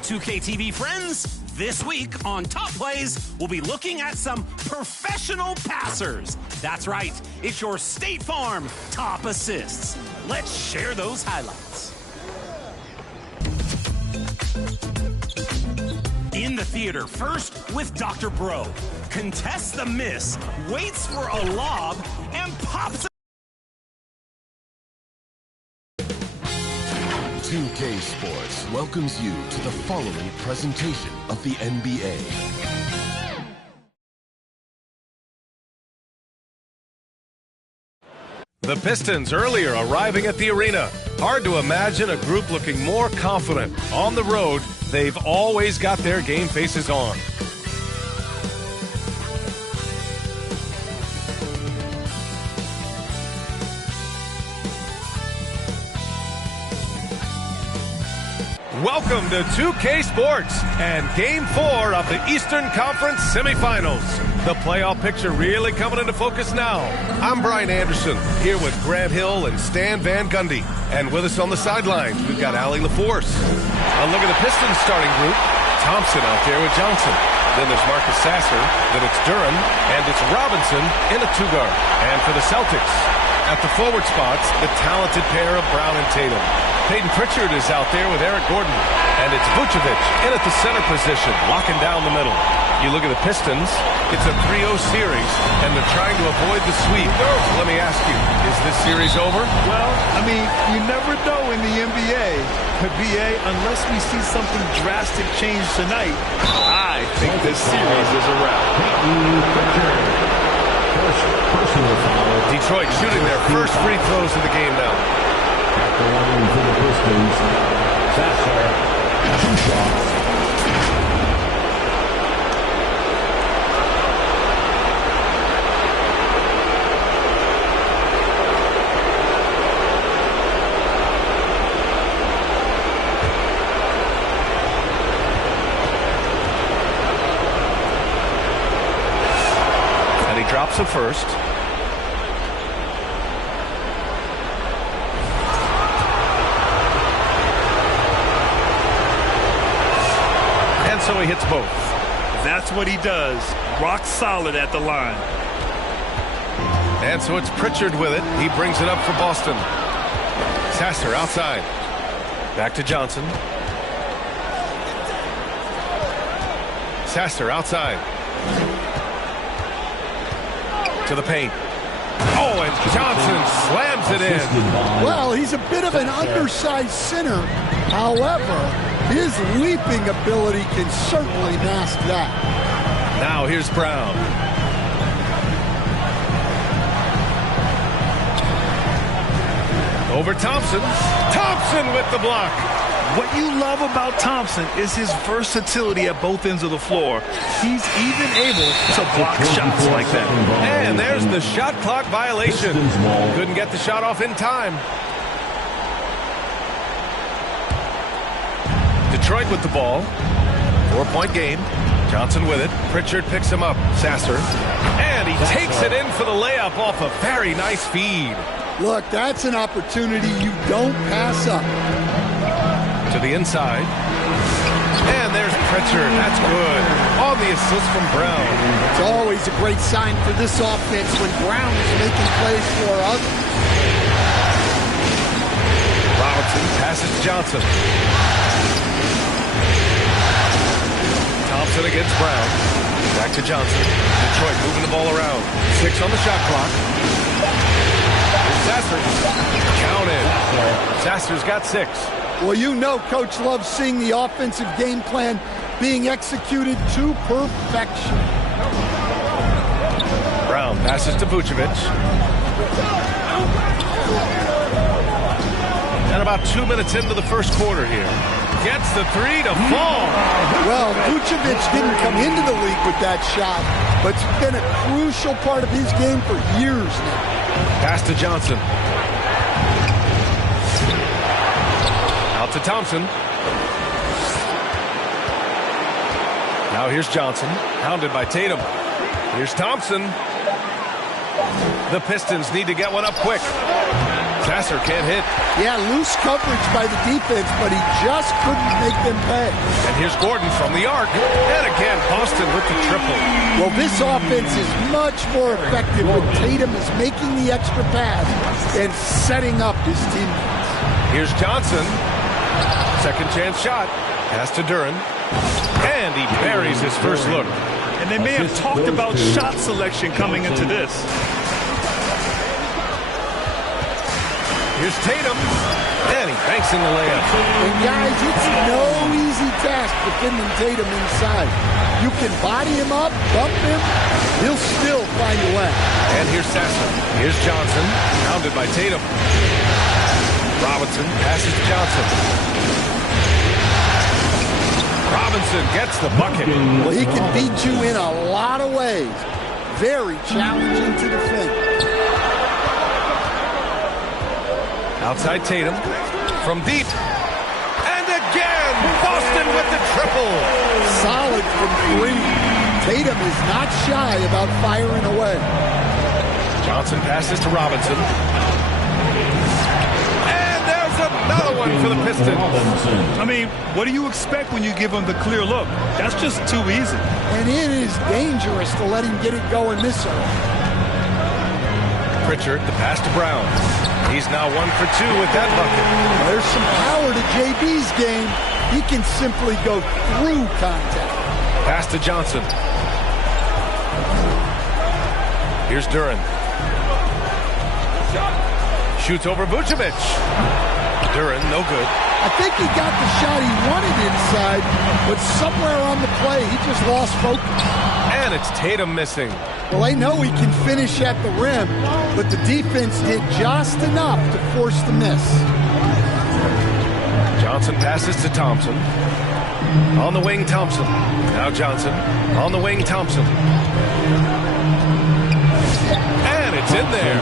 2K TV friends. This week on Top Plays, we'll be looking at some professional passers. That's right, it's your State Farm Top Assists. Let's share those highlights. In the theater, first with Dr. Bro. Contests the miss, waits for a lob, and pops 2K Sports welcomes you to the following presentation of the NBA. The Pistons earlier arriving at the arena. Hard to imagine a group looking more confident. On the road, they've always got their game faces on. Welcome to 2K Sports and Game 4 of the Eastern Conference Semifinals. The playoff picture really coming into focus now. I'm Brian Anderson, here with Grant Hill and Stan Van Gundy. And with us on the sidelines, we've got Allie LaForce. A look at the Pistons starting group. Thompson out there with Johnson. Then there's Marcus Sasser. Then it's Duran. And it's Robinson in a two-guard. And for the Celtics, at the forward spots, the talented pair of Brown and Tatum. Peyton Pritchard is out there with Eric Gordon. And it's Vucevic in at the center position, locking down the middle. You look at the Pistons, it's a 3-0 series, and they're trying to avoid the sweep. Let me ask you, is this series over? Well, I mean, you never know in the NBA. Unless we see something drastic change tonight, I think this series is a wrap. Detroit shooting their first free throws of the game now. At the line for the Pistons, Sasser, 2 shots. And he drops the first. So he hits both. That's what he does. Rock solid at the line. And so it's Pritchard with it. He brings it up for Boston. Sasser outside. Back to Johnson. Sasser outside. To the paint. Oh, and Johnson slams it in. Well, he's a bit of an undersized center. However, his leaping ability can certainly mask that. Now here's Brown. Over Thompson. Thompson with the block. What you love about Thompson is his versatility at both ends of the floor. He's even able to block shots like that. And there's the shot clock violation. Couldn't get the shot off in time. Detroit with the ball. 4-point game. Johnson with it. Pritchard picks him up. Sasser. And he takes it in for the layup off a very nice feed. Look, that's an opportunity you don't pass up. To the inside. And there's Pritchard. That's good. On the assist from Brown. It's always a great sign for this offense when Brown is making plays for others. Robinson passes to Johnson. Thompson against Brown. Back to Johnson. Detroit moving the ball around. 6 on the shot clock. Here's Sasser. Counted. Sasser's got 6. Well, you know Coach loves seeing the offensive game plan being executed to perfection. Brown passes to Vucevic. And about 2 minutes into the first quarter here. Gets the 3 to fall. Well, Vucevic didn't come into the league with that shot, but it's been a crucial part of his game for years now. Pass to Johnson. Out to Thompson. Now here's Johnson, hounded by Tatum. Here's Thompson. The Pistons need to get one up quick. Sasser can't hit. Yeah, loose coverage by the defense, but he just couldn't make them pay. And here's Gordon from the arc. And again, Boston with the triple. Well, this offense is much more effective when Tatum is making the extra pass and setting up his teammates. Here's Johnson. Second chance shot. Pass to Duren. And he buries his first look. And they may have talked about shot selection coming into this. Here's Tatum. And he banks in the layup. And guys, it's no easy task defending Tatum inside. You can body him up, bump him, he'll still find a way. And here's Sasser. Here's Johnson. Pounded by Tatum. Robinson passes to Johnson. Robinson gets the bucket. Well, he can beat you in a lot of ways. Very challenging to defend. Outside Tatum. From deep. And again, Boston with the triple. Solid from three. Tatum is not shy about firing away. Johnson passes to Robinson. And there's another one for the Pistons. I mean, what do you expect when you give him the clear look? That's just too easy. And it is dangerous to let him get it going this early. Pritchard, the pass to Brown. He's now 1 for 2 with that bucket. There's some power to JB's game. He can simply go through contact. Pass to Johnson. Here's Duren. Shoots over Vucevic. Duren, no good. I think he got the shot he wanted inside, but somewhere on the play, he just lost focus. And it's Tatum missing. Well, they know he can finish at the rim, but the defense did just enough to force the miss. Johnson passes to Thompson. On the wing, Thompson. Now Johnson. On the wing, Thompson. And it's in there.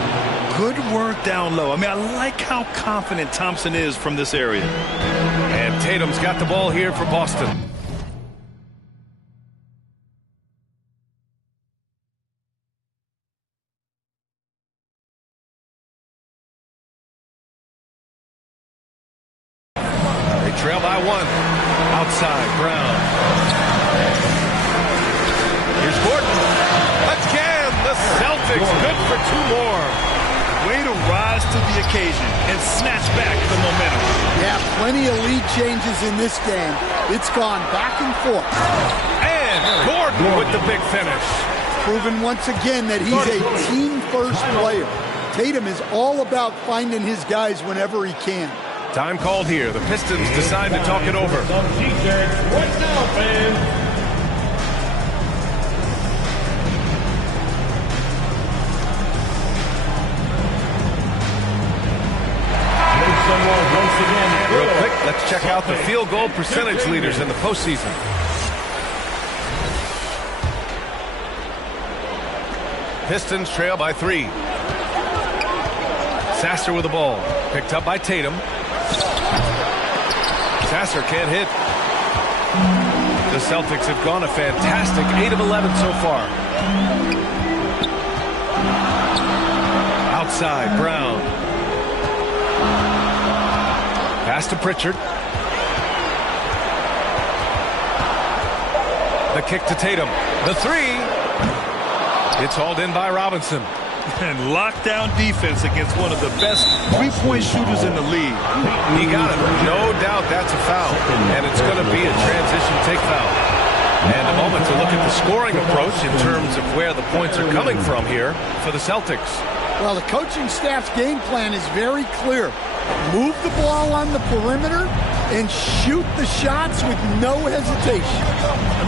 Good work down low. I mean, I like how confident Thompson is from this area. And Tatum's got the ball here for Boston. Trail by 1. Outside, Brown. Here's Gordon. Again, the Celtics good for 2 more. Way to rise to the occasion and snatch back the momentum. Yeah, plenty of lead changes in this game. It's gone back and forth. And Gordon with the big finish. Proven once again that he's a team-first player. Tatum is all about finding his guys whenever he can. Time called here. The Pistons decide to talk it over. Some T-shirts right now, fans. Real quick, let's check out the field goal percentage leaders in the postseason. Pistons trail by 3. Sasser with the ball. Picked up by Tatum. Sasser can't hit. The Celtics have gone a fantastic 8 of 11 so far. Outside, Brown. Pass to Pritchard. The kick to Tatum. The 3. It's hauled in by Robinson. And lockdown defense against one of the best three-point shooters in the league. He got it. No doubt that's a foul. And it's going to be a transition take foul. And a moment to look at the scoring approach in terms of where the points are coming from here for the Celtics. Well, the coaching staff's game plan is very clear. Move the ball on the perimeter and shoot the shots with no hesitation.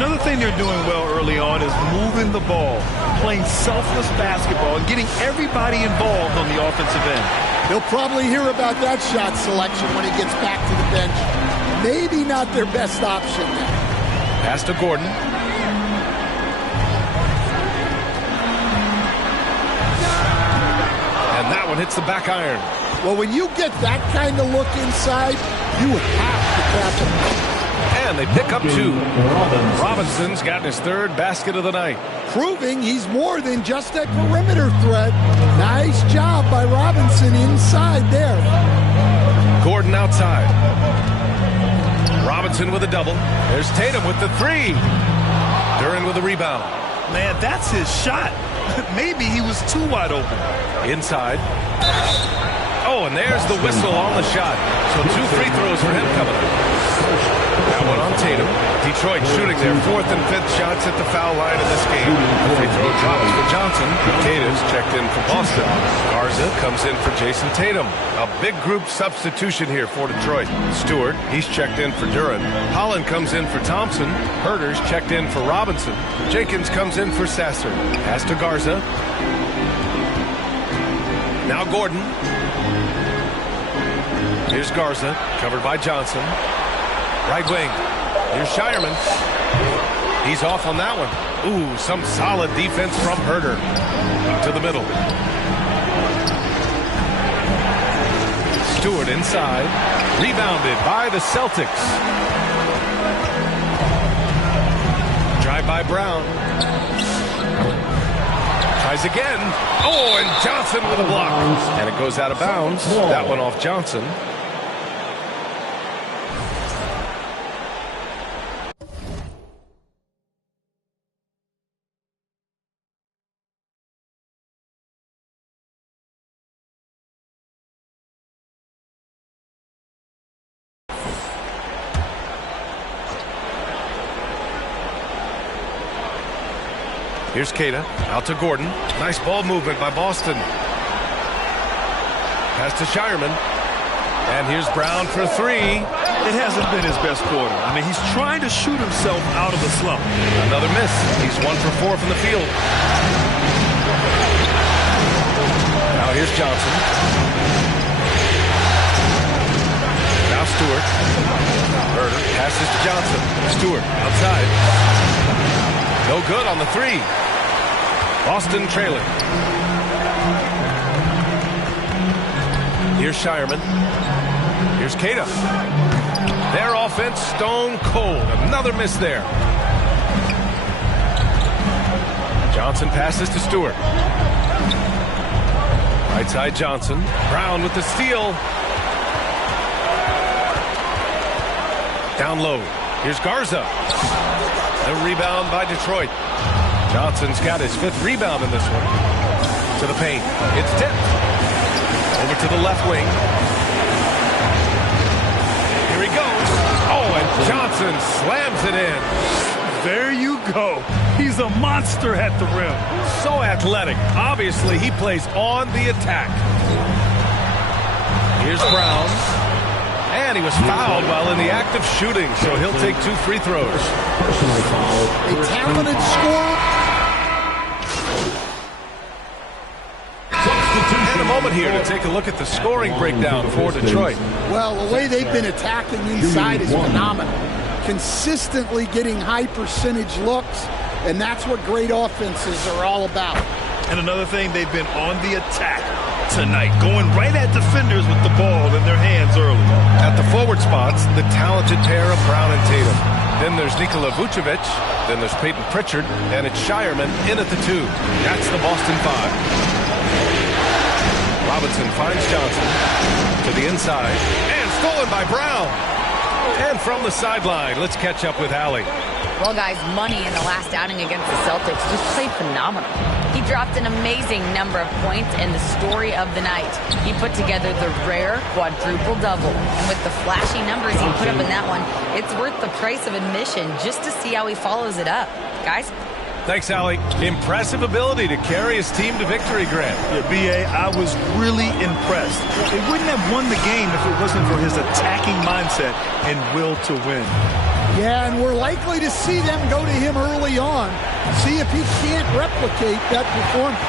Another thing they're doing well early on is moving the ball, playing selfless basketball, and getting everybody involved on the offensive end. He'll probably hear about that shot selection when he gets back to the bench. Maybe not their best option there. Pass to Gordon. And that one hits the back iron. Well, when you get that kind of look inside, you have to tap it. And they pick up 2. Robinson's gotten his 3rd basket of the night. Proving he's more than just a perimeter threat. Nice job by Robinson inside there. Gordon outside. Robinson with a double. There's Tatum with the 3. Duran with a rebound. Man, that's his shot. Maybe he was too wide open. Inside. Oh, and there's the whistle on the shot. So 2 free throws for him coming up. That one on Tatum. Detroit shooting their 4th and 5th shots at the foul line of this game. The free throw drops for Johnson. Cata's checked in for Boston. Garza comes in for Jason Tatum. A big group substitution here for Detroit. Stewart, he's checked in for Duran. Holland comes in for Thompson. Herter's checked in for Robinson. Jenkins comes in for Sasser. Pass to Garza. Now Gordon. Here's Garza, covered by Johnson. Right wing. Here's Shireman. He's off on that one. Ooh, some solid defense from Herter. To the middle. Stewart inside. Rebounded by the Celtics. Drive by Brown. Tries again. Oh, and Johnson with a block. And it goes out of bounds. That one off Johnson. Here's Queta, out to Gordon. Nice ball movement by Boston. Pass to Shireman. And here's Brown for 3. It hasn't been his best quarter. I mean, he's trying to shoot himself out of the slump. Another miss. He's 1 for 4 from the field. Now here's Johnson. Now Stewart. Herter passes to Johnson. Stewart outside. No good on the 3. Boston trailing. Here's Shireman. Here's Queta. Their offense stone cold. Another miss there. Johnson passes to Stewart. Right side Johnson. Brown with the steal. Down low. Here's Garza. The rebound by Detroit. Johnson's got his 5th rebound in this one. To the paint. It's tipped. Over to the left wing. Here he goes. Oh, and Johnson slams it in. There you go. He's a monster at the rim. So athletic. Obviously, he plays on the attack. Here's Brown. And he was fouled while in the act of shooting, so he'll take 2 free throws. Personal foul. A talented scorer. And a moment here to take a look at the scoring breakdown for Detroit. Well, the way they've been attacking inside is phenomenal. Consistently getting high percentage looks, and that's what great offenses are all about. And another thing, they've been on the attack tonight, going right at defenders with the ball in their hands early. At the forward spots, the talented pair of Brown and Tatum. Then there's Nikola Vucevic. Then there's Peyton Pritchard. And it's Shireman in at the 2. That's the Boston 5. Robinson finds Johnson to the inside. And stolen by Brown. And from the sideline, let's catch up with Allie. Well, guys, Money in the last outing against the Celtics just played phenomenal. He dropped an amazing number of points and the story of the night. He put together the rare quadruple double. And with the flashy numbers he put up in that one, it's worth the price of admission just to see how he follows it up. Guys? Thanks, Allie. Impressive ability to carry his team to victory, Grant. Yeah, B.A., I was really impressed. They wouldn't have won the game if it wasn't for his attacking mindset and will to win. Yeah, and we're likely to see them go to him early on. See if he can't replicate that performance.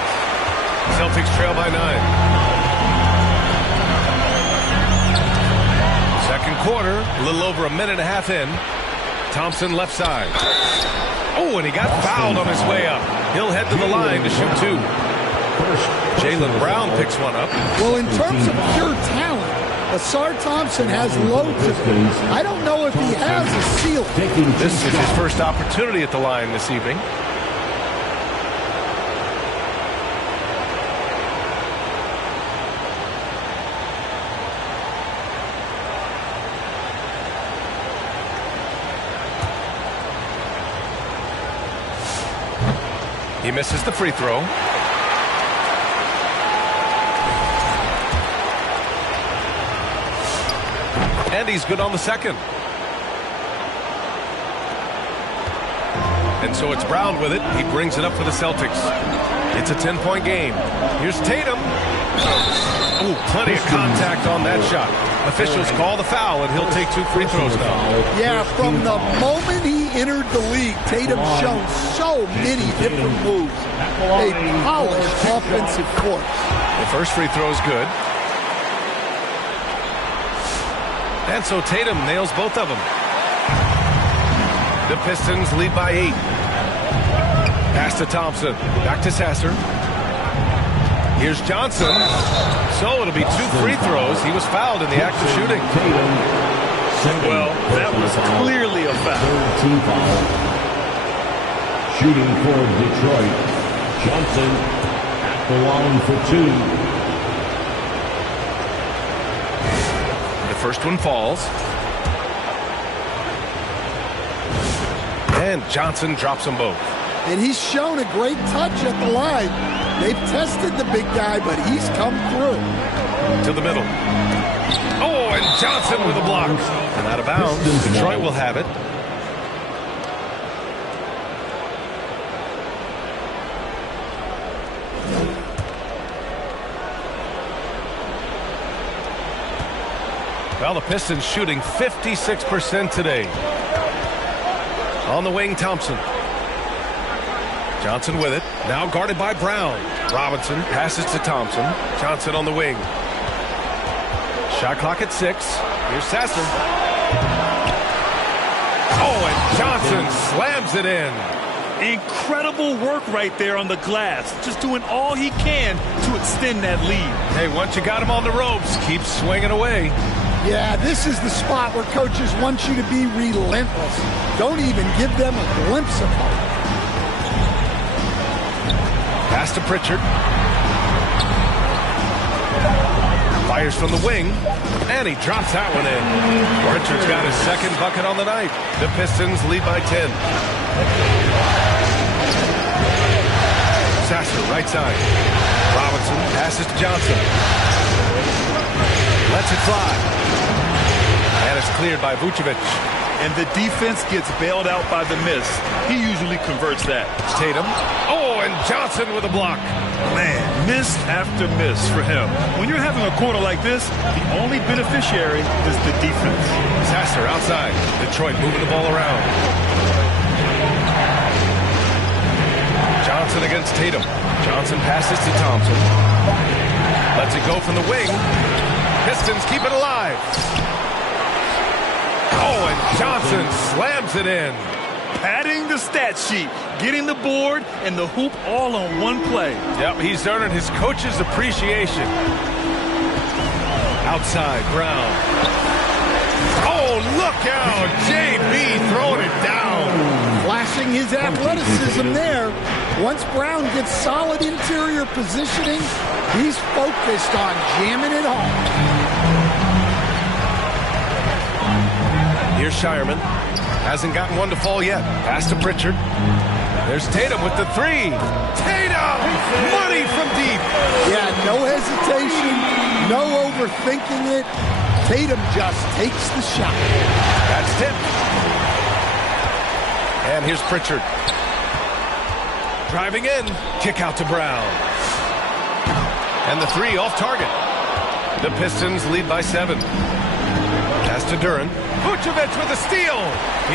Celtics trail by 9. Second quarter, a little over a minute and a half in. Thompson left side. Oh, and he got fouled on his way up. He'll head to the line to shoot 2. Jaylen Brown picks one up. Well, in terms of pure talent, Asar Thompson has loads of it. I don't know if he has a ceiling. This is his first opportunity at the line this evening. He misses the free throw. And he's good on the second. And so it's Brown with it. He brings it up for the Celtics. It's a 10-point game. Here's Tatum. Ooh, plenty of contact on that shot. Officials call the foul, and he'll take 2 free throws now. Yeah, from the moment he entered the league, Tatum's shown so many different moves. A polished offensive force. The first free throw is good. And so Tatum nails both of them. The Pistons lead by 8. Pass to Thompson. Back to Sasser. Here's Johnson. So it'll be 2 free throws. He was fouled in the act of shooting. Well, that was clearly a foul. Team foul. Shooting for Detroit. Johnson at the line for 2. The first one falls. And Johnson drops them both. And he's shown a great touch at the line. They've tested the big guy, but he's come through. To the middle. Oh, and Johnson with a block. And out of bounds. Detroit will have it. Well, the Pistons shooting 56% today. On the wing, Thompson. Johnson with it. Now guarded by Brown. Robinson passes to Thompson. Johnson on the wing. Shot clock at 6. Here's Sasser. Oh, and Johnson slams it in. Incredible work right there on the glass. Just doing all he can to extend that lead. Hey, once you got him on the ropes, keep swinging away. Yeah, this is the spot where coaches want you to be relentless. Don't even give them a glimpse of hope. Pass to Pritchard. Fires from the wing. And he drops that one in. Pritchard's got his second bucket on the night. The Pistons lead by 10. Sasser, right side. Robinson passes to Johnson. Lets it fly. And it's cleared by Vucevic. And the defense gets bailed out by the miss. He usually converts that. Tatum. Oh, and Johnson with a block. Man, miss after miss for him. When you're having a quarter like this, the only beneficiary is the defense. Sasser outside. Detroit moving the ball around. Johnson against Tatum. Johnson passes to Thompson. Lets it go from the wing. Pistons keep it alive. Oh, and Johnson slams it in. Padding the stat sheet, getting the board and the hoop all on one play. Yep, he's earning his coach's appreciation. Outside, Brown. Oh, look out. JB throwing it down. Flashing his athleticism there. Once Brown gets solid interior positioning, he's focused on jamming it home. Here's Shireman. Hasn't gotten one to fall yet. Pass to Pritchard. There's Tatum with the 3. Tatum! Money from deep. Yeah, no hesitation, no overthinking it. Tatum just takes the shot. That's tipped. And here's Pritchard. Driving in. Kick out to Brown. And the 3 off target. The Pistons lead by 7. Pass to Duran. Vucevic with a steal.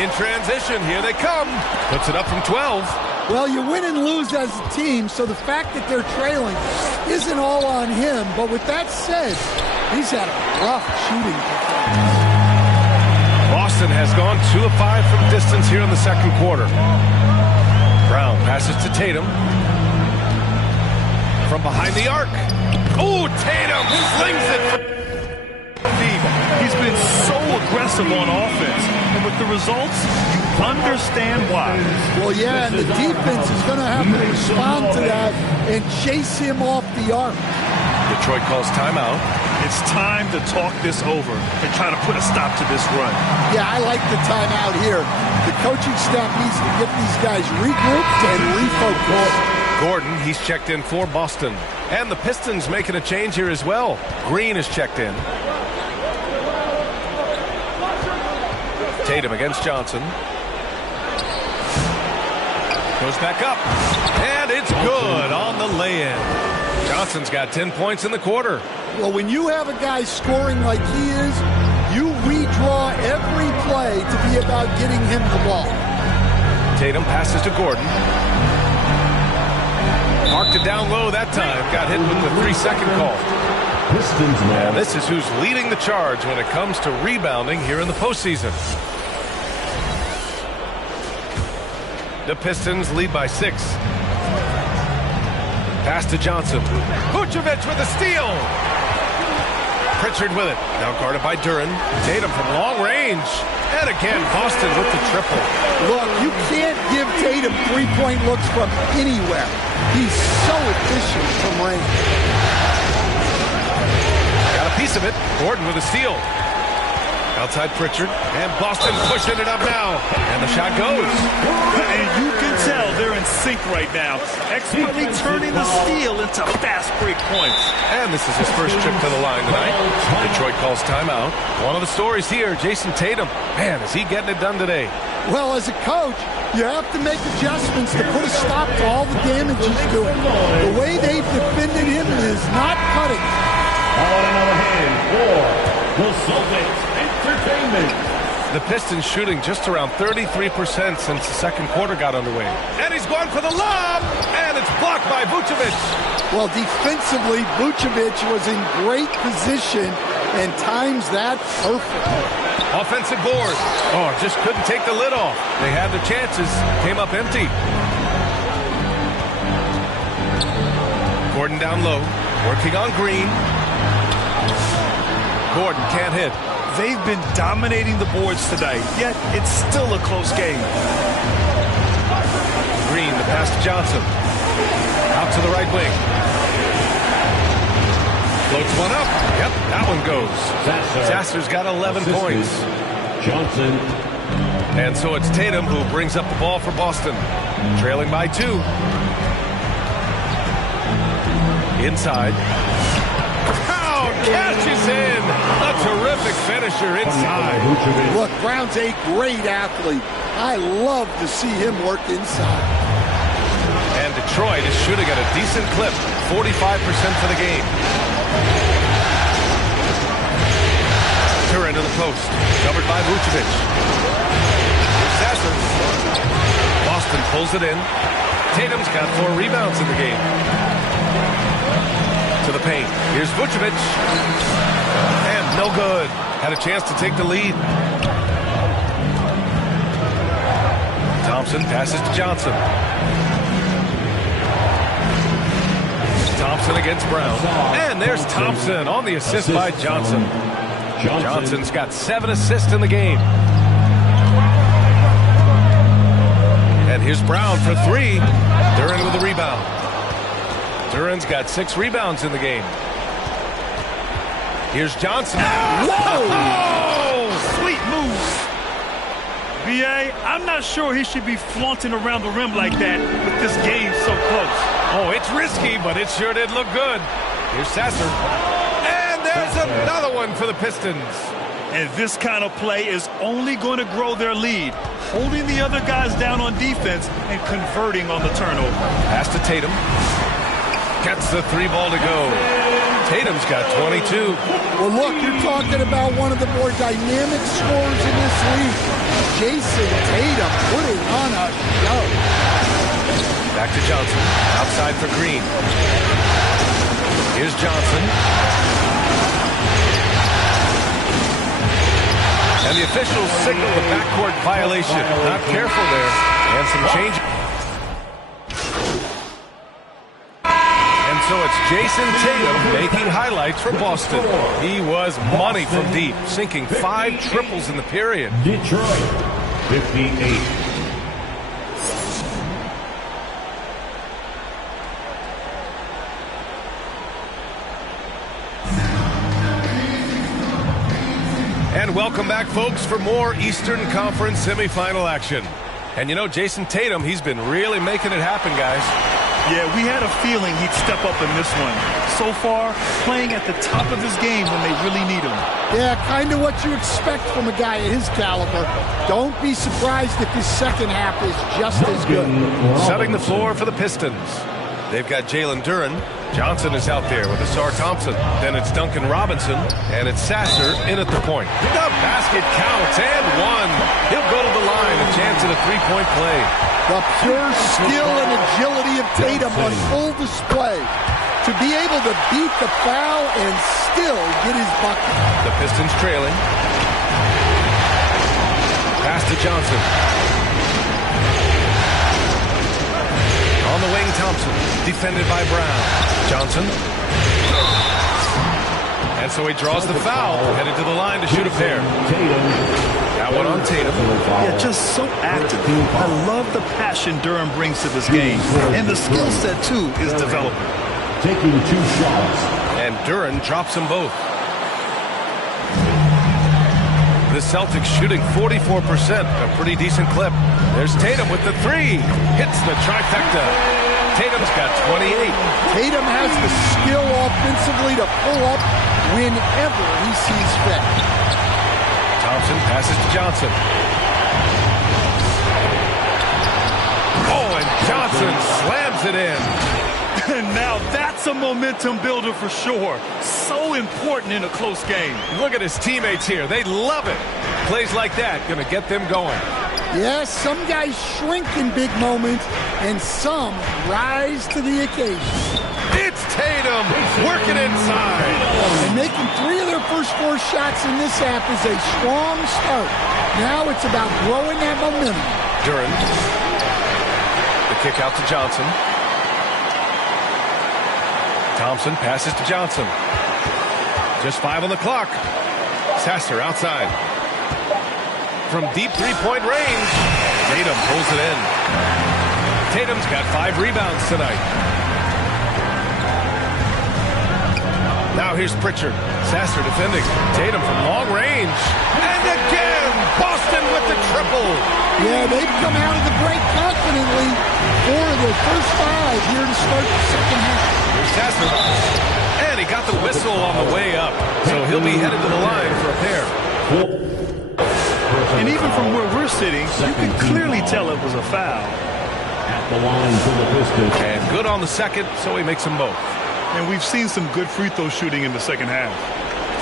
In transition, here they come. Puts it up from 12. Well, you win and lose as a team, so the fact that they're trailing isn't all on him. But with that said, he's had a rough shooting performance. Boston has gone 2 of 5 from distance here in the second quarter. Brown passes to Tatum. From behind the arc. Oh, Tatum slings it. He's been so aggressive on offense. And with the results, you understand why. Well, yeah, and the defense is going to have to respond to that and chase him off the arc. Detroit calls timeout. It's time to talk this over and try to put a stop to this run. Yeah, I like the timeout here. The coaching staff needs to get these guys regrouped and refocused. Gordon, he's checked in for Boston. And the Pistons making a change here as well. Green is checked in. Tatum against Johnson. Goes back up. And it's good on the lay-in. Johnson's got 10 points in the quarter. Well, when you have a guy scoring like he is, you redraw every play to be about getting him the ball. Tatum passes to Gordon. Marked it down low that time. Got hit with the 3-second call. Pistons now. And this is who's leading the charge when it comes to rebounding here in the postseason. The Pistons lead by 6. Pass to Johnson. Vucevic with a steal. Pritchard with it. Now guarded by Duren. Tatum from long range. And again, Boston with the triple. Look, you can't give Tatum three-point looks from anywhere. He's so efficient from range. Got a piece of it. Gordon with a steal. Outside Pritchard. And Boston pushing it up now. And the shot goes. And you can tell they're in sync right now. Expertly turning the steal into fast break points. And this is his first trip to the line tonight. Detroit calls timeout. One of the stories here, Jason Tatum. Man, is he getting it done today? Well, as a coach, you have to make adjustments to put a stop to all the damage he's doing. The way they've defended him is not cutting. On another hand for the Celtics Entertainment. The Pistons shooting just around 33% since the second quarter got underway. And he's going for the lob, and it's blocked by Vucevic. Well, defensively, Vucevic was in great position and times that perfect. Offensive board. Oh, just couldn't take the lid off. They had their chances, came up empty. Gordon down low, working on Green. Gordon can't hit. They've been dominating the boards tonight, yet it's still a close game. Green, the pass to Johnson. Out to the right wing. Floats one up. Yep, that one goes. Sasser's got 11 points. Johnson. And so it's Tatum who brings up the ball for Boston. Trailing by 2. Inside. Catches in. A terrific finisher inside. Look, Brown's a great athlete. I love to see him work inside. And Detroit is shooting at a decent clip. 45% for the game. Duren to the post. Covered by Vucevic. Sasser. Boston pulls it in. Tatum's got 4 rebounds in the game. To the paint. Here's Vucevic. And no good. Had a chance to take the lead. Thompson passes to Johnson. Thompson against Brown. And there's Thompson on the assist by Johnson. Johnson's got 7 assists in the game. And here's Brown for 3. Duren with the rebound. Duren's got 6 rebounds in the game. Here's Johnson. Whoa! Oh, sweet move. B.A., I'm not sure he should be flaunting around the rim like that with this game so close. Oh, it's risky, but it sure did look good. Here's Sasser. And there's another one for the Pistons. And this kind of play is only going to grow their lead, holding the other guys down on defense and converting on the turnover. Pass to Tatum. Gets the 3 ball to go. Tatum's got 22. Well, look, you're talking about one of the more dynamic scorers in this league. Jason Tatum putting on a show. Back to Johnson. Outside for Green. Here's Johnson. And the officials signal the backcourt violation. Not careful there. And some change. And so it's Jason Tatum making highlights for Boston. He was money from deep, sinking 5 triples in the period. Detroit, 58. And welcome back, folks, for more Eastern Conference semifinal action. And you know, Jason Tatum, he's been really making it happen, guys. Yeah, we had a feeling he'd step up in this one. So far, playing at the top of his game when they really need him. Yeah, kind of what you expect from a guy at his caliber. Don't be surprised if his second half is just as good. Setting the floor for the Pistons. They've got Jalen Duren. Johnson is out there with Asar Thompson. Then it's Duncan Robinson, and it's Sasser in at the point. The basket counts, and one. He'll go to the line, a chance at a three-point play. The pure skill and agility of Tatum on full display. To be able to beat the foul and still get his bucket. The Pistons trailing. Pass to Johnson. On the wing, Thompson. Defended by Brown. Johnson. And so he draws the foul. Headed to the line to shoot a pair. That one on Tatum. Yeah, just so active. I love the passion Durham brings to this game. And the skill set, too, is developing. Taking 2 shots. And Duren drops them both. The Celtics shooting 44%, a pretty decent clip. There's Tatum with the 3. Hits the trifecta. Tatum's got 28. Tatum has the skill offensively to pull up whenever he sees fit. Thompson passes to Johnson. Oh, and Johnson slams it in. And now that's a momentum builder for sure. So important in a close game. Look at his teammates here. They love it. Plays like that going to get them going. Yes, some guys shrink in big moments, and some rise to the occasion. It's Tatum working inside. And making 3 of their first 4 shots in this half is a strong start. Now it's about growing that momentum. Duren. The kick out to Johnson. Thompson passes to Johnson. Just 5 on the clock. Sasser outside. From deep three-point range, Tatum pulls it in. Tatum's got 5 rebounds tonight. Now here's Pritchard. Sasser defending. Tatum from long range. And again, Boston with the triple. Yeah, they've come out of the break confidently. 4 of their first 5 here to start the second half. Here's Sasser. And he got the whistle on the way up. So he'll be headed to the line for a pair. And even from where we're sitting, you can clearly tell it was a foul. At the line for the Pistons. And good on the second, so he makes them both. And we've seen some good free throw shooting in the second half.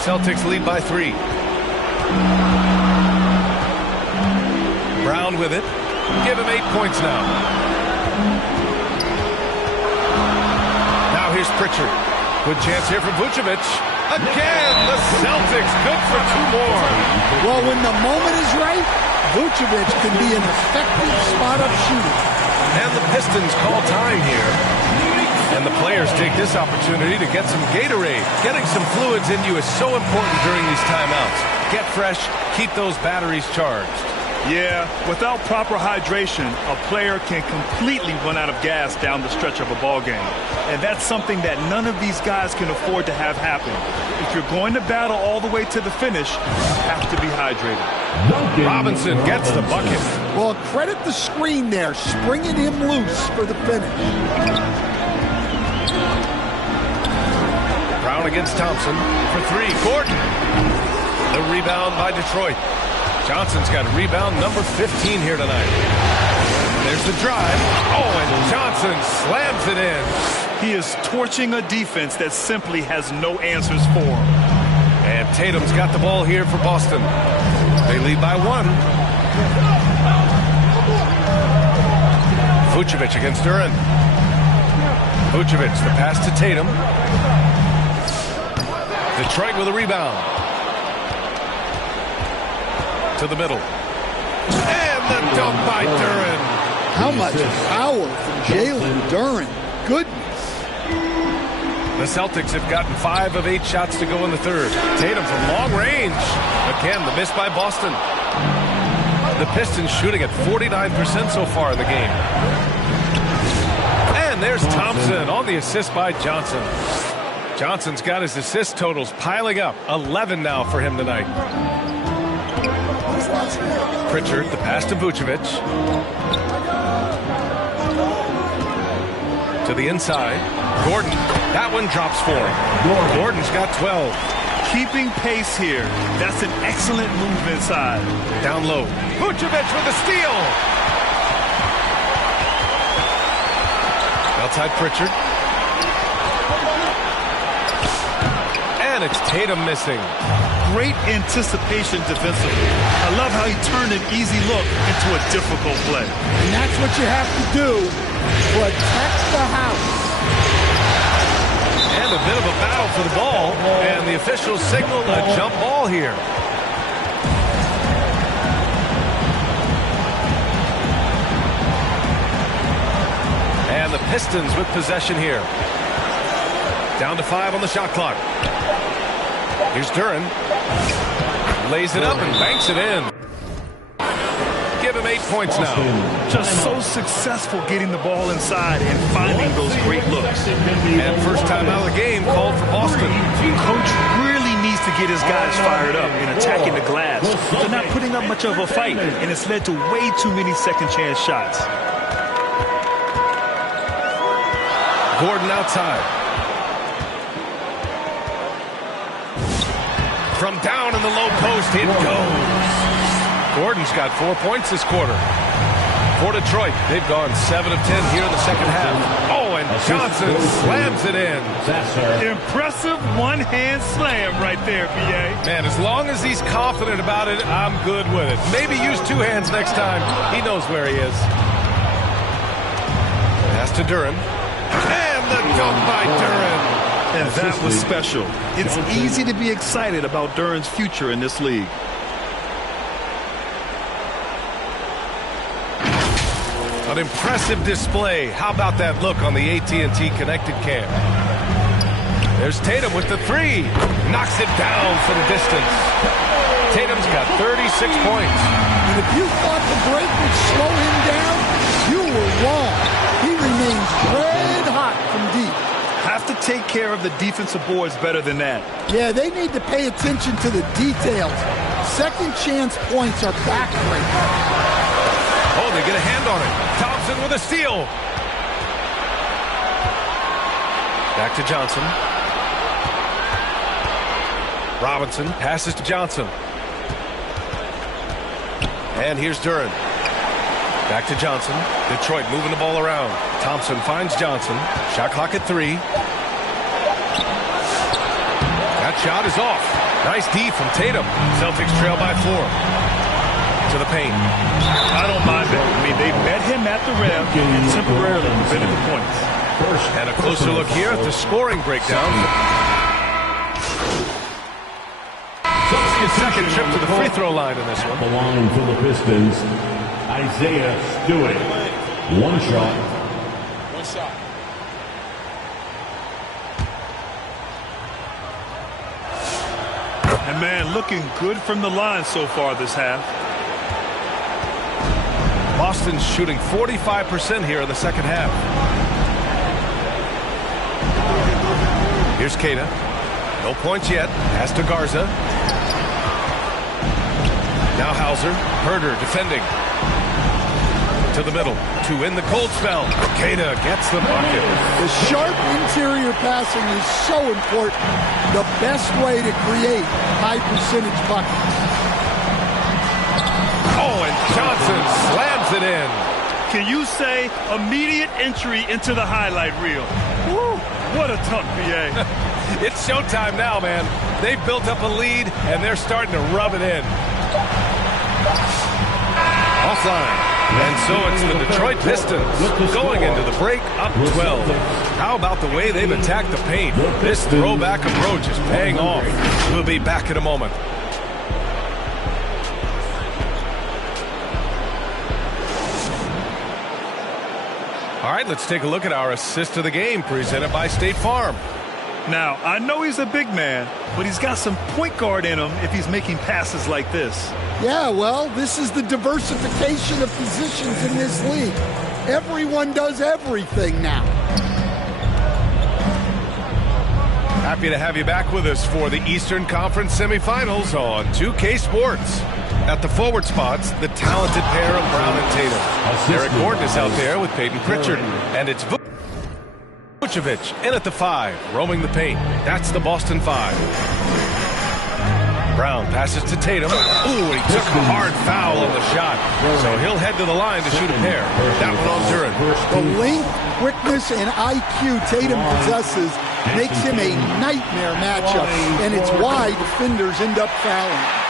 Celtics lead by 3. Brown with it. Give him 8 points now. Now here's Pritchard. Good chance here for Vucevic. Again, the Celtics good for 2 more. Well, when the moment is right, Vucevic can be an effective spot-up shooter. And the Pistons call time here. And the players take this opportunity to get some Gatorade. Getting some fluids in you is so important during these timeouts. Get fresh, keep those batteries charged. Yeah, without proper hydration, a player can completely run out of gas down the stretch of a ball game. And that's something that none of these guys can afford to have happen. If you're going to battle all the way to the finish, you have to be hydrated. Robinson gets the bucket. Well, credit the screen there, springing him loose for the finish. Brown against Thompson for 3. Gordon. The rebound by Detroit. Johnson's got rebound number 15 here tonight. There's the drive. Oh, and Johnson slams it in. He is torching a defense that simply has no answers for him. And Tatum's got the ball here for Boston. They lead by 1. Vucevic against Duren. Vucevic, the pass to Tatum. Detroit with a rebound. To the middle. And the dunk by Duren. How much power from Jalen Duren. Goodness. The Celtics have gotten 5 of 8 shots to go in the third. Tatum from long range. Again, the miss by Boston. The Pistons shooting at 49% so far in the game. And there's Thompson on the assist by Johnson. Johnson's got his assist totals piling up. 11 now for him tonight. Pritchard, the pass to Vucevic. To the inside. Gordon, that one drops for him. Gordon's got 12. Keeping pace here. That's an excellent move inside. Down low. Vucevic with a steal. Outside Pritchard. And it's Tatum missing. Great anticipation defensively. I love how he turned an easy look into a difficult play. And that's what you have to do. Protect the house. And a bit of a battle for the ball. And the officials signal a jump ball here. And the Pistons with possession here. Down to 5 on the shot clock. Here's Duren. Lays it up and banks it in. Give him 8 points now. Just so successful getting the ball inside and finding those great looks. And first time out of the game called for Boston. Coach really needs to get his guys fired up and attacking the glass. They're not putting up much of a fight, and it's led to way too many second chance shots. Gordon outside. From down in the low post, it goes. Gordon's got 4 points this quarter. For Detroit, they've gone 7 of 10 here in the second half. Oh, and Johnson slams it in. Impressive one-hand slam right there, B.A. Man, as long as he's confident about it, I'm good with it. Maybe use 2 hands next time. He knows where he is. Pass to Duren. And the dunk by Duren. And that was special. It's easy to be excited about Duren's future in this league. An impressive display. How about that look on the AT&T connected cam? There's Tatum with the 3. Knocks it down from distance. Tatum's got 36 points. And if you thought the break would slow him down, you were wrong. He remains red hot from deep. Have to take care of the defensive boards better than that. Yeah, they need to pay attention to the details. Second chance points are backbreaking. Oh, they get a hand on it. Thompson with a steal. Back to Johnson. Robinson passes to Johnson. And here's Duren. Back to Johnson. Detroit moving the ball around. Thompson finds Johnson. Shot clock at 3. That shot is off. Nice D from Tatum. Celtics trail by 4. To the paint. I don't mind that. I mean, they met him at the rim and temporarily prevented the points. And a closer look here at the scoring breakdown. His second trip to the free throw line in this one. The line for the Pistons, Isaiah Stewart. 1 shot. And man, looking good from the line so far this half. Boston's shooting 45% here in the second half. Here's Queta. No points yet. Pass to Garza. Now Hauser. Herder defending. To the middle. To in the cold spell. Queta gets the bucket. The sharp interior passing is so important. The best way to create high percentage buckets. Oh, and Johnson slams it in. Can you say immediate entry into the highlight reel? Woo, what a dunk, B.A. It's showtime now, man. They've built up a lead, and they're starting to rub it in. Offline. And so it's the Detroit Pistons going into the break up 12. How about the way they've attacked the paint? This throwback approach is paying off. We'll be back in a moment. All right, let's take a look at our assist of the game presented by State Farm. Now, I know he's a big man, but he's got some point guard in him if he's making passes like this. Yeah, well, this is the diversification of positions in this league. Everyone does everything now. Happy to have you back with us for the Eastern Conference semifinals on 2K Sports. At the forward spots, the talented pair of Brown and Tatum. Eric Gordon is out there with Peyton Pritchard, and it's Vucevic in at the 5, roaming the paint. That's the Boston 5. Brown passes to Tatum. Ooh, and he took a hard foul on the shot. So he'll head to the line to shoot a pair. That one on Duran. The length, quickness, and IQ Tatum possesses makes him a nightmare matchup, and it's why defenders end up fouling.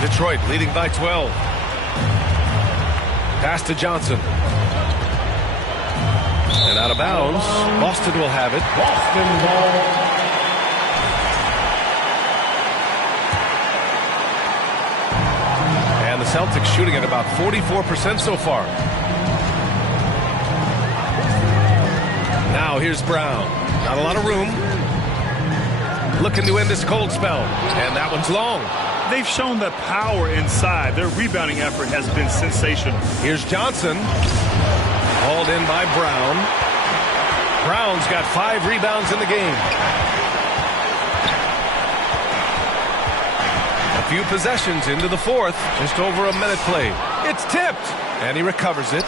Detroit leading by 12. Pass to Johnson. And out of bounds. Boston will have it. Boston ball. And the Celtics shooting at about 44% so far. Now here's Brown. Not a lot of room. Looking to end this cold spell. And that one's long. They've shown the power inside. Their rebounding effort has been sensational. Here's Johnson. Hauled in by Brown. Brown's got 5 rebounds in the game. A few possessions into the fourth. Just over a minute played. It's tipped. And he recovers it.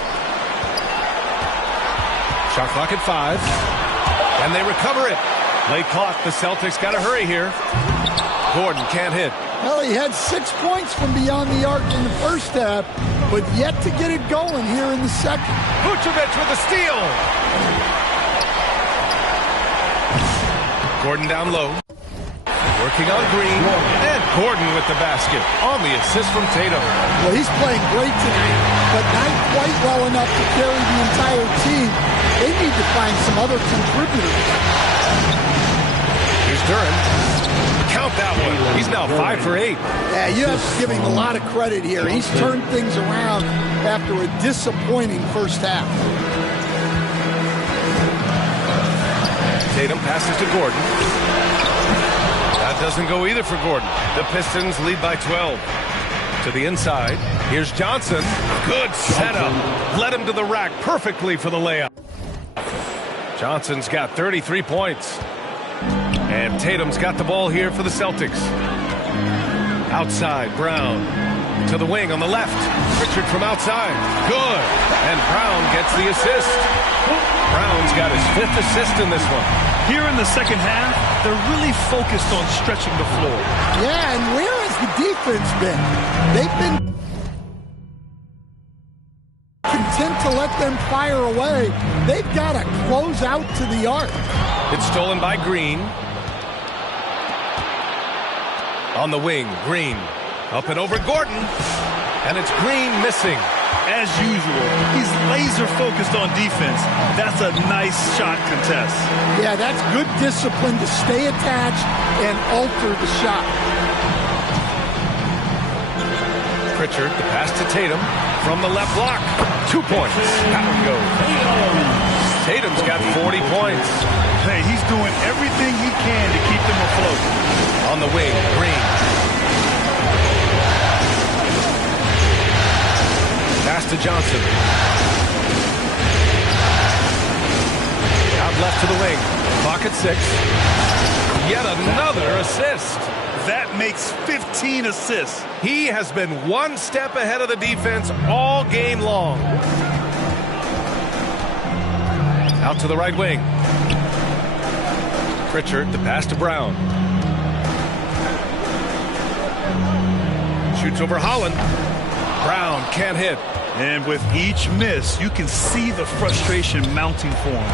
Shot clock at 5. And they recover it. Late clock. The Celtics got to hurry here. Gordon can't hit. Well, he had 6 points from beyond the arc in the first half, but yet to get it going here in the second. Vucevic with a steal. Gordon down low. Working on Green. And Gordon with the basket on the assist from Tatum. Well, he's playing great tonight, but not quite well enough to carry the entire team. They need to find some other contributors. Here's Duran. Count that one. He's now 5 for 8. Yeah, you have to give him a lot of credit here. He's turned things around after a disappointing first half. Tatum passes to Gordon. That doesn't go either for Gordon. The Pistons lead by 12. To the inside. Here's Johnson. Good setup. Led him to the rack perfectly for the layup. Johnson's got 33 points. And Tatum's got the ball here for the Celtics. Outside, Brown. To the wing on the left. Pritchard from outside. Good. And Brown gets the assist. Brown's got his 5th assist in this one. Here in the second half, they're really focused on stretching the floor. Yeah, and where has the defense been? They've been content to let them fire away. They've got to close out to the arc. It's stolen by Green. On the wing, Green. Up and over Gordon. And it's Green missing. As usual, he's laser focused on defense. That's a nice shot contest. Yeah, that's good discipline to stay attached and alter the shot. Pritchard, the pass to Tatum. From the left block. 2 points. That one goes. Tatum's got 40 points. Hey, he's doing everything he can to keep them afloat. On the wing, Green. Pass to Johnson. Out left to the wing. Clock at 6. Yet another assist. That makes 15 assists. He has been one step ahead of the defense all game long. Out to the right wing. Pritchard, the pass to Brown. Shoots over Holland. Brown can't hit. And with each miss, you can see the frustration mounting for him.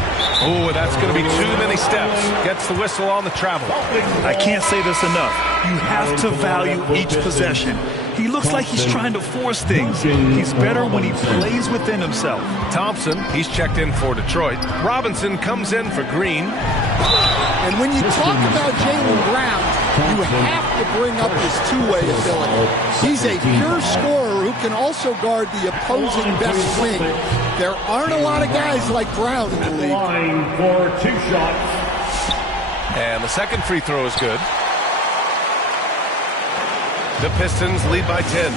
Oh, that's going to be too many steps. Gets the whistle on the travel. I can't say this enough. You have to value each possession. He looks like he's trying to force things. He's better when he plays within himself. Thompson, he's checked in for Detroit. Robinson comes in for Green. And when you talk about Jaylen Brown, you have to bring up his two-way ability. He's a pure scorer who can also guard the opposing best wing. There aren't a lot of guys like Brown in the league. Line for 2 shots. And the second free throw is good. The Pistons lead by 10.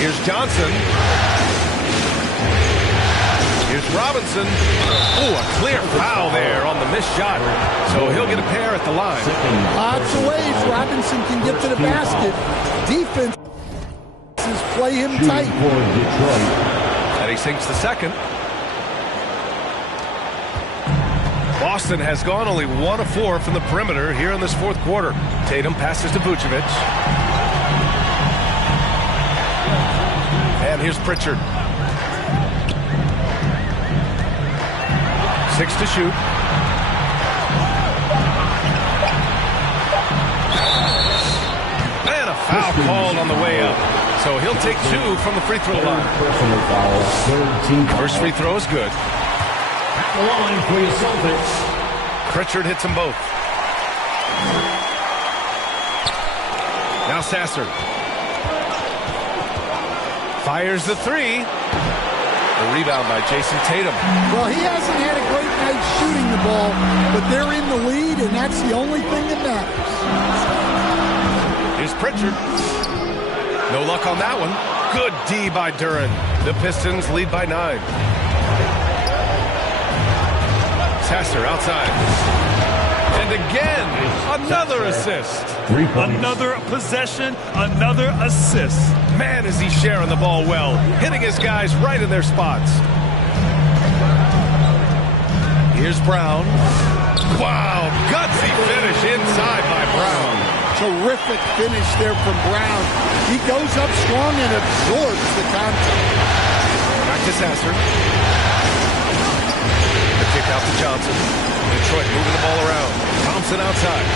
Here's Johnson. Here's Robinson. Oh, a clear foul there on the missed shot. So he'll get a pair at the line. Lots of ways Robinson can get to the basket. Defense play him tight. And he sinks the second. Boston has gone only 1 of 4 from the perimeter here in this fourth quarter. Tatum passes to Vucevic. And here's Pritchard. 6 to shoot. And a foul called on the way up. So he'll take 2 from the free throw line. First free throw is good. At the line for your Celtics. Pritchard hits them both. Now Sasser. Fires the 3. The rebound by Jason Tatum. Well, he hasn't had a great night shooting the ball, but they're in the lead, and that's the only thing that matters. Here's Pritchard. No luck on that one. Good D by Duren. The Pistons lead by 9. Sasser outside. And again, another assist. Another possession, another assist. Man, is he sharing the ball well, hitting his guys right in their spots. Here's Brown. Wow, gutsy finish inside by Brown. Terrific finish there from Brown. He goes up strong and absorbs the contact. Back to Sasser. The kick out to Johnson. Detroit moving the ball around. Thompson outside.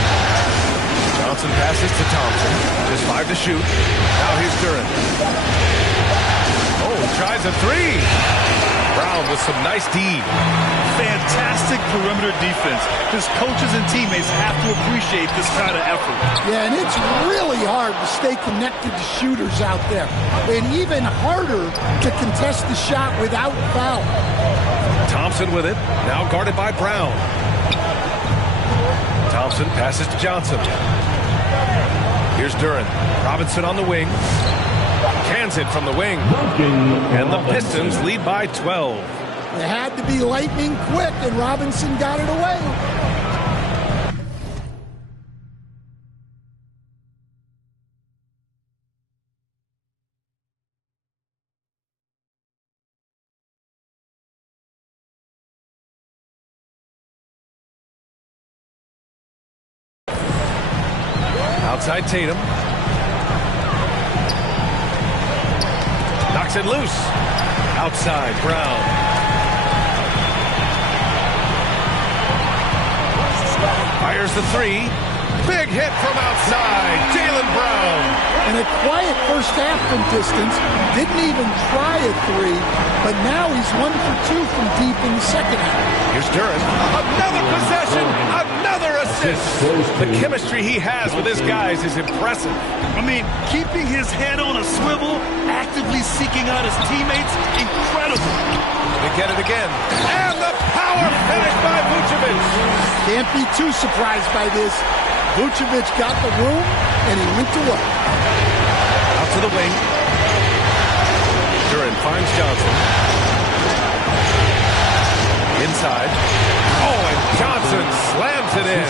Johnson passes to Thompson. Just 5 to shoot. Now here's Duren. Oh, tries a 3. Brown with some nice D. Fantastic perimeter defense. His coaches and teammates have to appreciate this kind of effort. Yeah, and it's really hard to stay connected to shooters out there. And even harder to contest the shot without foul. Thompson with it. Now guarded by Brown. Thompson passes to Johnson. Here's Duren. Robinson on the wing. Cans it from the wing. And the Pistons lead by 12. It had to be lightning quick, and Robinson got it away. Outside Tatum. Knocks it loose. Outside Brown. Fires the 3. Big hit from outside. Jaylen Brown. And a quiet first half from distance. Didn't even try a 3. But now he's 1 for 2 from deep in the second half. Here's Duren. Another possession. Another assist. The chemistry he has with his guys is impressive. I mean, keeping his head on a swivel, actively seeking out his teammates, incredible. They get it again. And the power finish by Vucevic. Can't be too surprised by this. Vucevic got the room, and he went to work. Out to the wing. Duren finds Johnson. Inside. Oh, and Johnson slams it in.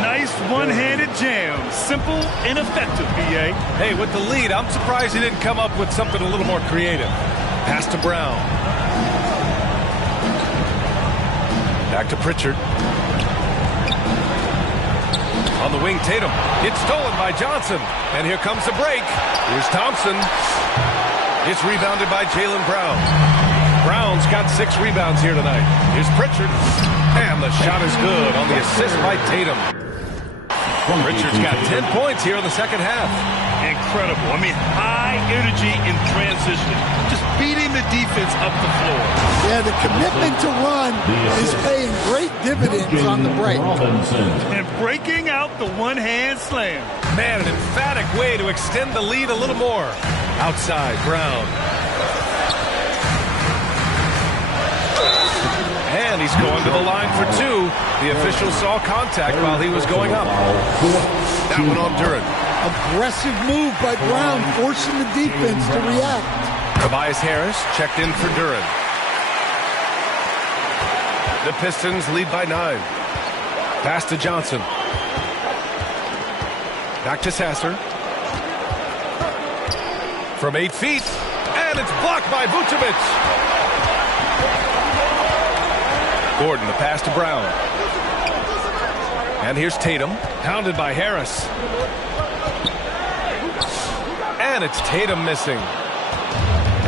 Nice one-handed jam. Simple and effective, B.A. Hey, with the lead, I'm surprised he didn't come up with something a little more creative. Pass to Brown. Back to Pritchard. On the wing, Tatum. It's stolen by Johnson. And here comes the break. Here's Thompson. It's rebounded by Jaylen Brown. Brown's got 6 rebounds here tonight. Here's Pritchard. And the shot is good on the assist by Tatum. Pritchard's got 10 points here in the second half. Incredible. I mean, high energy in transition. Just beating the defense up the floor. Yeah, the commitment to run is paying great dividends on the break. And breaking out the one-hand slam. Man, an emphatic way to extend the lead a little more. Outside, Brown. And he's going to the line for two. The official saw contact while he was going up. That one on Duran. Aggressive move by Brown, forcing the defense to react. Tobias Harris checked in for Duran. The Pistons lead by 9. Pass to Johnson. Back to Sasser. From 8 feet. And it's blocked by Vucevic. Gordon, the pass to Brown. And here's Tatum. Pounded by Harris. And it's Tatum missing.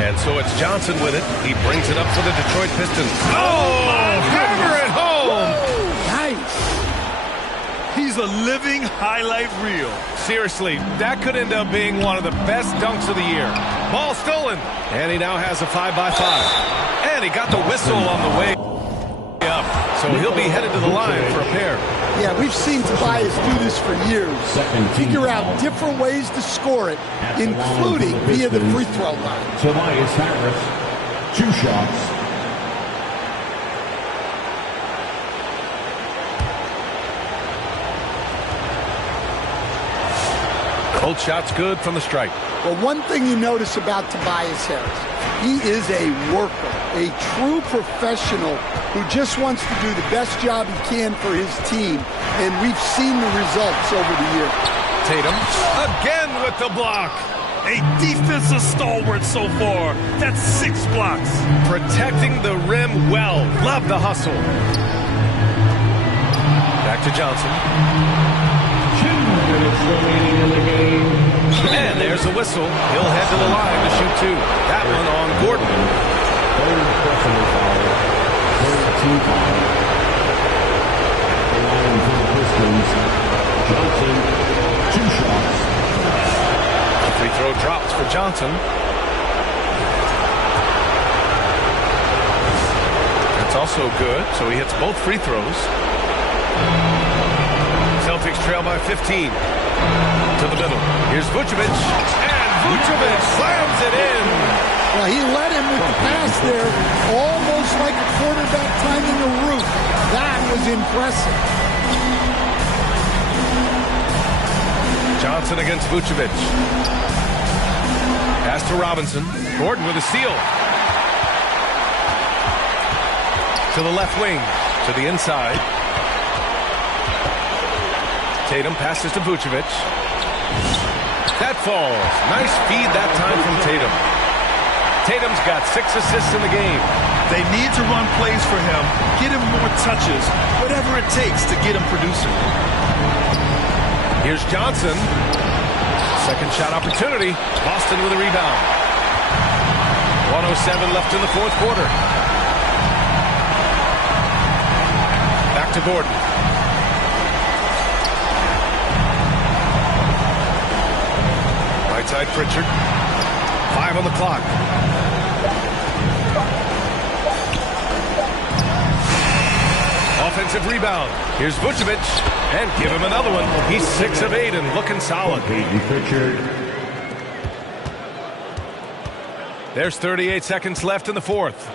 And so it's Johnson with it. He brings it up for the Detroit Pistons. Oh, hammer it home. Nice. He's a living highlight reel. Seriously, that could end up being one of the best dunks of the year. Ball stolen. And he now has a 5-by-5. And he got the whistle on the way up. So he'll be headed to the line for a pair. Yeah, we've seen Tobias do this for years. Figure out different ways to score it, including via the free throw line. Tobias Harris, 2 shots. Both shots good from the stripe. Well, one thing you notice about Tobias Harris, he is a worker, a true professional who just wants to do the best job he can for his team, and we've seen the results over the years. Tatum again with the block. A defensive stalwart so far. That's 6 blocks. Protecting the rim well. Love the hustle. Back to Johnson. 2 minutes remaining in the game. And there's the whistle. He'll head to the line to shoot 2. That one on Gordon. Third personal foul. Third team foul. The line for the Pistons. Johnson, 2 shots. The free throw drops for Johnson. That's also good, so he hits both free throws. Celtics trail by 15. To the middle. Here's Vucevic. And Vucevic slams it in. Well, he led him with the pass there, almost like a quarterback timing a route. That was impressive. Johnson against Vucevic. Pass to Robinson. Gordon with a steal. To the left wing. To the inside. Tatum passes to Vucevic. That falls. Nice feed that time from Tatum. Tatum's got 6 assists in the game. They need to run plays for him, get him more touches, whatever it takes to get him producing. Here's Johnson. Second shot opportunity. Boston with a rebound. 1:07 left in the 4th quarter. Back to Gordon. Right side Pritchard. 5 on the clock. Offensive rebound. Here's Vucevic. And give him another one. He's 6 of 8 and looking solid. There's 38 seconds left in the 4th.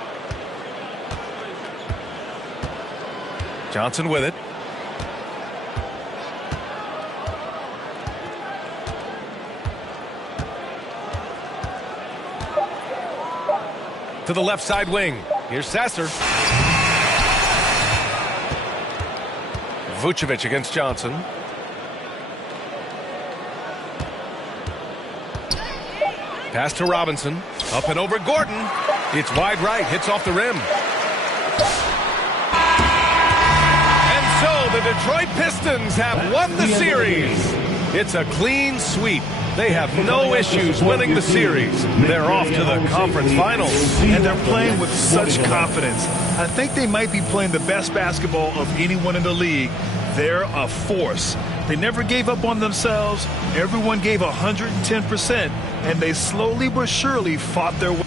Johnson with it. To the left side wing. Here's Sasser. Vucevic against Johnson. Pass to Robinson. Up and over Gordon. It's wide right. Hits off the rim. And so the Detroit Pistons have won the series. It's a clean sweep. They have no issues winning the series. They're off to the conference finals. And they're playing with such confidence. I think they might be playing the best basketball of anyone in the league. They're a force. They never gave up on themselves. Everyone gave 110%, and they slowly but surely fought their way.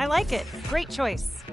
I like it. Great choice.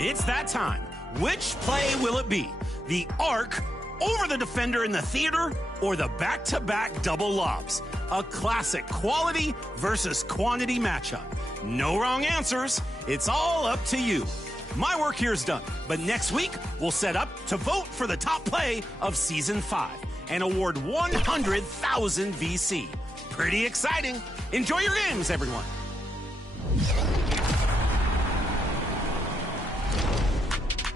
It's that time. Which play will it be? The arc over the defender in the theater or the back-to-back double lobs? A classic quality versus quantity matchup. No wrong answers. It's all up to you. My work here is done, but next week we'll set up to vote for the top play of Season 5 and award 100,000 VC. Pretty exciting. Enjoy your games, everyone.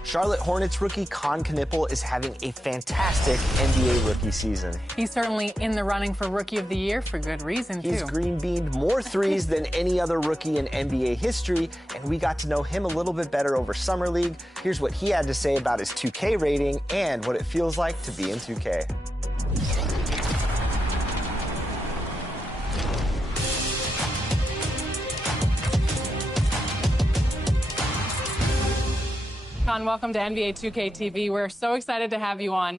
Charlotte Hornets rookie Con Knippel is having a fantastic NBA rookie season. He's certainly in the running for Rookie of the Year for good reason, too. He's green-beamed more threes than any other rookie in NBA history, and we got to know him a little bit better over Summer League. Here's what he had to say about his 2K rating and what it feels like to be in 2K. Con, welcome to NBA 2K TV. We're so excited to have you on.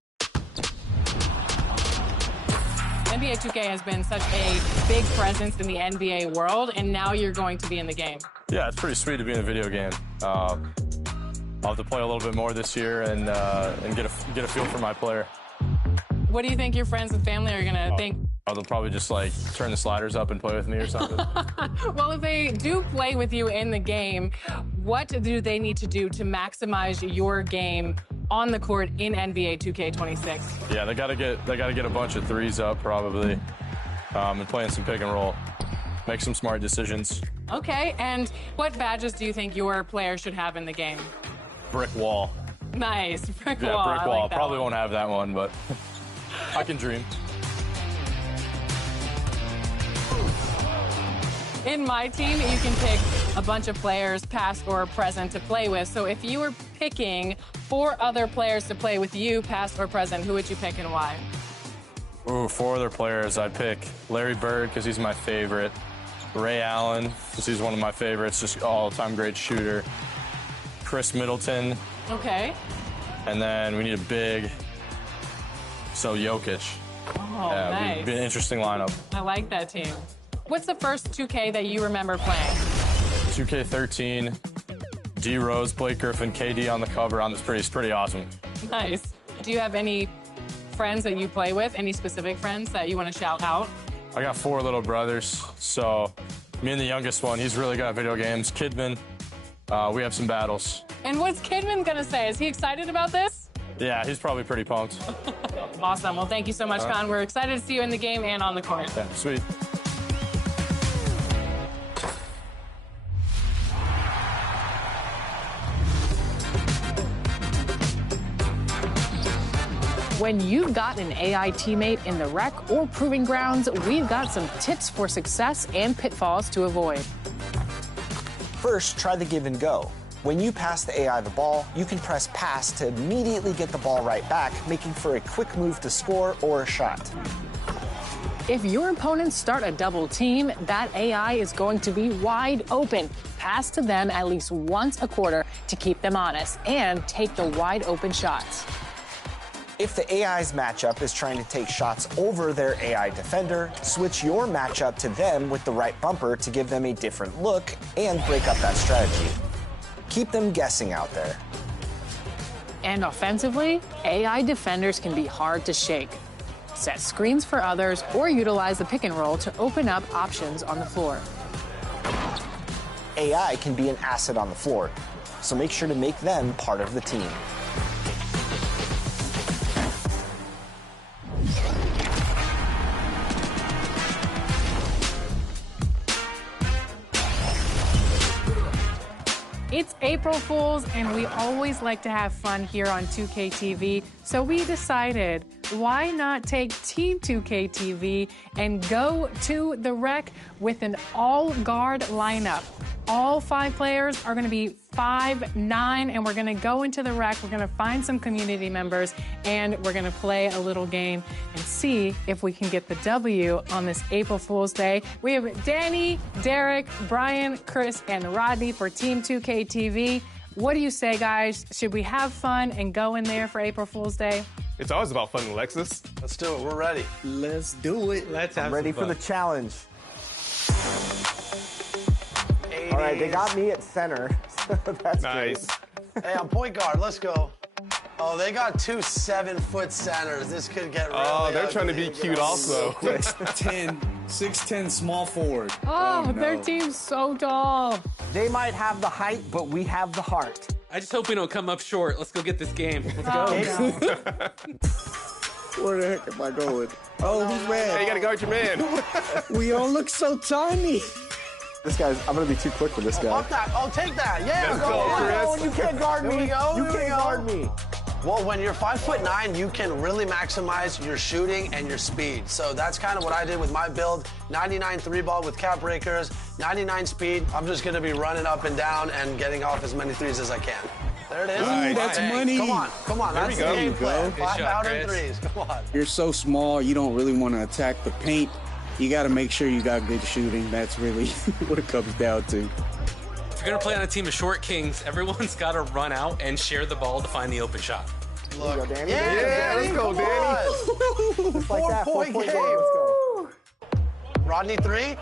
NBA 2K has been such a big presence in the NBA world, and now you're going to be in the game. Yeah, it's pretty sweet to be in a video game. I'll have to play a little bit more this year and get a feel for my player. What do you think your friends and family are going to think? They'll probably just like turn the sliders up and play with me or something. Well, if they do play with you in the game, what do they need to do to maximize your game on the court in NBA 2K26? Yeah, they gotta get a bunch of threes up probably, and playing some pick and roll. Make some smart decisions. Okay, and what badges do you think your player should have in the game? Brick wall. Nice, brick wall. Yeah, brick wall. Like Probably won't have that one, but I can dream. In my team, you can pick a bunch of players, past or present, to play with. So if you were picking 4 other players to play with you, past or present, who would you pick and why? Ooh, 4 other players. I'd pick Larry Bird because he's my favorite. Ray Allen because he's one of my favorites, just all-time great shooter. Chris Middleton. Okay. And then we need a big, so Jokic. Oh, yeah, nice. It'd be an interesting lineup. I like that team. What's the first 2K that you remember playing? 2K13, D Rose, Blake Griffin, KD on the cover. It's pretty awesome. Nice. Do you have any friends that you play with? Any specific friends that you want to shout out? I got 4 little brothers, so me and the youngest one, he's really good at video games. Kidman, we have some battles. And what's Kidman gonna say? Is he excited about this? Yeah, he's probably pretty pumped. Awesome. Well, thank you so much, Con. We're excited to see you in the game and on the court. Yeah, sweet. When you've got an AI teammate in the rec or proving grounds, we've got some tips for success and pitfalls to avoid. First, try the give and go. When you pass the AI the ball, you can press pass to immediately get the ball right back, making for a quick move to score or a shot. If your opponents start a double team, that AI is going to be wide open. Pass to them at least once a quarter to keep them honest and take the wide open shots. If the AI's matchup is trying to take shots over their AI defender, switch your matchup to them with the right bumper to give them a different look and break up that strategy. Keep them guessing out there. And offensively, AI defenders can be hard to shake. Set screens for others or utilize the pick and roll to open up options on the floor. AI can be an asset on the floor. so make sure to make them part of the team. It's April Fools, and we always like to have fun here on 2K TV. So we decided, why not take Team 2K TV and go to the rec with an all-guard lineup. All 5 players are going to be 5'9", and we're going to go into the rec. We're going to find some community members, and we're going to play a little game and see if we can get the W on this April Fool's Day. We have Danny, Derek, Brian, Chris, and Rodney for Team 2K TV. What do you say, guys? Should we have fun and go in there for April Fool's Day? It's always about fun, Alexis. Let's do it. We're ready. Let's do it. Let's have I'm ready some for fun. the challenge. All right, they got me at center. So that's nice. Hey, I'm point guard. Let's go. Oh, they got 2 7-foot centers. This could get really they're ugly. trying to be cute also. 6'10", small forward. Oh, no. their team's so tall. They might have the height, but we have the heart. I just hope we don't come up short. Let's go get this game. Let's go. Where the heck am I going? Oh, who's mad? Hey, you gotta guard your man. We all look so tiny. This guy's, I'm gonna be too quick for this guy. Fuck that. Oh, take that. Yeah, Let's go. go, Chris. Oh, you can't guard me. Here we go. You Here we can't go. guard me. Well, when you're 5'9", you can really maximize your shooting and your speed. So that's kind of what I did with my build. 99 3-ball with cap breakers, 99 speed. I'm just gonna be running up and down and getting off as many threes as I can. There it is. Nice. That's money. Come on, come on. There That's we the go. game plan. Good 5 shot, out and Chris. 3s. Come on. You're so small, you don't really want to attack the paint. You got to make sure you got good shooting. That's really what it comes down to. If you're going to play on a team of short kings, everyone's got to run out and share the ball to find the open shot. Look, go, Danny. Yeah, let's go, Danny. Just like that. 4-point Four-point game. Let's go. Rodney 3.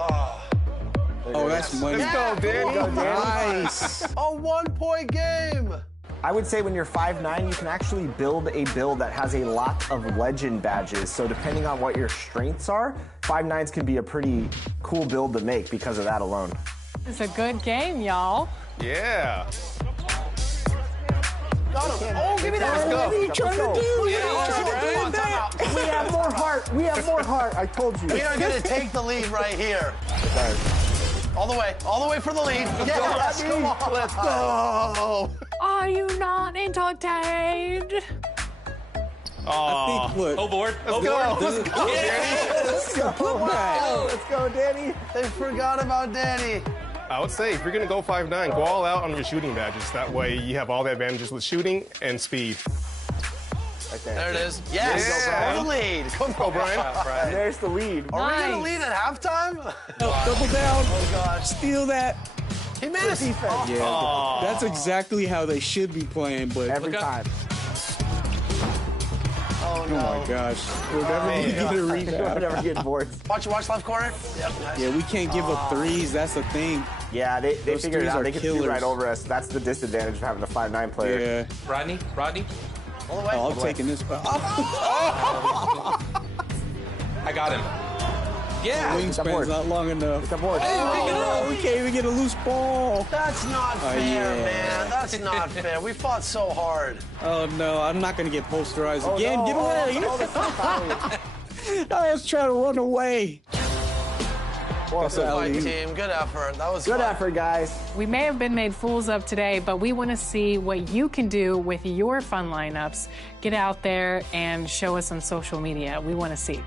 Oh, that's money. Let's go, Danny. Nice. A 1-point game. I would say when you're 5'9", you can actually build a build that has a lot of legend badges. So depending on what your strengths are, 5'9s can be a pretty cool build to make because of that alone. It's a good game, y'all. Yeah. Got him. Oh, give me that. Let's go. What are you trying to do? We have more heart. We have more heart. I told you. We are going to take the lead right here. All the way for the lead. Yes, come on. Let's go. Are you not entertained? Oh, Look, Oh, board. let's Oh, go. board. Let's go, Danny. let's go. Put back. Let's go, Danny. They forgot about Danny. I would say if you're gonna go 5'9", go all out on your shooting badges. That way you have all the advantages with shooting and speed. Right there. There it is. Yes. Yeah. The lead. Come Go, on, Brian. There's the lead. Are we going to Nice. lead at halftime? Double down. Oh, God. Steal that. He missed. Defense. Yeah, that's exactly how they should be playing, but Every time. Oh, oh no. my gosh, we're never gonna get a We're rebound. never getting boards. Watch left corner. Yep, nice. Yeah, we can't give up threes. That's the thing. Yeah, they Those figured it threes out. are They can shoot killers. right over us. That's the disadvantage of having a 5'9" player. Yeah. Rodney. All the way. Oh, I'm taking this. I got him. Yeah. Wingspan's not long enough. The board. Oh, we can't even get a loose ball. That's not fair, yeah. man. That's not fair. We fought so hard. Oh no, I'm not gonna get posterized Oh, again. no. Get away! Oh, that's not fouling. I was trying to run away. Well, Good fight, team. Good effort. That was good fun. effort, guys. We may have been made fools of today, but we want to see what you can do with your fun lineups. Get out there and show us on social media. We want to see.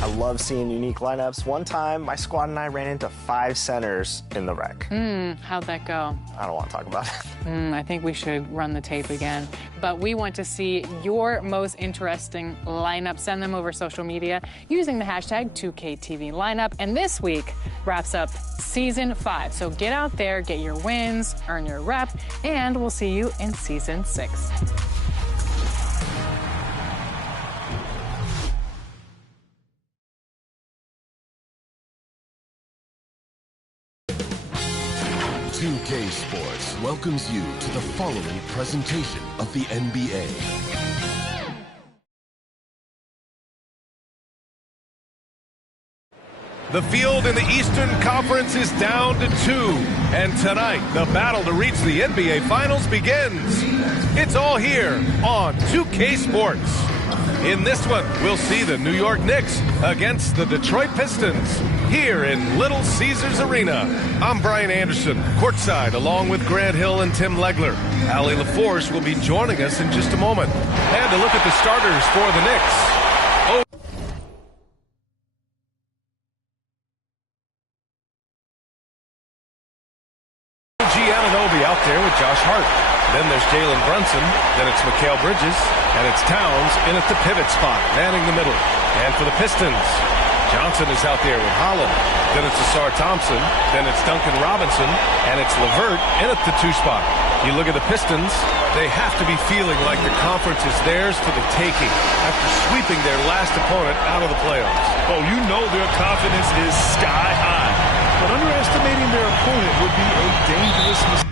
I love seeing unique lineups. One time, my squad and I ran into 5 centers in the rec. How'd that go? I don't want to talk about it. I think we should run the tape again. But we want to see your most interesting lineup. Send them over social media using the hashtag 2KTVLineup. And this week wraps up Season 5. So get out there, get your wins, earn your rep, and we'll see you in Season 6. .2K Sports welcomes you to the following presentation of the NBA. The field in the Eastern Conference is down to 2. And tonight, the battle to reach the NBA Finals begins. It's all here on 2K Sports. In this one, we'll see the New York Knicks against the Detroit Pistons here in Little Caesars Arena. I'm Brian Anderson, courtside, along with Grant Hill and Tim Legler. Allie LaForce will be joining us in just a moment. And to look at the starters for the Knicks. Anunoby out there with Josh Hart. Then there's Jalen Brunson. Then it's Mikal Bridges. And it's Towns in at the pivot spot, manning the middle. And for the Pistons, Johnson is out there with Holland. Then it's Asar Thompson. Then it's Duncan Robinson. And it's LeVert in at the 2 spot. You look at the Pistons, they have to be feeling like the conference is theirs for the taking after sweeping their last opponent out of the playoffs. Oh, you know their confidence is sky high. But underestimating their opponent would be a dangerous mistake.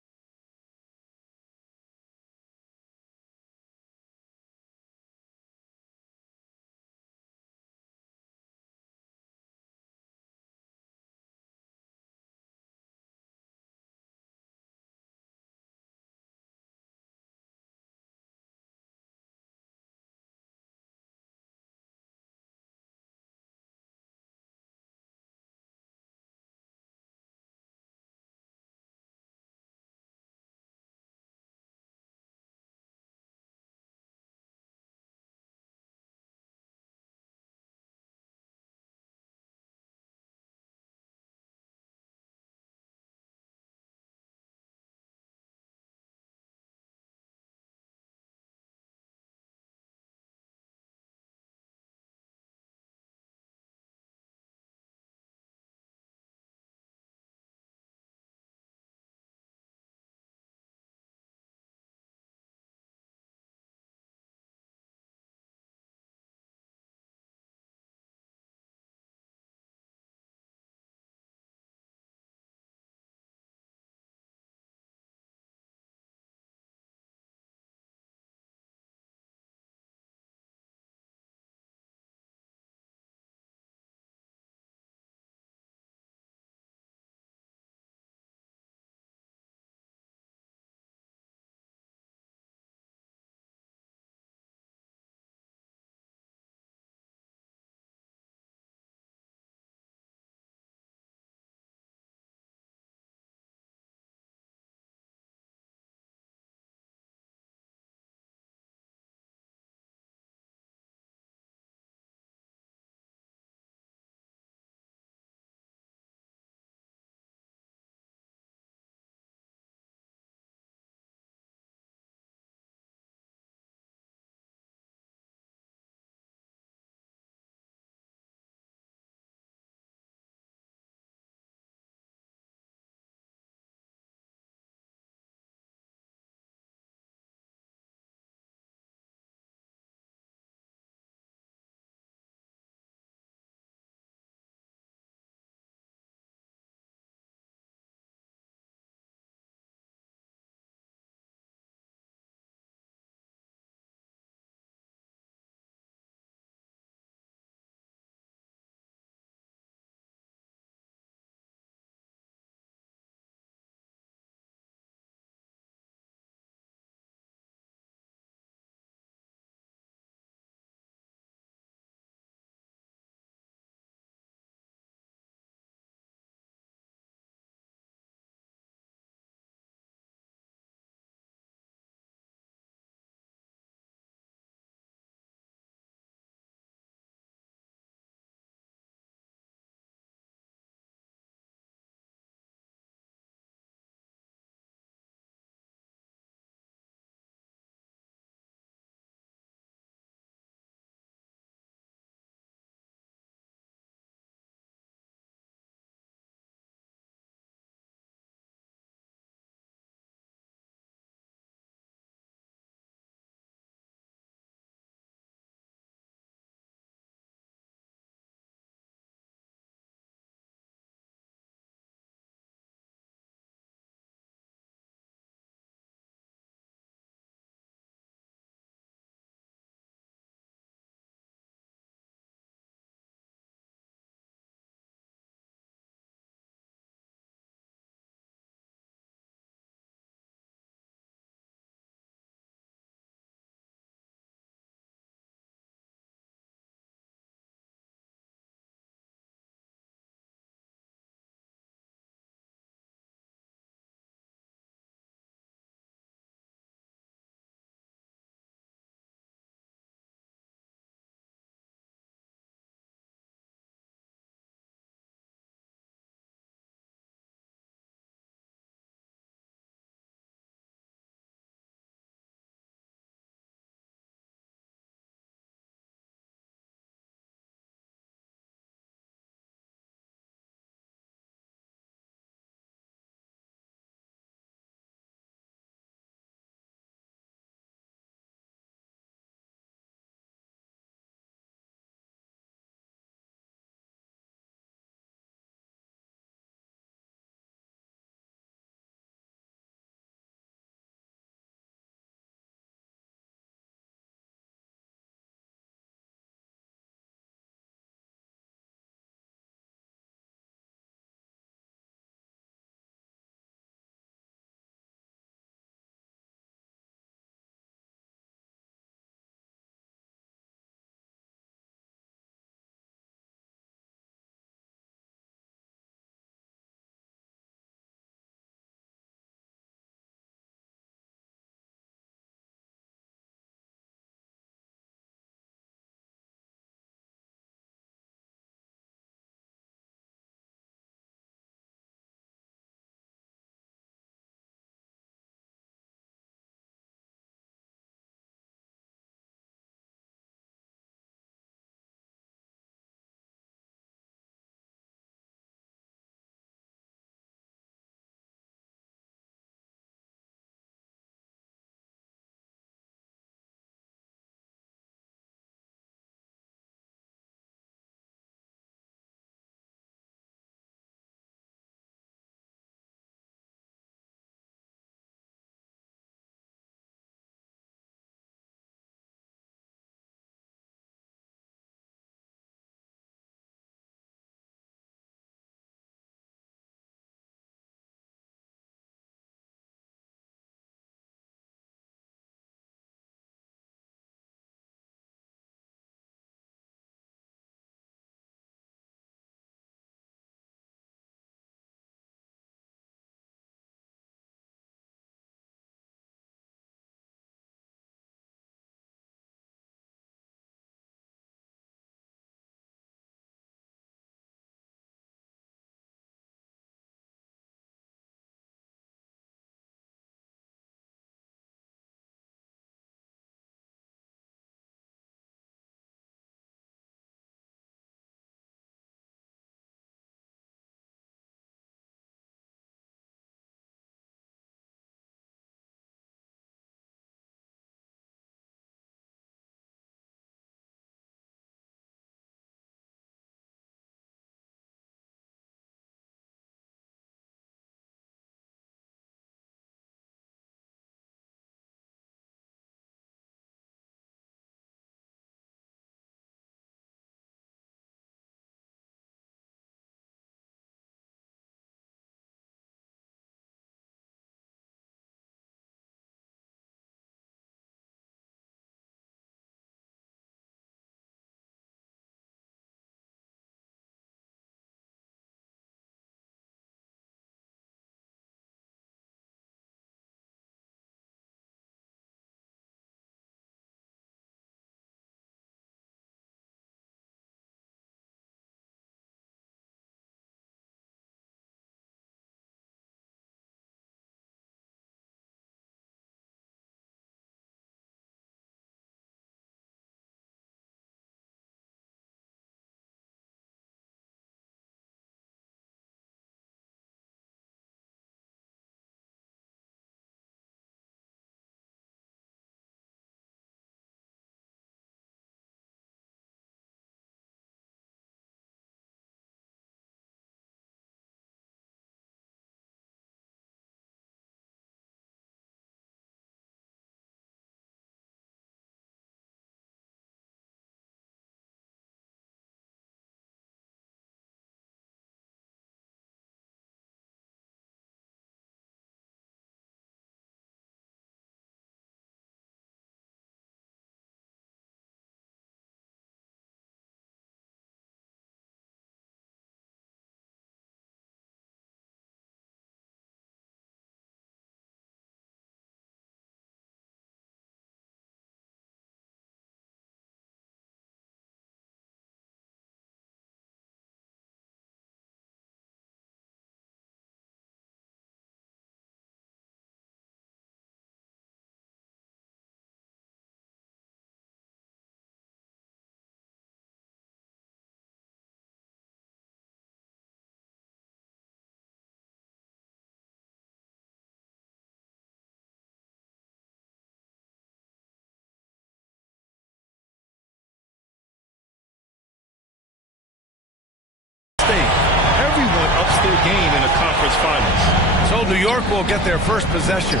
game in the conference finals. So New York will get their first possession.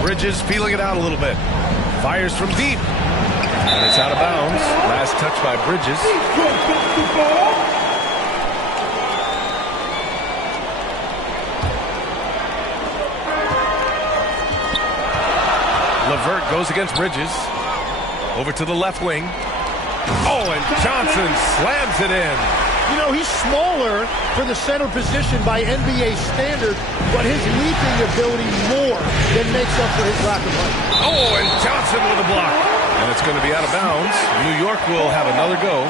Bridges feeling it out a little bit. Fires from deep. And it's out of bounds. Last touch by Bridges. Levert goes against Bridges. Over to the left wing. Oh, and Johnson slams it in. You know, he's smaller for the center position by NBA standard, but his leaping ability more than makes up for his lack of height. Oh, and Johnson with a block. And it's going to be out of bounds. New York will have another go.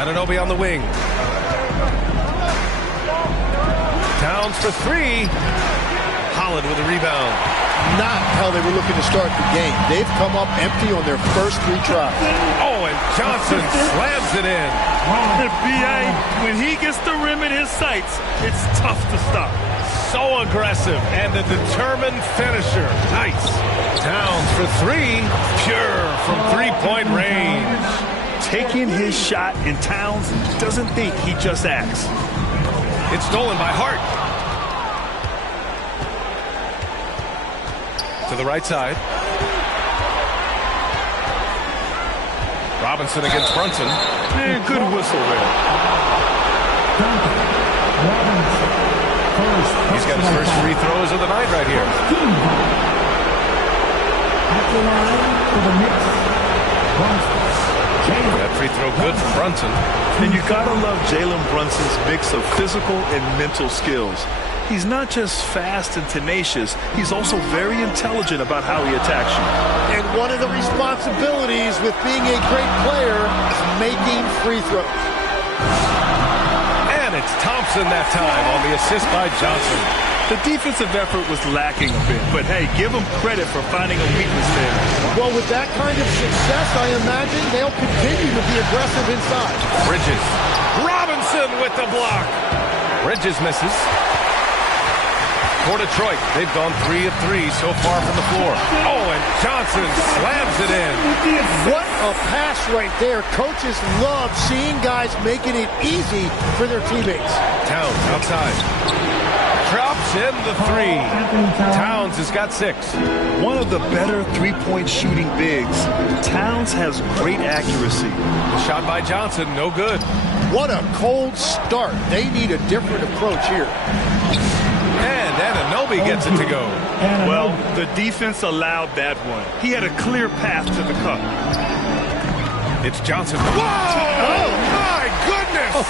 Anunoby on the wing. Towns for three. Holland with a rebound. Not how they were looking to start the game. They've come up empty on their first 3 tries. Oh, and Johnson slams it in. B.A., when he gets the rim in his sights, it's tough to stop. So aggressive and a determined finisher. Nice. Towns for three. Pure from three-point range. Taking his shot, and Towns doesn't think, he just acts. It's stolen by Hart. To the right side. Robinson against Brunson. Man, good whistle there. He's got his first free throws of the night right here. That free throw good from Brunson. And you gotta love Jalen Brunson's mix of physical and mental skills. He's not just fast and tenacious, he's also very intelligent about how he attacks you. And one of the responsibilities with being a great player is making free throws. And it's Thompson that time on the assist by Johnson. The defensive effort was lacking a bit, but hey, give them credit for finding a weakness there. Well, with that kind of success, I imagine they'll continue to be aggressive inside. Bridges. Robinson with the block. Bridges misses. For Detroit, they've gone 3 of 3 so far from the floor. Oh, and Johnson slams it in. What a pass right there. Coaches love seeing guys making it easy for their teammates. Towns outside. Drops in the three. Towns has got 6. One of the better three-point shooting bigs. Towns has great accuracy. The shot by Johnson, no good. What a cold start. They need a different approach here. And Anunoby gets it to go. Well, the defense allowed that one. He had a clear path to the cup. It's Johnson. Whoa! Oh, my goodness!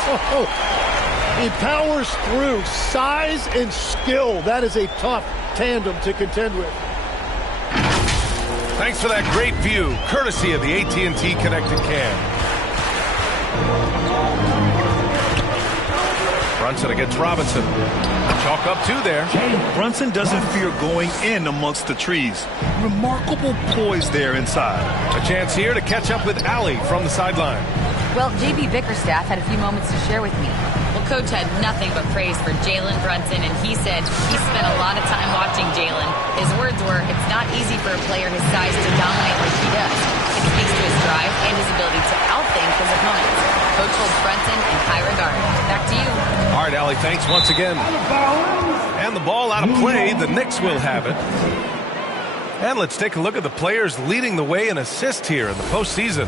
He powers through. Size and skill. That is a tough tandem to contend with. Thanks for that great view, courtesy of the AT&T Connected Cam. Brunson against Robinson. Chalk up 2 there. Brunson doesn't fear going in amongst the trees. Remarkable poise there inside. A chance here to catch up with Allie from the sideline. Well, J.B. Bickerstaff had a few moments to share with me. Well, Coach had nothing but praise for Jalen Brunson, and he said he spent a lot of time watching Jalen. His words were, it's not easy for a player his size to dominate like he does. It speaks to his drive and his ability to outthink his opponents. Coach holds Brunson in high regard. Back to you. All right, Allie, thanks once again. And the ball out of play. The Knicks will have it. And let's take a look at the players leading the way in assists here in the postseason.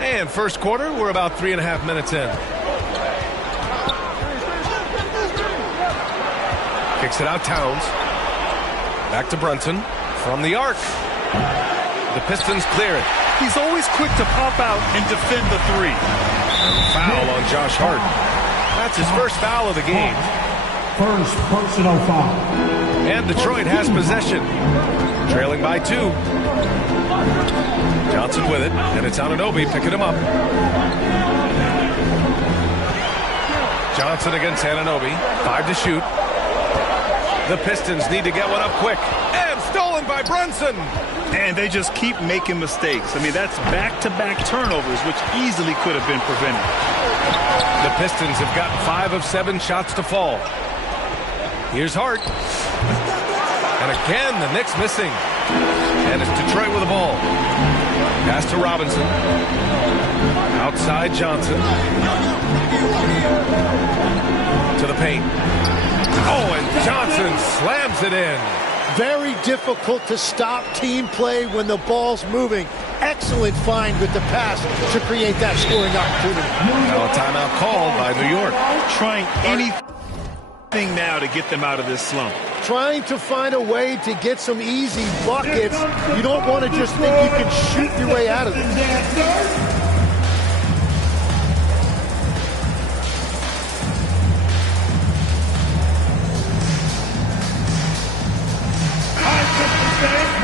And first quarter, we're about 3.5 minutes in. Kicks it out, Towns. Back to Brunson from the arc. The Pistons clear it. He's always quick to pop out and defend the 3. Foul on Josh Hart. That's his first foul of the game. First personal foul. And Detroit has possession. Trailing by 2. Johnson with it, and it's Anunoby picking him up. Johnson against Anunoby. 5 to shoot. The Pistons need to get one up quick. And stolen stolen by Brunson. And they just keep making mistakes. I mean, that's back-to-back turnovers, which easily could have been prevented. The Pistons have gotten 5 of 7 shots to fall. Here's Hart. And again, the Knicks missing. And it's Detroit with the ball. Pass to Robinson. Outside Johnson. To the paint. Oh, and Johnson slams it in. Very difficult to stop team play when the ball's moving. Excellent find with the pass to create that scoring opportunity. Now a timeout called by New York. Trying anything now to get them out of this slump. Trying to find a way to get some easy buckets. You don't want to just think you can shoot your way out of this.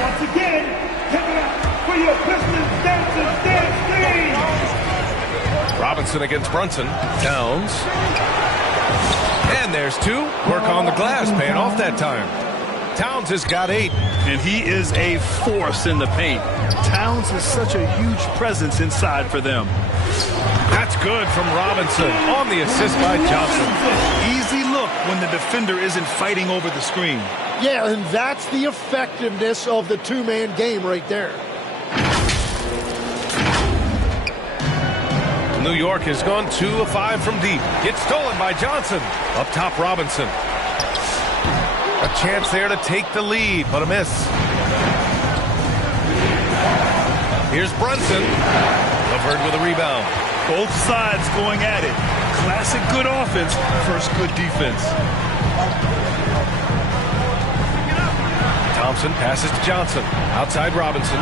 Once again, give it up for your Pistons dancers dance team. Robinson against Brunson. Towns. And there's 2. Work on the glass, paying off that time. Towns has got 8. And he is a force in the paint. Towns is such a huge presence inside for them. That's good from Robinson on the assist by Johnson. Easy look when the defender isn't fighting over the screen. Yeah, and that's the effectiveness of the two-man game right there. New York has gone 2 of 5 from deep. Gets stolen by Johnson. Up top, Robinson. A chance there to take the lead, but a miss. Here's Brunson. LeVert with a rebound. Both sides going at it. Classic good offense, first good defense. Thompson passes to Johnson. Outside Robinson.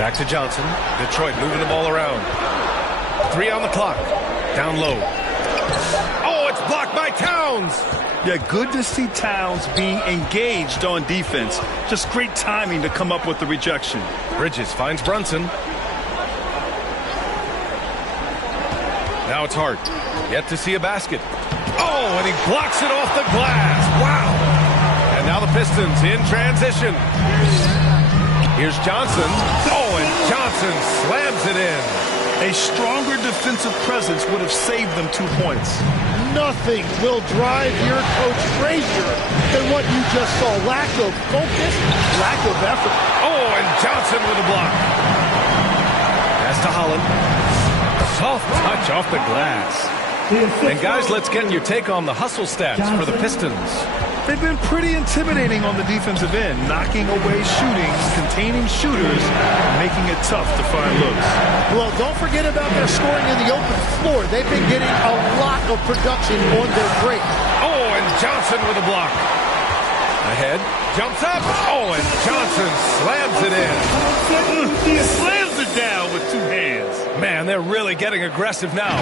Back to Johnson. Detroit moving the ball around. 3 on the clock. Down low. Oh, it's blocked by Towns. Yeah, good to see Towns being engaged on defense. Just great timing to come up with the rejection. Bridges finds Brunson. Now it's Hart. Yet to see a basket. Oh, and he blocks it off the glass. Wow. And now the Pistons in transition. Here's Johnson. Oh, and Johnson slams it in. A stronger defensive presence would have saved them 2 points. Nothing will drive your coach crazier than what you just saw. Lack of focus, lack of effort. Oh, and Johnson with a block. Pass to Holland. Soft touch off the glass. And guys, let's get your take on the hustle stats for the Pistons. They've been pretty intimidating on the defensive end, knocking away shooting, containing shooters, making it tough to find looks. Well, don't forget about their scoring in the open floor. They've been getting a lot of production on their break. Oh, and Johnson with a block. Ahead, jumps up. Oh, and Johnson slams it in. He slams it down with 2 hands. Man, they're really getting aggressive now.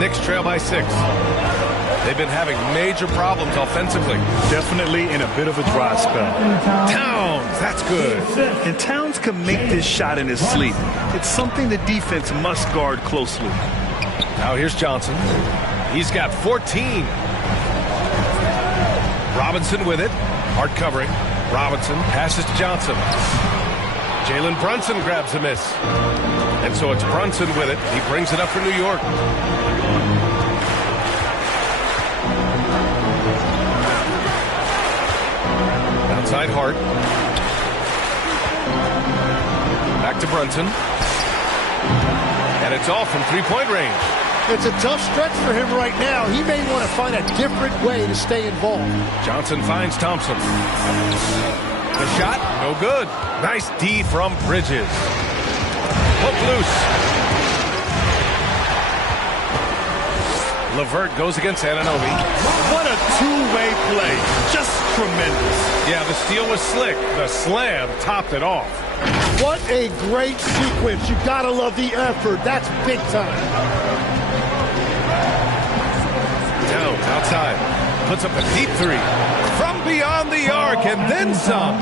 Knicks trail by 6. They've been having major problems offensively. Definitely in a bit of a dry spell. Towns, that's good. And Towns can make this shot in his sleep. It's something the defense must guard closely. Now here's Johnson. He's got 14. Robinson with it. Hart covering. Robinson passes to Johnson. Jalen Brunson grabs a miss. And so it's Brunson with it. He brings it up for New York. Outside Hart. Back to Brunson. And it's all from 3-point range. It's a tough stretch for him right now. He may want to find a different way to stay involved. Johnson finds Thompson. The shot, no good. Nice D from Bridges. Hook loose. LeVert goes against Anunoby. What a two-way play. Just tremendous. Yeah, the steal was slick. The slam topped it off. What a great sequence. You gotta love the effort. That's big time. Down, outside. Puts up a deep 3. From beyond the arc and then some.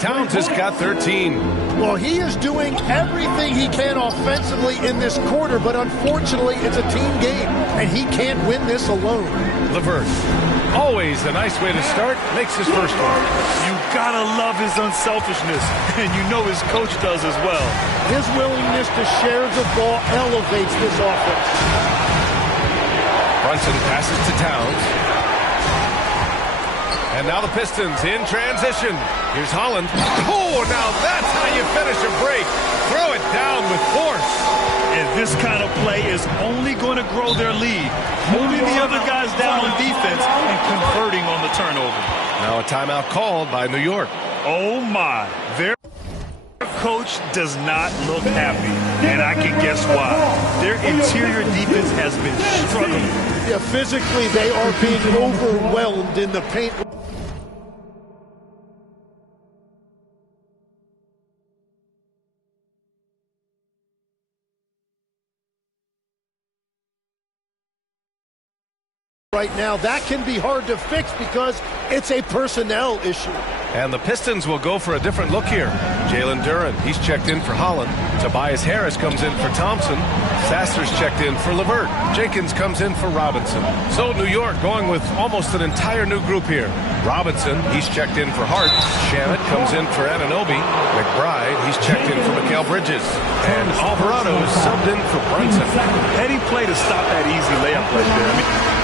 Towns has got 13. Well, he is doing everything he can offensively in this quarter, but unfortunately, it's a team game, and he can't win this alone. LeVert Always a nice way to start. Makes his first one. You gotta love his unselfishness, and you know his coach does as well. His willingness to share the ball elevates this offense. Brunson passes to Towns. And now the Pistons in transition. Here's Holland. Oh, now that's how you finish a break. Throw it down with force. And this kind of play is only going to grow their lead, holding the other guys down on defense and converting on the turnover. Now a timeout called by New York. Oh, my. Their coach does not look happy, and I can guess why. Their interior defense has been struggling. Yeah, physically they are being overwhelmed in the paint. Right now, that can be hard to fix because it's a personnel issue. And the Pistons will go for a different look here. Jalen Duren, he's checked in for Holland. Tobias Harris comes in for Thompson. Sasser's checked in for LeVert. Jenkins comes in for Robinson. So New York going with almost an entire new group here. Robinson, he's checked in for Hart. Shamit comes in for Anunoby. McBride, he's checked in for Mikal Bridges. And Alvarado is subbed in for Brunson. Heady play to stop that easy layup right there.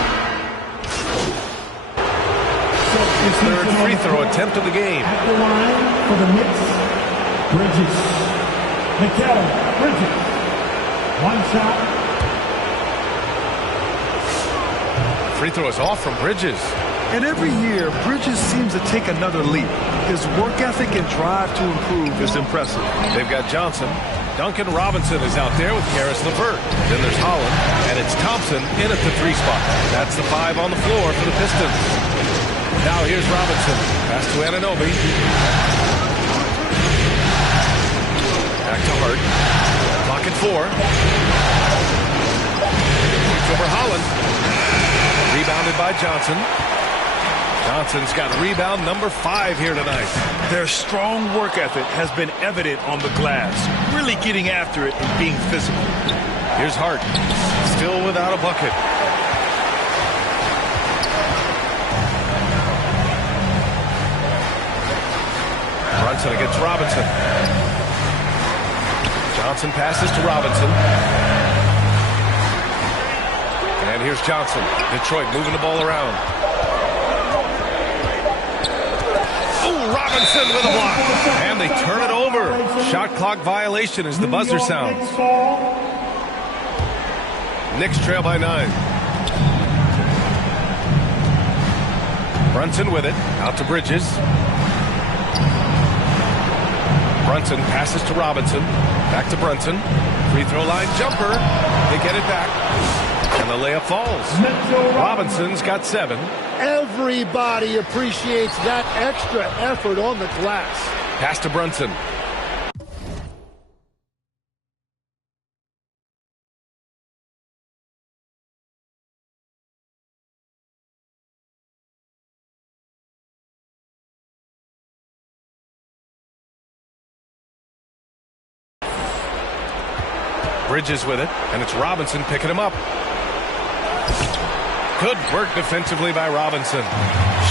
Third free throw attempt of the game. At the line for the Knicks, Bridges. Mikal Bridges. One shot. Free throw is off from Bridges. And every year, Bridges seems to take another leap. His work ethic and drive to improve is impressive. They've got Johnson. Duncan Robinson is out there with Karis LeVert. Then there's Holland, and it's Thompson in at the 3 spot. That's the 5 on the floor for the Pistons. Now here's Robinson. Pass to Anunoby. Back to Hart. Clock at 4. Over Holland. Rebounded by Johnson. Johnson's got rebound number 5 here tonight. Their strong work ethic has been evident on the glass. Really getting after it and being physical. Here's Hart. Still without a bucket. Brunson against Robinson. Johnson passes to Robinson. And here's Johnson. Detroit moving the ball around. Oh, Robinson with a block. And they turn it over. Shot clock violation as the buzzer sounds. Knicks trail by 9. Brunson with it. Out to Bridges. Brunson passes to Robinson. Back to Brunson. Free throw line jumper. They get it back. And the layup falls. Robinson's got 7. Everybody appreciates that extra effort on the glass. Pass to Brunson. Bridges with it, and it's Robinson picking him up. Good work defensively by Robinson.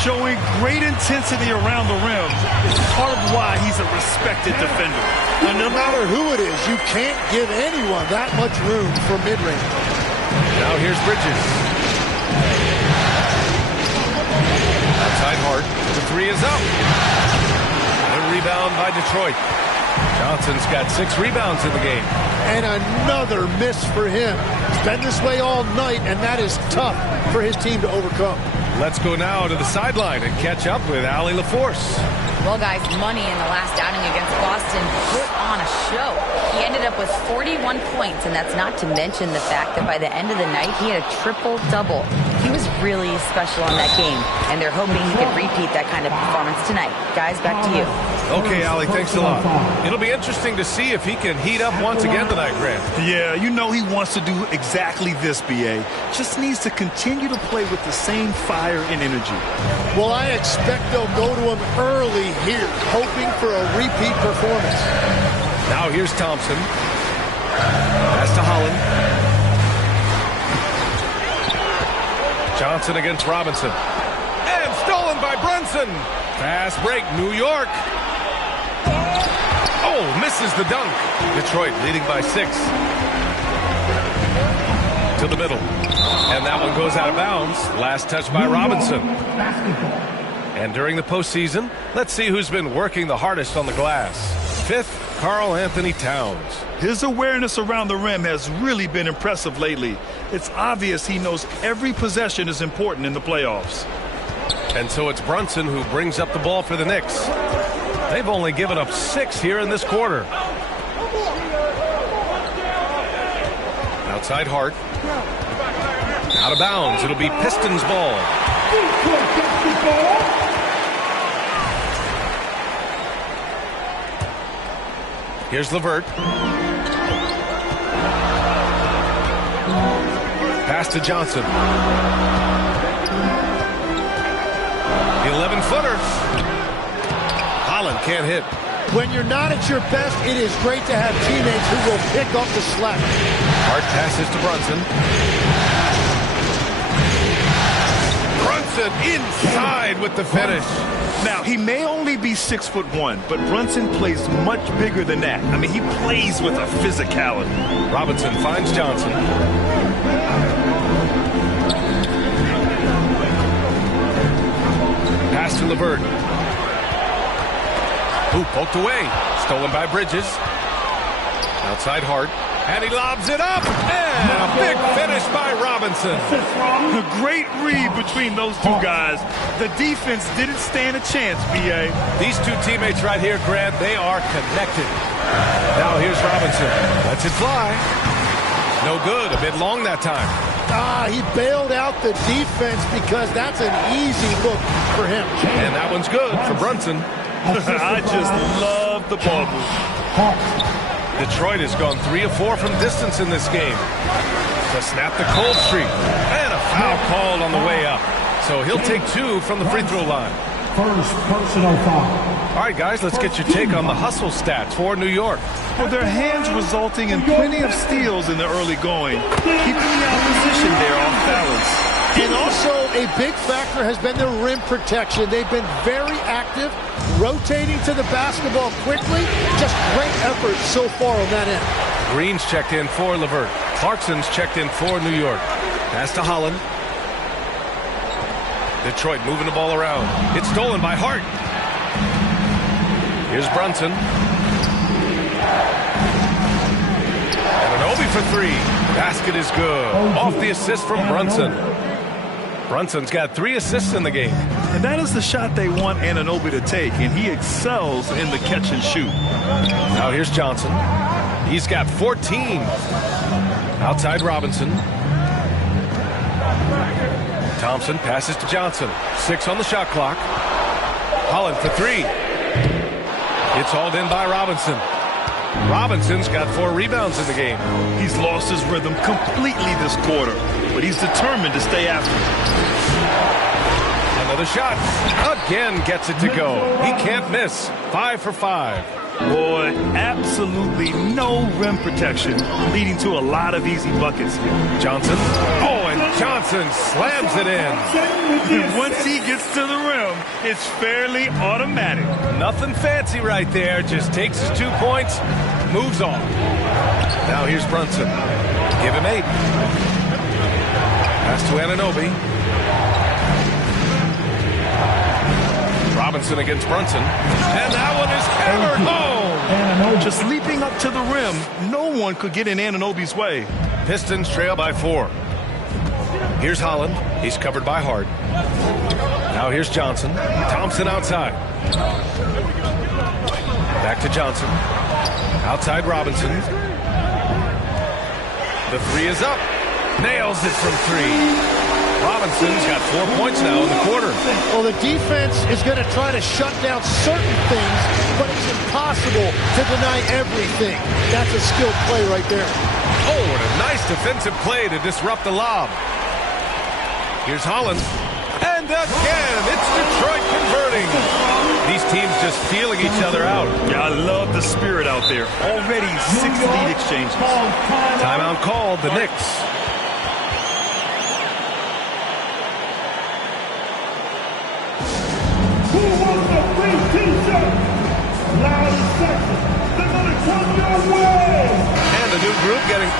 Showing great intensity around the rim is part of why he's a respected defender. And no matter who it is, you can't give anyone that much room for mid-range. Now here's Bridges. Outside Hart. The 3 is up. A rebound by Detroit. Johnson's got 6 rebounds in the game. And another miss for him. It's been this way all night, and that is tough for his team to overcome. Let's go now to the sideline and catch up with Allie LaForce. Well, guys, Money in the last outing against Boston put on a show. He ended up with 41 points, and that's not to mention the fact that by the end of the night, he had a triple-double. He was really special on that game, and they're hoping he can repeat that kind of performance tonight. Guys, back to you. Okay, Allie, thanks a lot. It'll be interesting to see if he can heat up once again tonight, Grant. Yeah, you know he wants to do exactly this, B.A. Just needs to continue to play with the same fire and energy. Well, I expect they'll go to him early here, hoping for a repeat performance. Now here's Thompson. Pass to Holland. Johnson against Robinson. Rebound by Brunson. Fast break, New York. Oh, misses the dunk. Detroit leading by 6. To the middle. And that one goes out of bounds. Last touch by Robinson. And during the postseason, let's see who's been working the hardest on the glass. 5th, Karl Anthony Towns. His awareness around the rim has really been impressive lately. It's obvious he knows every possession is important in the playoffs. And so it's Brunson who brings up the ball for the Knicks. They've only given up 6 here in this quarter. Outside Hart. Out of bounds. It'll be Pistons ball. Here's LeVert. Pass to Johnson. The 11-footer. Holland can't hit. When you're not at your best, it is great to have teammates who will pick up the slack. Hart passes to Brunson. Brunson inside with the finish. Now, he may only be 6'1", but Brunson plays much bigger than that. I mean, he plays with a physicality. Robinson finds Johnson. Pass to LeVert. Ooh, poked away. Stolen by Bridges. Outside Hart. And he lobs it up. And a big finish by Robinson. A great read between those two guys. The defense didn't stand a chance, B.A. These two teammates right here, Grant, they are connected. Now here's Robinson. Lets it fly. No good. A bit long that time. He bailed out the defense because that's an easy look for him. And that one's good for Brunson. I just love the ball move. Detroit has gone 3 of 4 from distance in this game to snap the cold streak. And a foul called on the way up. So he'll take 2 from the free throw line. First personal foul. All right, guys, let's get your take on the hustle stats for New York. Well, their hands resulting in plenty of steals in the early going, keeping the opposition there off balance. And also a big factor has been their rim protection. They've been very active, rotating to the basketball quickly. Just great effort so far on that end. Green's checked in for LeVert. Clarkson's checked in for New York. Pass to Holland. Detroit moving the ball around. It's stolen by Hart. Here's Brunson. And Anunoby for 3. Basket is good. Off the assist from Brunson. Brunson's got 3 assists in the game. And that is the shot they want Anunoby to take, and he excels in the catch and shoot. Now here's Johnson. He's got 14. Outside Robinson. Thompson passes to Johnson. 6 on the shot clock. Holland for 3. It's hauled in by Robinson. Robinson's got 4 rebounds in the game. He's lost his rhythm completely this quarter, but he's determined to stay after it. Another shot. Again gets it to go. He can't miss. 5 for 5. Boy, absolutely no rim protection, leading to a lot of easy buckets here. Johnson. Oh, and Johnson slams it in. Once he gets to the rim, it's fairly automatic. Nothing fancy right there. Just takes his 2 points, moves on. Now here's Brunson. Give him 8. Pass to Anunoby. Robinson against Brunson. And that one is hammered home. Just leaping up to the rim, no one could get in Anunoby's way. Pistons trail by 4. Here's Holland. He's covered by Hart. Now here's Johnson. Thompson outside. Back to Johnson. Outside Robinson. The 3 is up. Nails it from 3. Robinson's got 4 points now in the quarter. Well, the defense is going to try to shut down certain things, but it's impossible to deny everything. That's a skilled play right there. Oh, and a nice defensive play to disrupt the lob. Here's Holland. And again, it's Detroit converting. These teams just feeling each other out. Yeah, I love the spirit out there. Already 6 lead exchanges. Timeout called, the Knicks. And a new group getting...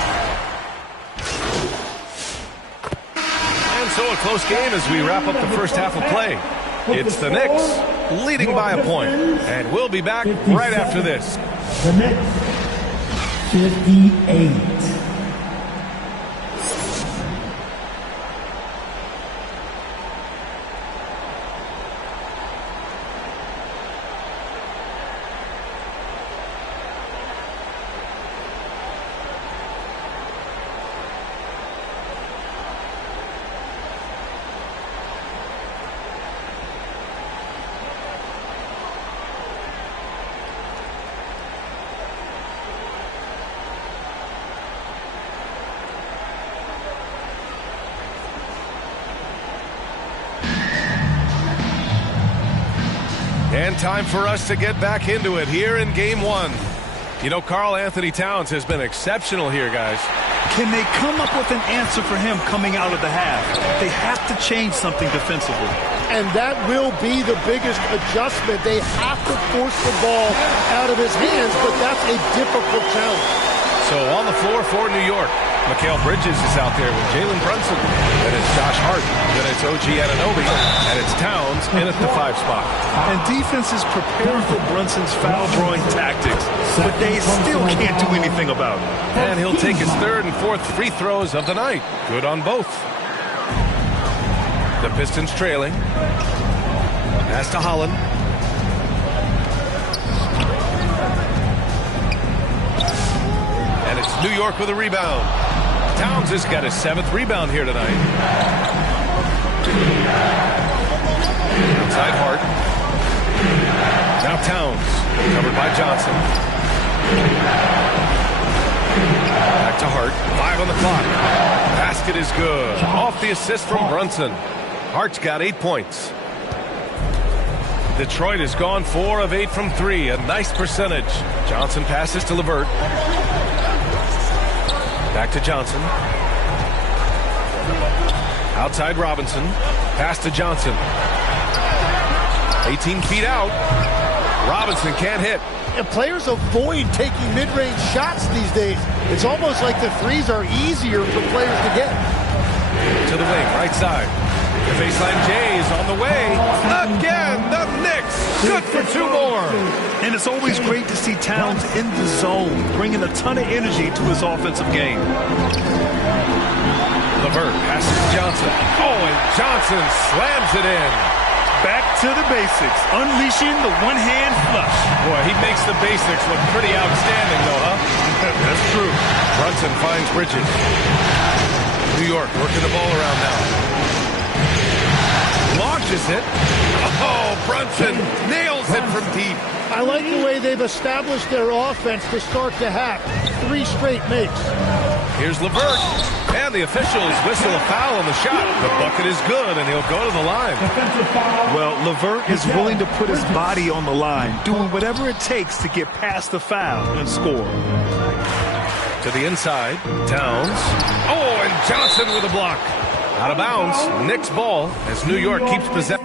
And so a close game as we wrap up the first half of play. It's the Knicks leading by a point. And we'll be back right after this. The Knicks, 58. And time for us to get back into it here in game one. You know, Karl Anthony Towns has been exceptional here, guys. Can they come up with an answer for him coming out of the half? They have to change something defensively. And that will be the biggest adjustment. They have to force the ball out of his hands, but that's a difficult challenge. So on the floor for New York, Mikal Bridges is out there with Jalen Brunson. Then it's Josh Hart. Then it's OG Anunoby. And it's Towns in at the 5 spot. And defenses prepare for Brunson's foul-drawing tactics, but they still can't do anything about it. And he'll take his 3rd and 4th free throws of the night. Good on both. The Pistons trailing. Pass to Holland. And it's New York with a rebound. Towns has got his 7th rebound here tonight. Outside Hart. Now Towns. Covered by Johnson. Back to Hart. 5 on the clock. Basket is good. Off the assist from Brunson. Hart's got 8 points. Detroit has gone 4 of 8 from 3. A nice percentage. Johnson passes to LeVert. Back to Johnson. Outside Robinson. Pass to Johnson. 18 feet out. Robinson can't hit. And players avoid taking mid-range shots these days. It's almost like the threes are easier for players to get. To the wing, right side. The baseline J is on the way. Again, the Knicks. Good for 2 more. And it's always great to see Towns in the zone, bringing a ton of energy to his offensive game. LeVert passes to Johnson. Oh, and Johnson slams it in. Back to the basics, unleashing the one-hand flush. Boy, he makes the basics look pretty outstanding, though, huh? That's true. Brunson finds Bridges. New York working the ball around now. Launches it. Oh, Brunson nails it from deep. I like the way they've established their offense to start the half. 3 straight makes. Here's LeVert. And the officials whistle a foul on the shot. The bucket is good, and he'll go to the line. Well, LeVert is willing to put his body on the line, doing whatever it takes to get past the foul and score. To the inside, Towns. Oh, and Johnson with a block. Out of bounds, Knicks ball as New York keeps possession.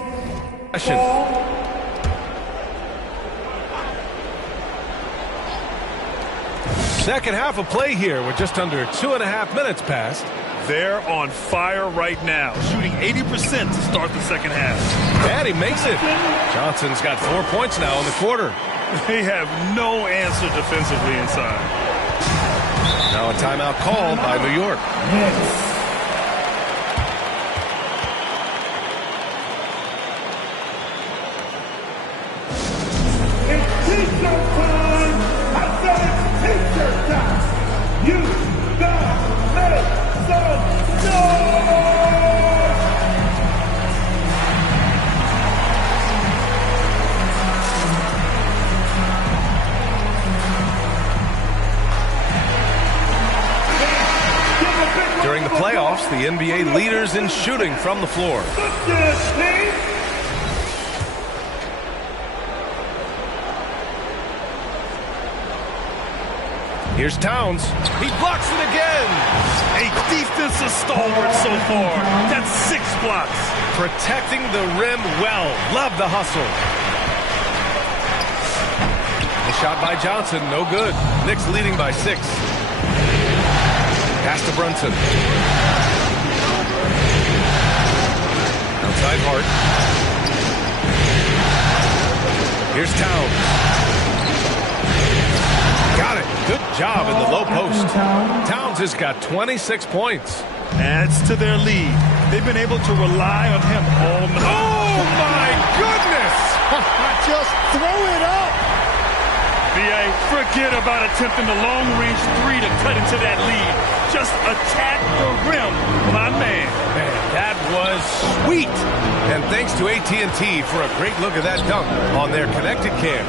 Second half of play here with just under 2.5 minutes passed. They're on fire right now, shooting 80% to start the second half. And he makes it. Johnson's got 4 points now in the quarter. They have no answer defensively inside. Now a timeout called by New York. You gotta make some noise! During the playoffs, the NBA leaders in shooting from the floor. Here's Towns. He blocks it again. A defensive stalwart so far. That's 6 blocks. Protecting the rim well. Love the hustle. shot by Johnson, no good. Knicks leading by 6. Pass to Brunson. Outside Hart. Here's Towns. Got it. Good job in the low post. Towns has got 26 points. Adds to their lead. They've been able to rely on him all night. Oh, my goodness! Just throw it up. B.A., forget about attempting the long-range 3 to cut into that lead. Just attack the rim, my man. Man, that was sweet. And thanks to AT&T for a great look at that dunk on their connected cam.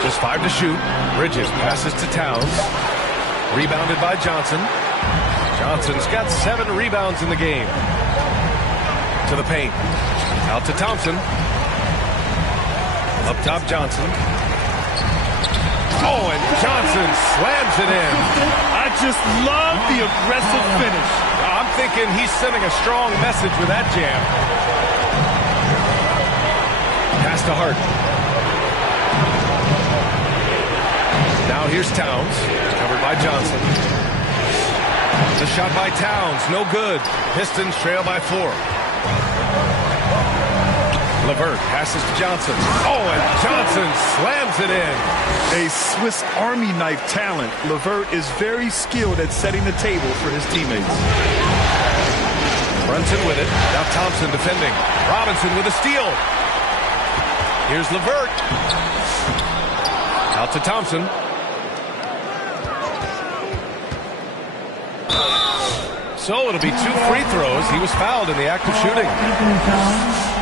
Just 5 to shoot. Bridges passes to Towns. Rebounded by Johnson. Johnson's got 7 rebounds in the game. To the paint. Out to Thompson. Up top, Johnson. Oh, and Johnson slams it in. I just love the aggressive finish. I'm thinking he's sending a strong message with that jam. Pass to Hart. Now here's Towns. Covered by Johnson. The shot by Towns. No good. Pistons trail by 4. LeVert passes to Johnson. Oh, and Johnson slams it in. A Swiss Army knife talent, LeVert is very skilled at setting the table for his teammates. Brunson with it. Now Thompson defending. Robinson with a steal. Here's LeVert. Out to Thompson. So it'll be 2 free throws. He was fouled in the act of shooting.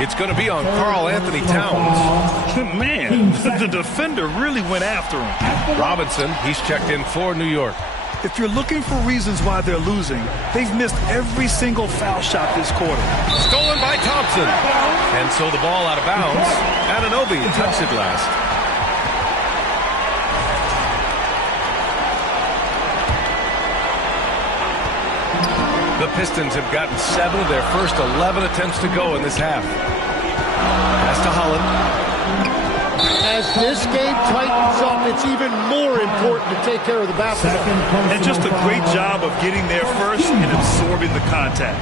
It's going to be on Karl Anthony Towns. Man, the defender really went after him. Robinson, he's checked in for New York. If you're looking for reasons why they're losing, they've missed every single foul shot this quarter. Stolen by Thompson. And so the ball out of bounds. Anunoby touched it last. The Pistons have gotten 7 of their first 11 attempts to go in this half. Pass to Holland. As this game tightens up, it's even more important to take care of the basketball. And just a great job of getting there first and absorbing the contact.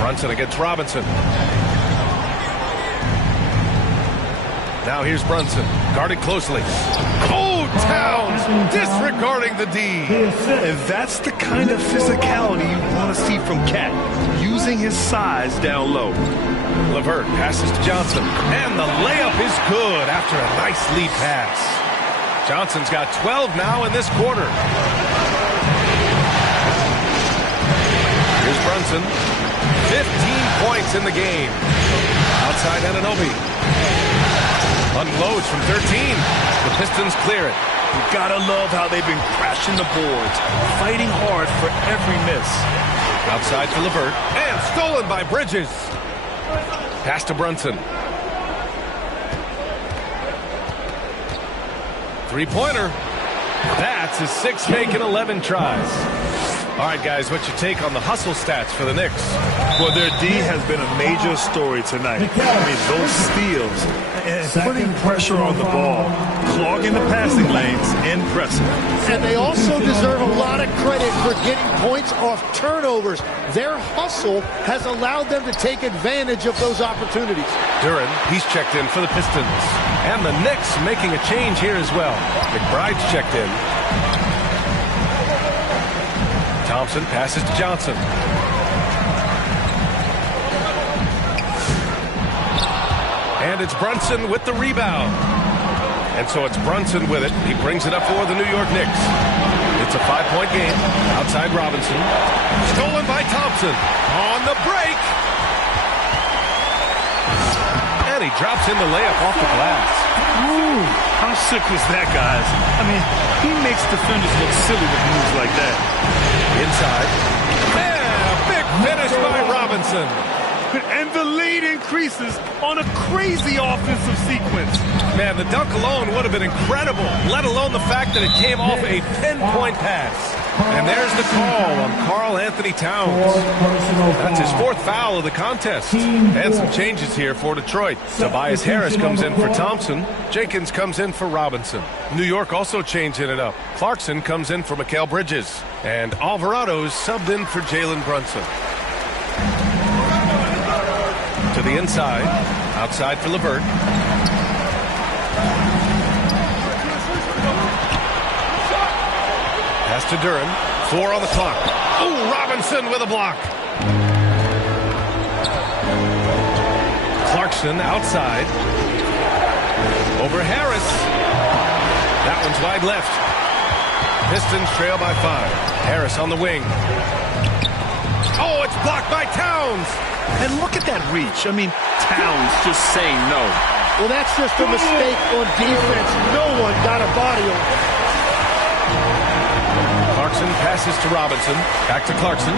Brunson against Robinson. Now here's Brunson, guarded closely. Oh, Towns disregarding the D. And that's the kind of physicality you want to see from Cat, using his size down low. LeVert passes to Johnson, and the layup is good after a nice lead pass. Johnson's got 12 now in this quarter. Here's Brunson, 15 points in the game. Outside Anunoby. Unloads from 13. The Pistons clear it. You gotta love how they've been crashing the boards, fighting hard for every miss. Outside for LeVert, and stolen by Bridges. Pass to Brunson. 3-pointer. That's his 6th make in 11 tries. All right, guys, what's your take on the hustle stats for the Knicks? Well, their D has been a major story tonight. I mean, those steals and putting pressure on the ball, clogging the passing lanes, impressive. And they also deserve a lot of credit for getting points off turnovers. Their hustle has allowed them to take advantage of those opportunities. Duran, he's checked in for the Pistons. And the Knicks making a change here as well. McBride's checked in. Thompson passes to Johnson. And it's Brunson with the rebound. And so it's Brunson with it. He brings it up for the New York Knicks. It's a 5-point game. Outside Robinson. Stolen by Thompson. On the break. And he drops in the layup off the glass. Ooh, how sick was that, guys? I mean, he makes defenders look silly with moves like that. Inside. And a big finish by Robinson. And the lead increases on a crazy offensive sequence. Man, the dunk alone would have been incredible, let alone the fact that it came off a 10-point pass. And there's the call on Karl Anthony Towns. That's his fourth foul of the contest. And some changes here for Detroit. Tobias Harris comes in for Thompson. Jenkins comes in for Robinson. New York also changing it up. Clarkson comes in for Mikal Bridges. And Alvarado's subbed in for Jalen Brunson. To the inside. Outside for LeVert. Pass to Duren. 4 on the clock. Oh, Robinson with a block. Clarkson outside. Over Harris. That one's wide left. Pistons trail by 5. Harris on the wing. Oh, it's blocked by Towns. And look at that reach. I mean, Towns just saying no. Well, that's just a mistake on defense. No one got a body on it. Clarkson passes to Robinson. Back to Clarkson.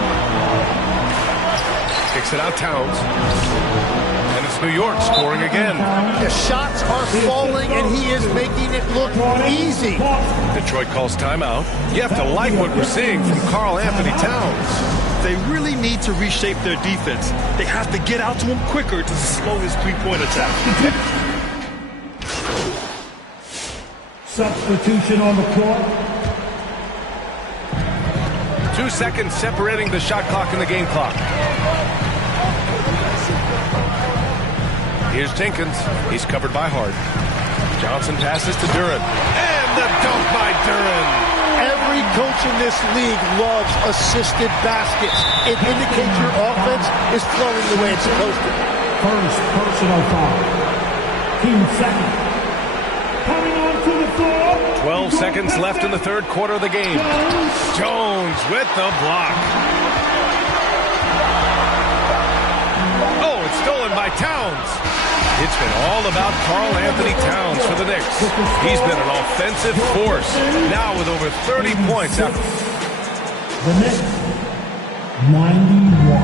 Kicks it out Towns. And it's New York scoring again. The shots are falling, and he is making it look easy. Detroit calls timeout. You have to like what we're seeing from Karl Anthony Towns. They really need to reshape their defense. They have to get out to him quicker to slow his three-point attack. Substitution on the court. 2 seconds separating the shot clock and the game clock. Here's Jenkins. He's covered by Hart. Johnson passes to Duren. And the dunk by Duren. Every coach in this league loves assisted baskets. It indicates your offense is flowing the way it's supposed to. First personal foul. Team second. Coming onto the floor. 12 seconds left in the third quarter of the game. Jones with the block. Oh, it's stolen by Towns. It's been all about Karl Anthony Towns for the Knicks. He's been an offensive force, now with over 30 points. The Knicks, 91.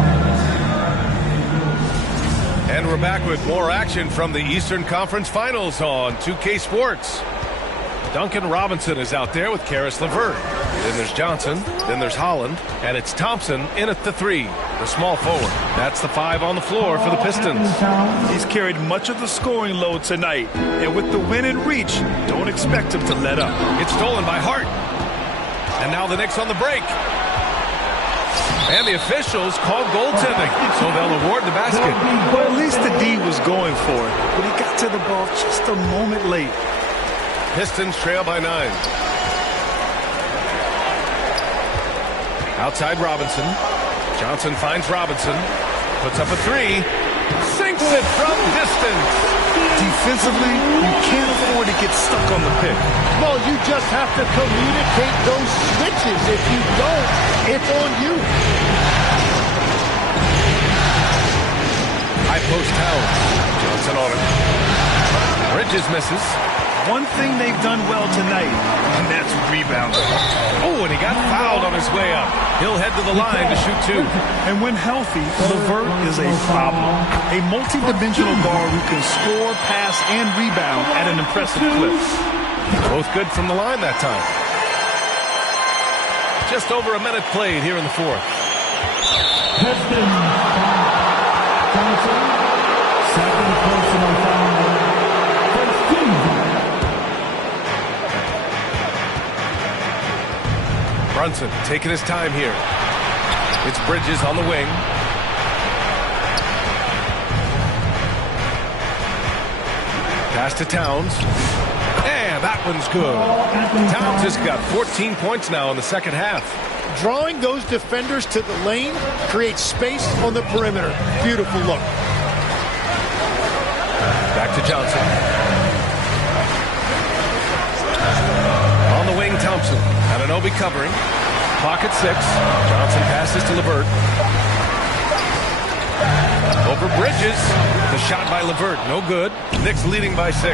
And we're back with more action from the Eastern Conference Finals on 2K Sports. Duncan Robinson is out there with Karis LeVert. Then there's Johnson. Then there's Holland. And it's Thompson in at the 3, the small forward. That's the 5 on the floor for the Pistons. He's carried much of the scoring load tonight. And with the win and reach, don't expect him to let up. It's stolen by Hart. And now the Knicks on the break. And the officials called goaltending, so they'll award the basket. Well, at least the D was going for it. But he got to the ball just a moment late. Pistons trail by 9. Outside Robinson. Johnson finds Robinson. Puts up a 3. Sinks it from distance. Defensively, you can't afford to get stuck on the pick. Well, you just have to communicate those switches. If you don't, it's on you. High post Towns. Johnson on it. Bridges misses. One thing they've done well tonight, and that's rebounding. Oh, and he got fouled on his way up. He'll head to the line to shoot 2. And when healthy, LeVert is a problem. A multi-dimensional guard who can score, pass, and rebound at an impressive clip. Both good from the line that time. Just over a minute played here in the fourth. Pistons. Johnson. Second personal foul. First team. Brunson taking his time here. It's Bridges on the wing. Pass to Towns. And that one's good. Towns has got 14 points now in the second half. Drawing those defenders to the lane creates space on the perimeter. Beautiful look. Back to Johnson. On the wing, Thompson. Anunoby covering. Pocket 6. Johnson passes to LeVert. Over Bridges. The shot by LeVert. No good. Knicks leading by 6.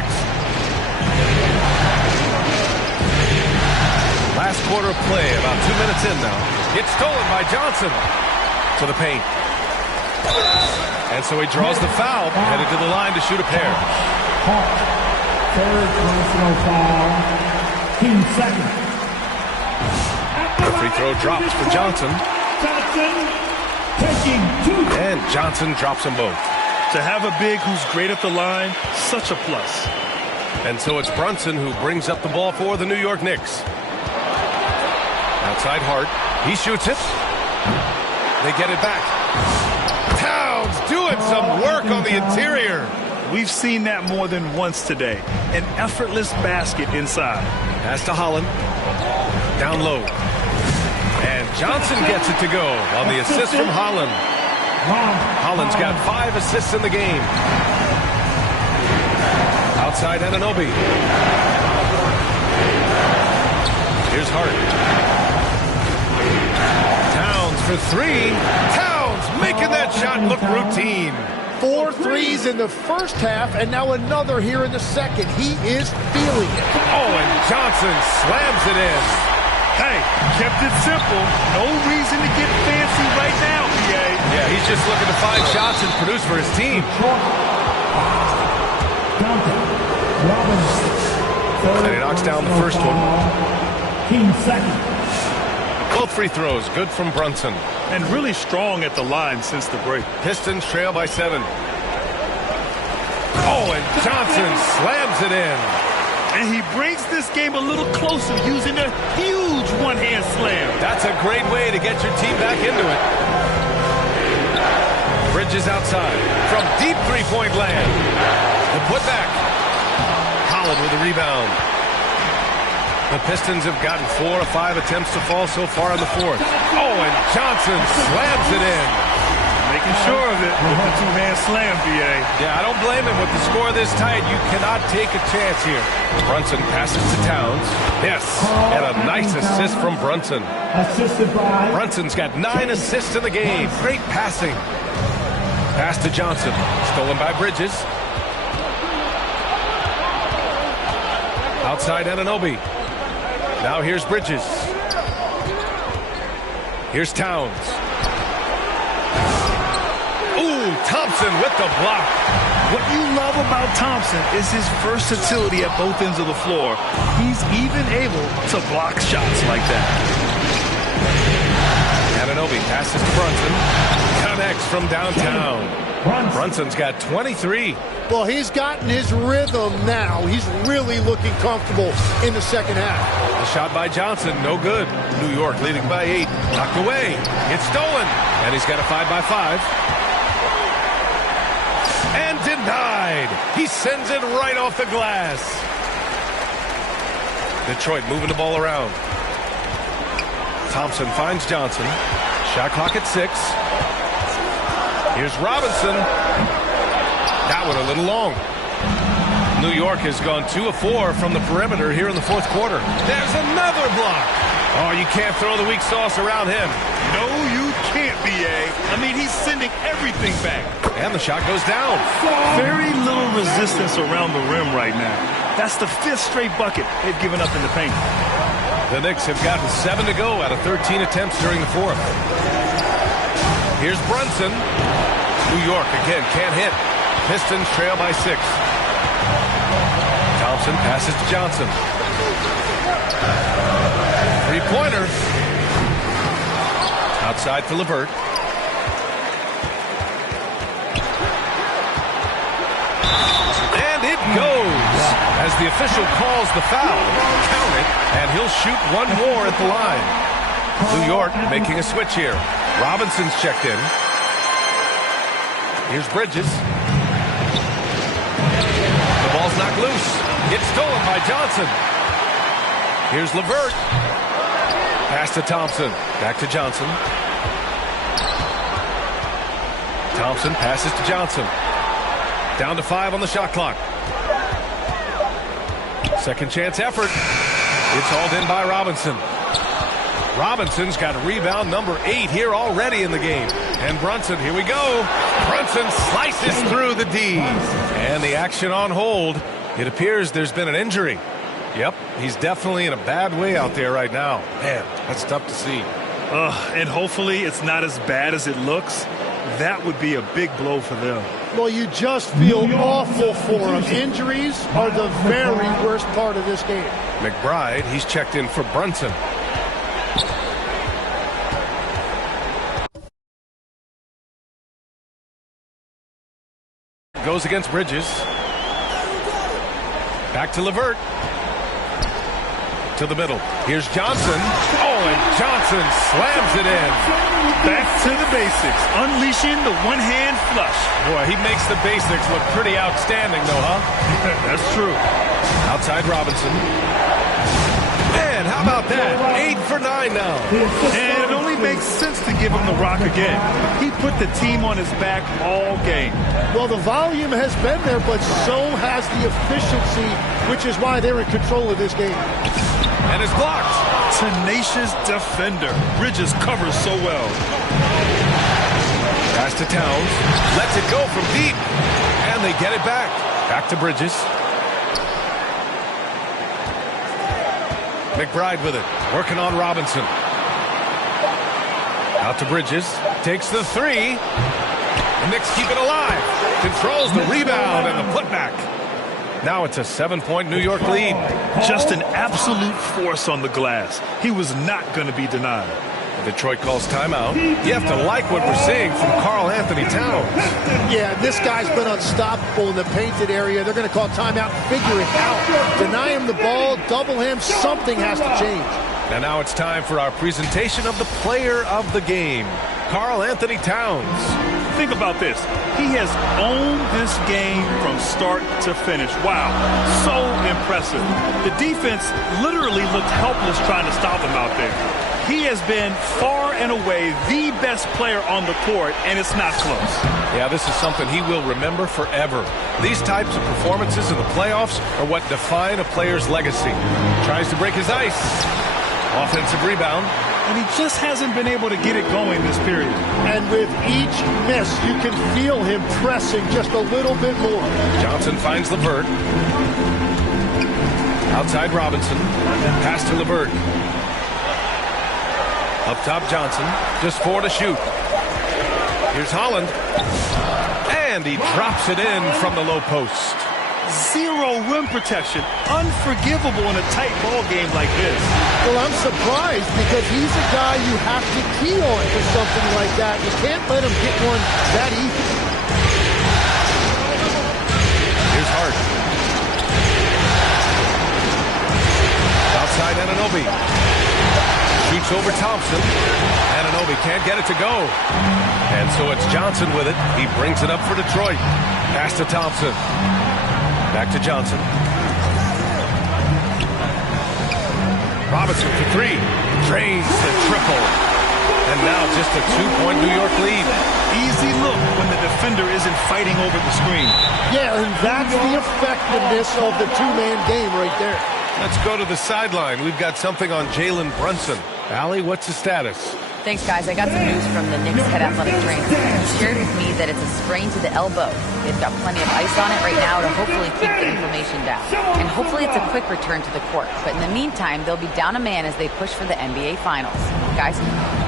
Last quarter of play. About 2 minutes in now. It's stolen by Johnson. To the paint. And so he draws the foul. Headed to the line to shoot a pair. Third personal foul. Team second. The free throw drops for Johnson. And Johnson drops them both. To have a big who's great at the line, such a plus. And so it's Brunson who brings up the ball for the New York Knicks. Outside Hart. He shoots it. They get it back. Towns doing some work on the interior. We've seen that more than once today. An effortless basket inside. Pass to Holland. Down low. And Johnson gets it to go on the assist from Holland. Holland's got 5 assists in the game. Outside Anunoby. Here's Hart. Towns for 3. Towns making that shot look routine. 4 threes in the first half, and now another here in the second. He is feeling it. Oh, and Johnson slams it in. Hey, kept it simple. No reason to get fancy right now, PA. Yeah, he's just looking to find shots and produce for his team. And he knocks down the first one. Both free throws, good from Brunson. And really strong at the line since the break. Pistons trail by 7. Oh, and Johnson slams it in. And he brings this game a little closer using a huge one-hand slam. That's a great way to get your team back into it. Bridges outside from deep three-point land. The putback. Holland with a rebound. The Pistons have gotten 4 or 5 attempts to fall so far in the fourth. Oh, and Johnson slams it in. Making sure of it with the two-hand slam, BA. Yeah, I don't blame him. With the score this tight, you cannot take a chance here. Brunson passes to Towns. Yes, and a nice assist from Brunson. Brunson's got 9 assists in the game. Great passing. Pass to Johnson. Stolen by Bridges. Outside Anunoby. Now here's Bridges. Here's Towns. Ooh, Thompson with the block. What you love about Thompson is his versatility at both ends of the floor. He's even able to block shots like that. Anunoby passes to Brunson. Connects from downtown. Brunson's got 23. Well, he's gotten his rhythm now. He's really looking comfortable in the second half. A shot by Johnson, no good. New York leading by 8. Knocked away. It's stolen. And he's got a 5-by-5. And denied. He sends it right off the glass. Detroit moving the ball around. Thompson finds Johnson. Shot clock at 6. Here's Robinson. That one a little long. New York has gone 2 of 4 from the perimeter here in the fourth quarter. There's another block. Oh, you can't throw the weak sauce around him. No, you can't, BA. I mean, he's sending everything back. And the shot goes down. Very little resistance around the rim right now. That's the 5th straight bucket they've given up in the paint. The Knicks have gotten 7 to go out of 13 attempts during the fourth. Here's Brunson. New York again can't hit. Pistons trail by 6. Thompson passes to Johnson. Three-pointer. Outside to LeVert. And it goes. As the official calls the foul, count it, and he'll shoot one more at the line. New York making a switch here. Robinson's checked in. Here's Bridges. The ball's knocked loose. It's stolen by Johnson. Here's LeVert. Pass to Thompson. Back to Johnson. Thompson passes to Johnson. Down to 5 on the shot clock. Second chance effort. It's hauled in by Robinson. Robinson's got rebound number 8 here already in the game. And Brunson, here we go. Brunson slices through the D. And the action on hold. It appears there's been an injury. Yep, he's definitely in a bad way out there right now. Man, that's tough to see. And hopefully it's not as bad as it looks. That would be a big blow for them. Well, you just feel awful for him. Injuries are the very worst part of this game. McBride, he's checked in for Brunson. goes against Bridges. Back to LeVert. To the middle. Here's Johnson. Oh, and Johnson slams it in. Back to the basics. Unleashing the one-hand flush. Boy, he makes the basics look pretty outstanding, though, huh? That's true. Outside Robinson. Man, how about that? 8 for 9 now. And it only makes sense to give him the rock again. He put the team on his back all game. Well, the volume has been there, but so has the efficiency, which is why they're in control of this game. And it's blocked. Tenacious defender. Bridges covers so well. Pass to Towns. Lets it go from deep. And they get it back. Back to Bridges. McBride with it. Working on Robinson. Out to Bridges. Takes the 3. The Knicks keep it alive. Controls the rebound and the putback. Now it's a 7-point New York lead. Just an absolute force on the glass. He was not going to be denied. Detroit calls timeout. You have to like what we're seeing from Karl Anthony Towns. Yeah, this guy's been unstoppable in the painted area. They're going to call timeout and figure it out. Deny him the ball, double him, something has to change. And now it's time for our presentation of the player of the game, Karl Anthony Towns. Think about this. He has owned this game from start to finish. Wow, so impressive. The defense literally looked helpless trying to stop him out there. He has been far and away the best player on the court, and it's not close. Yeah, this is something he will remember forever. These types of performances in the playoffs are what define a player's legacy. Tries to break his ice. Offensive rebound. And he just hasn't been able to get it going this period. And with each miss, you can feel him pressing just a little bit more. Johnson finds LeVert. Outside Robinson. Pass to LeVert. Up top Johnson. Just 4 to shoot. Here's Holland. And he drops it in from the low post. Zero rim protection. Unforgivable in a tight ball game like this. Well, I'm surprised because he's a guy you have to key on for something like that. You can't let him get one that easy. Here's Hart. Outside Anunoby. Shoots over Thompson. Anunoby can't get it to go. And so it's Johnson with it. He brings it up for Detroit. Pass to Thompson. Back to Johnson. Robinson for 3. Drains the triple. And now just a 2-point New York lead. Easy look when the defender isn't fighting over the screen. Yeah, and that's the effectiveness of the two-man game right there. Let's go to the sideline. We've got something on Jalen Brunson. Allie, what's the status? Thanks, guys. I got some news from the Knicks head athletic trainer. He shared with me that it's a sprain to the elbow. They've got plenty of ice on it right now to hopefully keep the inflammation down. And hopefully it's a quick return to the court. But in the meantime, they'll be down a man as they push for the NBA Finals. Guys?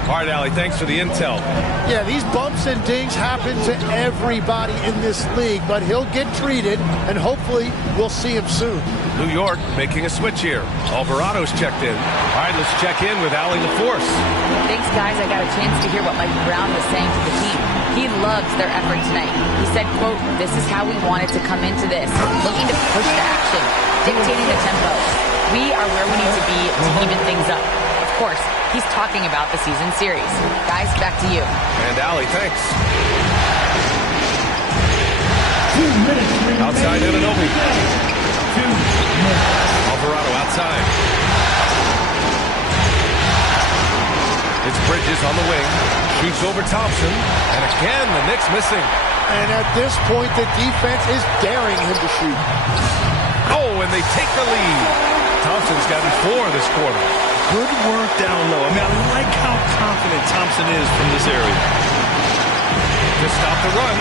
All right, Allie, thanks for the intel. Yeah, these bumps and dings happen to everybody in this league, but he'll get treated, and hopefully we'll see him soon. New York making a switch here. Alvarado's checked in. All right, let's check in with Allie LaForce. Thanks, guys. I got a chance to hear what Mike Brown was saying to the team. He loves their effort tonight. He said, quote, "This is how we wanted to come into this, looking to push the action, dictating the tempo. We are where we need to be to even things up." Of course, he's talking about the season series. Guys, back to you. And Allie, thanks. 2 minutes. Outside Anunoby. 2 minutes. Alvarado outside. It's Bridges on the wing. Shoots over Thompson. And again, the Knicks missing. And at this point, the defense is daring him to shoot. Oh, and they take the lead. Thompson's gotten 4 this quarter. Good work down low. I mean, I like how confident Thompson is from this area. To stop the run.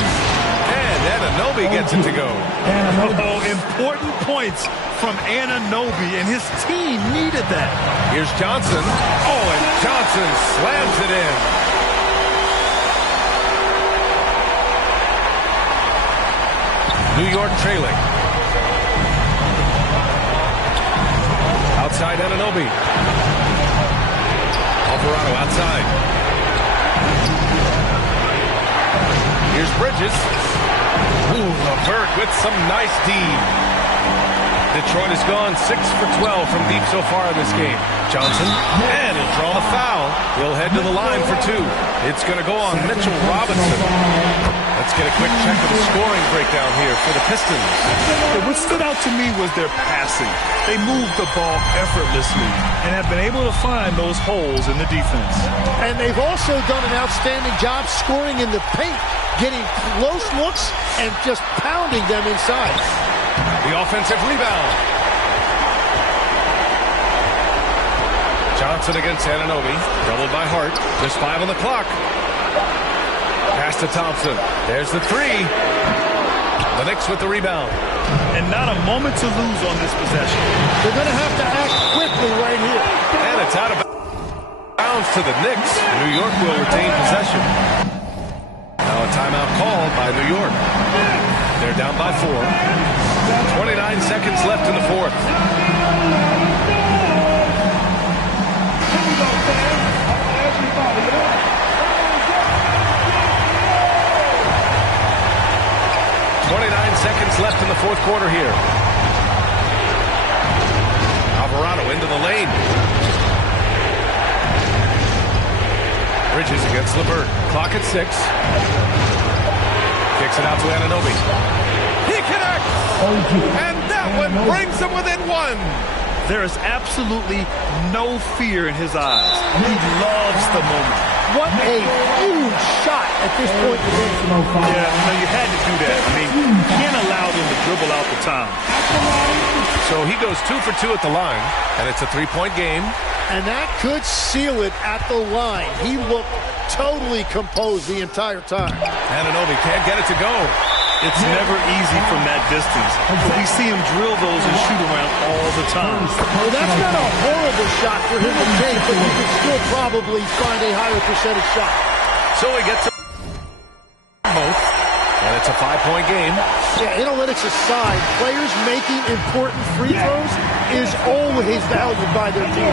And Anunoby gets it to go. Oh, important points from Anunoby, and his team needed that. Here's Johnson. Oh, and Johnson slams it in. New York trailing. Outside Anunoby. Alvarado outside. Here's Bridges. Ooh, a LeVert with some nice D. Detroit has gone 6 for 12 from deep so far in this game. Johnson, and he'll draw the foul. He'll head to the line for 2. It's going to go on Mitchell Robinson. Let's get a quick check of the scoring breakdown here for the Pistons. What stood out to me was their passing. They moved the ball effortlessly and have been able to find those holes in the defense. And they've also done an outstanding job scoring in the paint, getting close looks and just pounding them inside. The offensive rebound. Johnson against Anunoby. Doubled by Hart. Just 5 on the clock. Pass to Thompson. There's the 3. The Knicks with the rebound. And not a moment to lose on this possession. They're going to have to act quickly right here. And it's out of bounds to the Knicks. New York will retain possession. Now a timeout called by New York. They're down by 4. 29 seconds left in the fourth. Seconds left in the fourth quarter here. Alvarado into the lane. Bridges against LeVert. Clock at 6. Kicks it out to Anunoby. He connects! And that one brings them within 1. There is absolutely no fear in his eyes. He loves the moment. What a huge shot at this point in the game. Yeah, you had to do that. I mean, you can't allow them to dribble out the time. So he goes 2 for 2 at the line, and it's a 3-point game. And that could seal it at the line. He looked totally composed the entire time. Anunoby can't get it to go. It's never easy from that distance, but we see him drill those and shoot around all the time. Well, that's not a horrible shot for him to take, but you can still probably find a higher percentage shot. So he gets both, and it's a 5-point game. Yeah, analytics aside, players making important free throws is always valued by their team.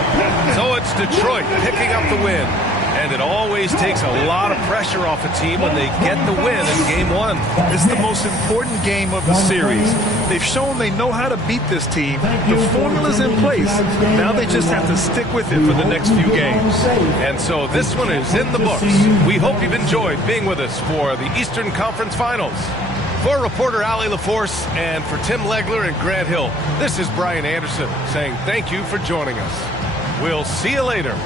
So it's Detroit picking up the win. And it always takes a lot of pressure off a team when they get the win in Game 1. It's the most important game of the series. They've shown they know how to beat this team. The formula's in place. Now they just have to stick with it for the next few games. And so this one is in the books. We hope you've enjoyed being with us for the Eastern Conference Finals. For reporter Allie LaForce and for Tim Legler and Grant Hill, this is Brian Anderson saying thank you for joining us. We'll see you later.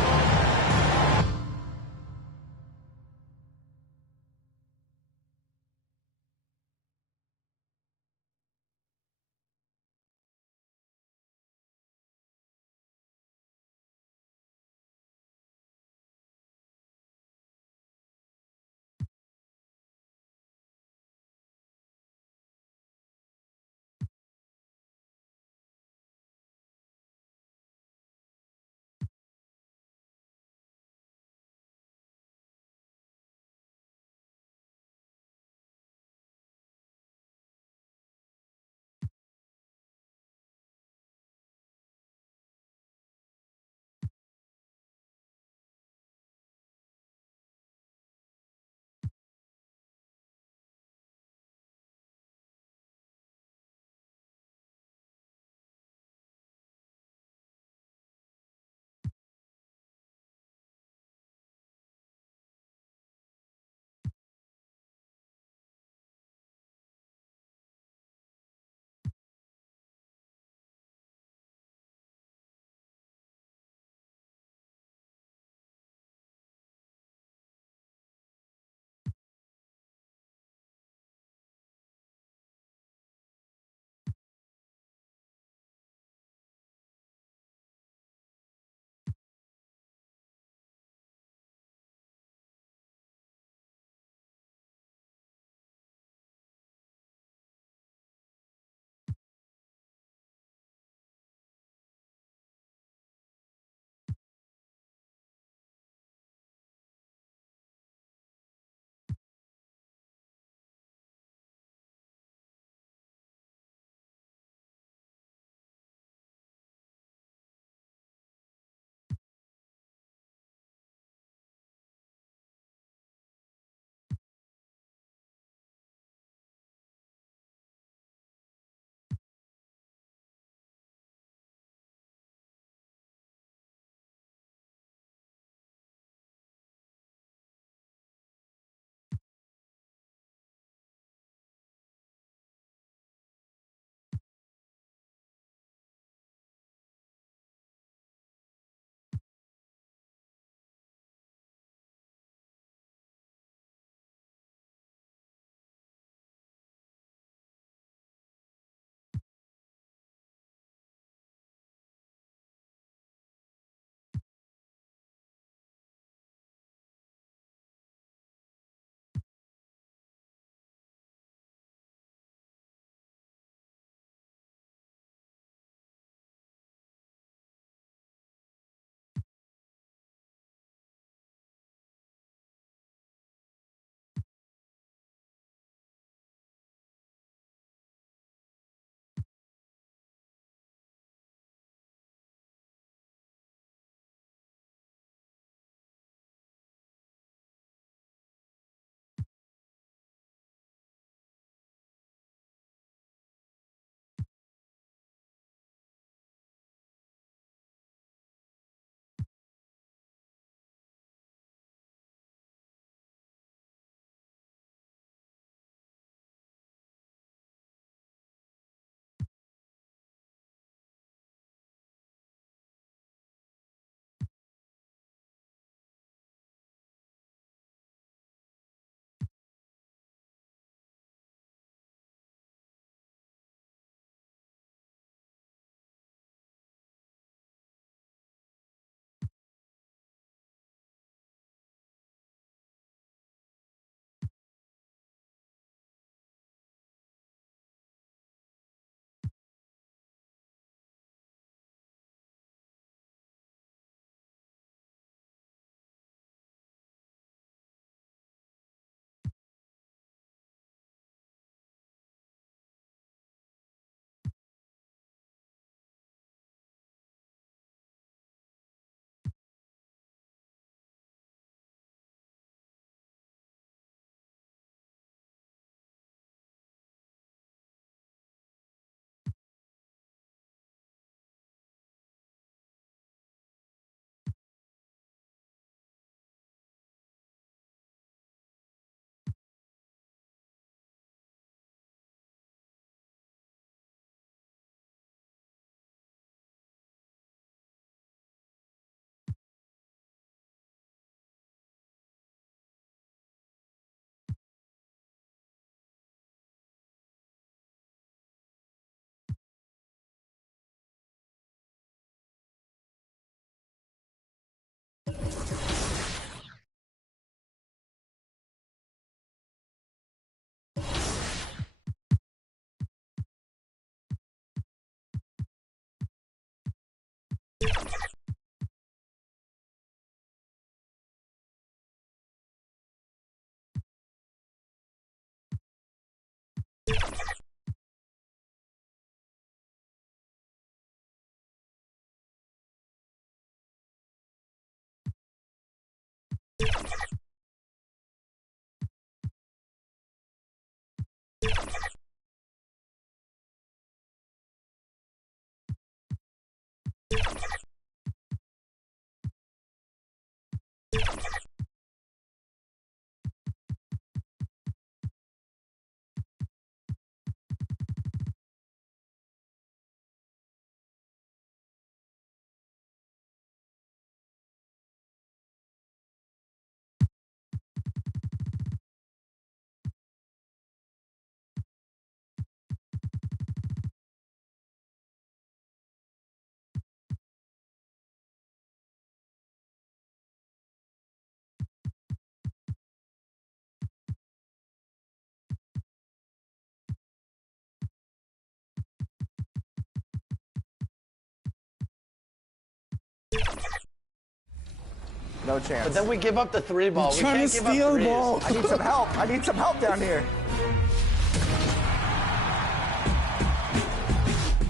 No chance. But then we give up the 3 ball. We trying can't to give steal up the threes. ball. I need some help. I need some help down here.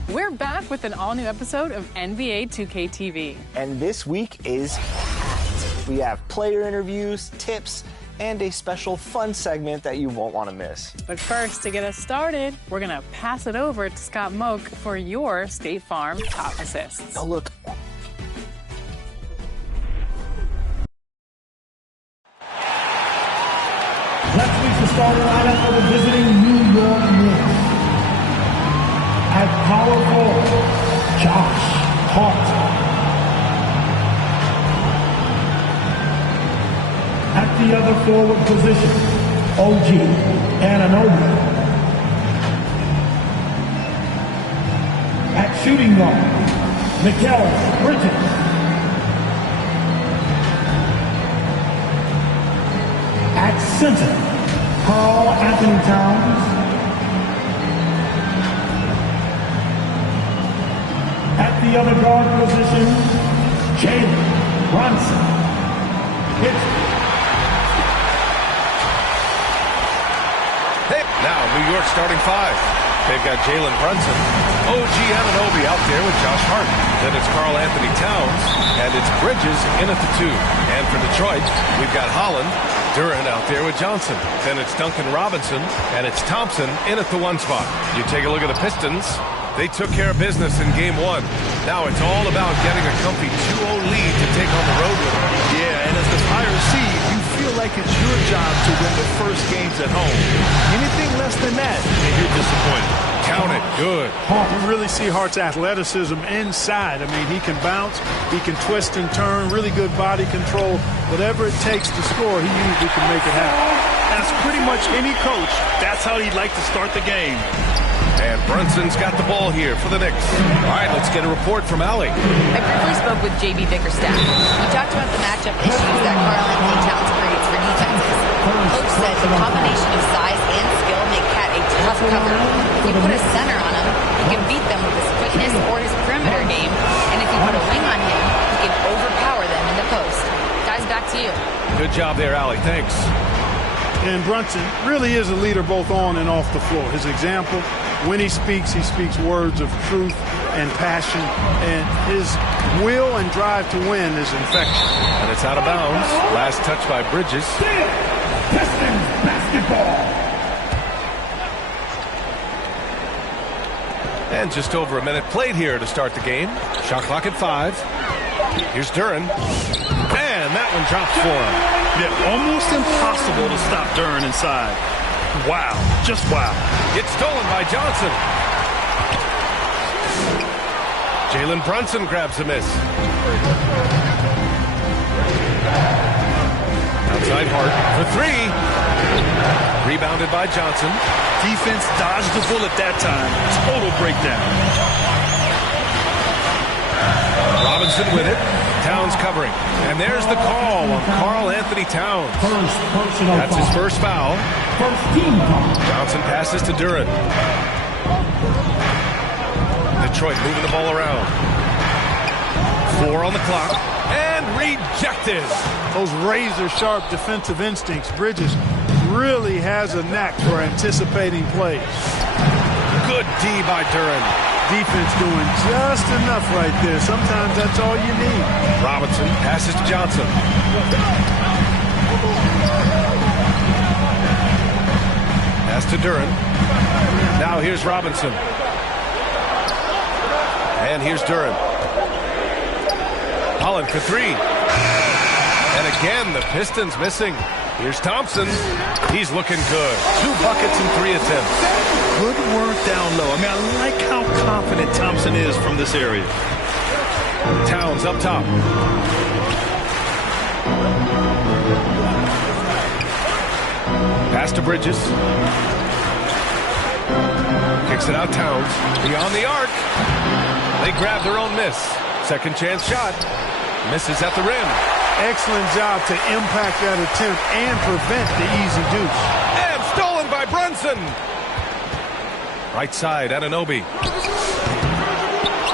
We're back with an all-new episode of NBA 2K TV. And this week is packed. We have player interviews, tips, and a special fun segment that you won't want to miss. But first, to get us started, we're going to pass it over to Scott Moak for your State Farm top assists. Oh, look. Let's meet the starting lineup for the visiting New York Knicks. At power forward, Josh Hart. At the other forward position, OG Anunoby. At shooting guard, Mikal Bridges. At center, Karl Anthony Towns. At the other guard position, Jalen Brunson. Hey, now New York starting 5. They've got Jalen Brunson, OG Anunoby out there with Josh Hart. Then it's Karl Anthony Towns, and it's Bridges in at the 2. And for Detroit, we've got Holland, Duran out there with Johnson. Then it's Duncan Robinson, and it's Thompson in at the 1 spot. You take a look at the Pistons. They took care of business in Game 1. Now it's all about getting a comfy 2-0 lead to take on the road with them. Yeah, and as the higher seed, you feel like it's your job to win the first games at home. Anything less than that, and you're disappointed. Count it. Good. You really see Hart's athleticism inside. I mean, he can bounce, he can twist and turn, really good body control. Whatever it takes to score, he usually can make it happen. As pretty much any coach, that's how he'd like to start the game. And Brunson's got the ball here for the Knicks. All right, let's get a report from Allie. I briefly spoke with J.B. Bickerstaff. We talked about the matchup issues that Karl Anthony Towns creates for defenses. Coach said the combination of size and skill make Cat a tough cover. If you put a center on him, he can beat them with his quickness or his perimeter game. And if you put a wing on him, he can overpower them in the post. Guys, back to you. Good job there, Allie. Thanks. And Brunson really is a leader both on and off the floor. His example, when he speaks words of truth and passion, and his will and drive to win is infectious. And it's out of bounds. Last touch by Bridges. Pistons basketball. And just over a minute played here to start the game. Shot clock at 5. Here's Duran. And that one drops for him. Yeah, almost impossible to stop Duran inside. Wow, just wow. It's stolen by Johnson. Jalen Brunson grabs a miss. Outside Hart for 3. Rebounded by Johnson. Defense dodged the bullet that time. Total breakdown. Robinson with it. Towns covering. And there's the call on Karl Anthony Towns. That's his first foul. Johnson passes to Duran. Detroit moving the ball around. 4 on the clock. And rejected. Those razor-sharp defensive instincts. Bridges really has a knack for anticipating plays. Good D by Duran. Defense doing just enough right there. Sometimes that's all you need. Robinson passes to Johnson. Pass to Duran. Now here's Robinson. And here's Duran. Holland for 3. And again, the Pistons missing. Here's Thompson. He's looking good. 2 buckets and 3 attempts. Good work down low. I mean, I like how confident Thompson is from this area. Towns up top. Pass to Bridges. Kicks it out Towns. Beyond the arc. They grab their own miss. Second chance shot. Misses at the rim. Excellent job to impact that attempt and prevent the easy deuce. And stolen by Brunson. Right side, Anunoby.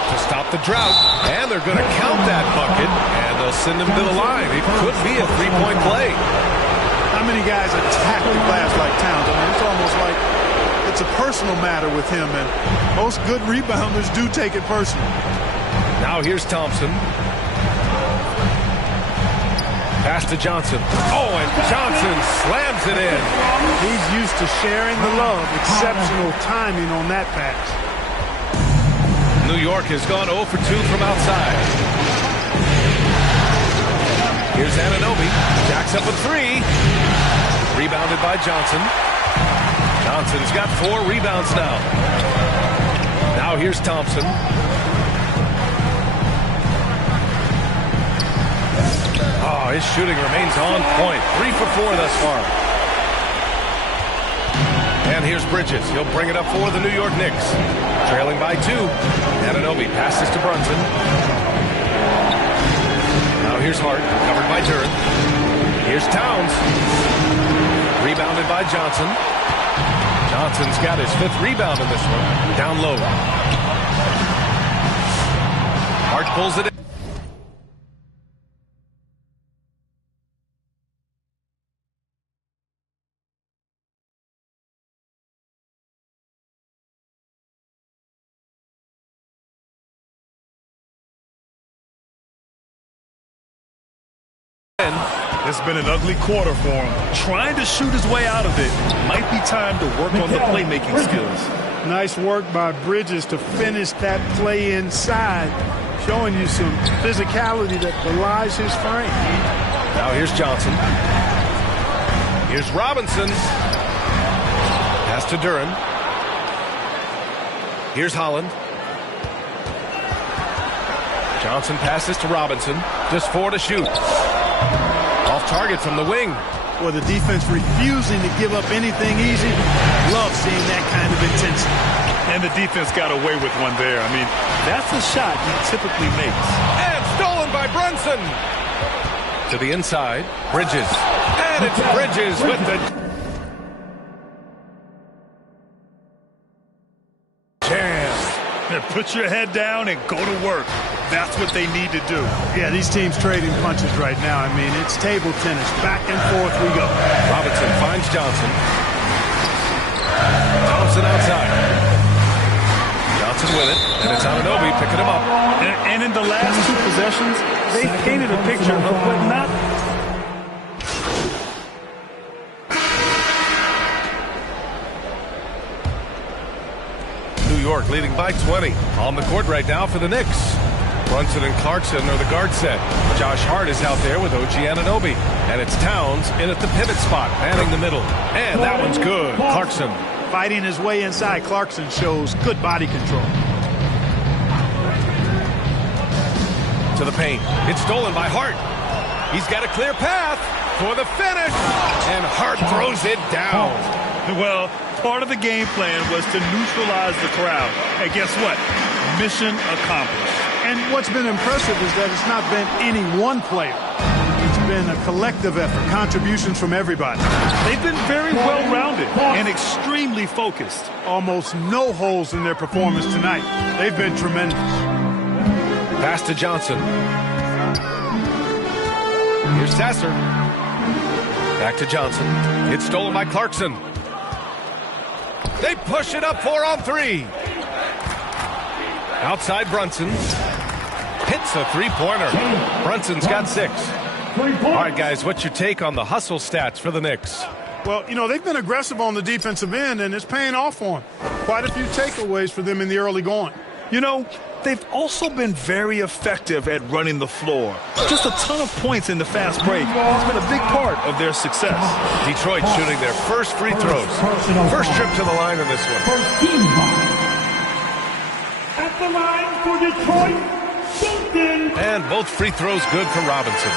To to stop the drought, and they're going to count that bucket, and they'll send him to the line. It could be a three-point play. How many guys attack the glass like Towns? I mean, it's almost like it's a personal matter with him, and most good rebounders do take it personal. Now here's Thompson. Pass to Johnson. Oh, and Johnson slams it in. He's used to sharing the love. Exceptional timing on that pass. New York has gone 0 for 2 from outside. Here's Anunoby. Jacks up a three. Rebounded by Johnson. Johnson's got 4 rebounds now. Now here's Thompson. Oh, his shooting remains on point. 3 for 4 thus far. And here's Bridges. He'll bring it up for the New York Knicks. Trailing by 2. Anunoby passes to Brunson. Now here's Hart, covered by Duren. Here's Towns. Rebounded by Johnson. Johnson's got his 5th rebound in this one. Down low. Hart pulls it in. It's been an ugly quarter for him. Trying to shoot his way out of it. Might be time to work on the playmaking skills. Nice work by Bridges to finish that play inside, showing you some physicality that belies his frame. Now here's Johnson. Here's Robinson. Pass to Duren. Here's Holland. Johnson passes to Robinson. Just 4 to shoot. Off target from the wing. Well, the defense refusing to give up anything easy. Love seeing that kind of intensity. And the defense got away with one there. I mean, that's a shot he typically makes. And stolen by Brunson. To the inside. Bridges. And it's Bridges with the jam. Put your head down and go to work. That's what they need to do. Yeah, these teams trading punches right now. I mean, it's table tennis. Back and forth we go. Robinson finds Johnson. Thompson outside. Johnson with it, and it's Anunoby picking him up. And in the last 2 possessions, they painted a picture of what not. New York leading by 20. On the court right now for the Knicks. Brunson and Clarkson are the guard set. Josh Hart is out there with OG Anunoby. And it's Towns in at the pivot spot, manning the middle. And that one's good. Clarkson. Fighting his way inside. Clarkson shows good body control. To the paint. It's stolen by Hart. He's got a clear path for the finish. And Hart throws it down. Well, part of the game plan was to neutralize the crowd. And guess what? Mission accomplished. And what's been impressive is that it's not been any one player. It's been a collective effort, contributions from everybody. They've been very well-rounded and extremely focused. Almost no holes in their performance tonight. They've been tremendous. Pass to Johnson. Here's Sasser. Back to Johnson. It's stolen by Clarkson. They push it up 4 on 3. Outside Brunson. Hits a three-pointer. Brunson's got 6. All right, guys, what's your take on the hustle stats for the Knicks? Well, you know, they've been aggressive on the defensive end, and it's paying off for them. Quite a few takeaways for them in the early going. You know, they've also been very effective at running the floor. Just a ton of points in the fast break has been a big part of their success. Detroit shooting their first free throws. First trip to the line in this one. First team foul. At the line for Detroit, Duncan. And both free throws good for Robinson.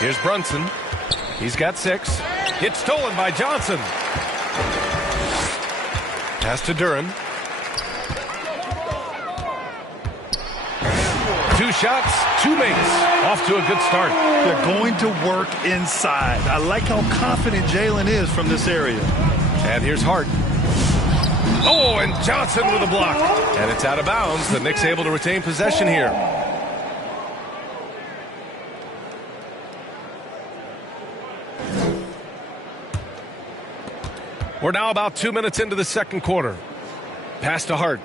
Here's Brunson. He's got 6. It's stolen by Johnson. Pass to Duren. 2 shots, 2 makes. Off to a good start. They're going to work inside. I like how confident Jalen is from this area. And here's Hart. Oh, and Johnson with a block. And it's out of bounds. The Knicks able to retain possession here. We're now about 2 minutes into the second quarter. Pass to Hart.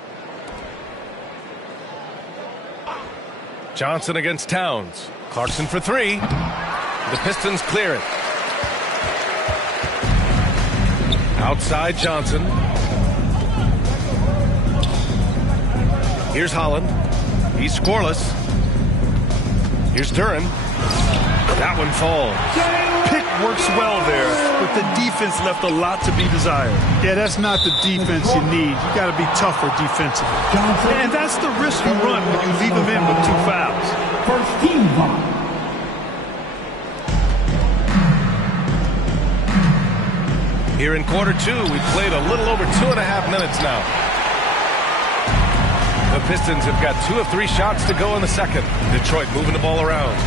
Johnson against Towns. Clarkson for three. The Pistons clear it. Outside Johnson. Here's Holland. He's scoreless. Here's Duran. That one falls. Pick works well there, but the defense left a lot to be desired. Yeah, that's not the defense you need. You got to be tougher defensively. And that's the risk you run when you leave them in with 2 fouls. First team foul. Here in quarter two, we've played a little over 2.5 minutes now. The Pistons have got 2 of 3 shots to go in the second. Detroit moving the ball around.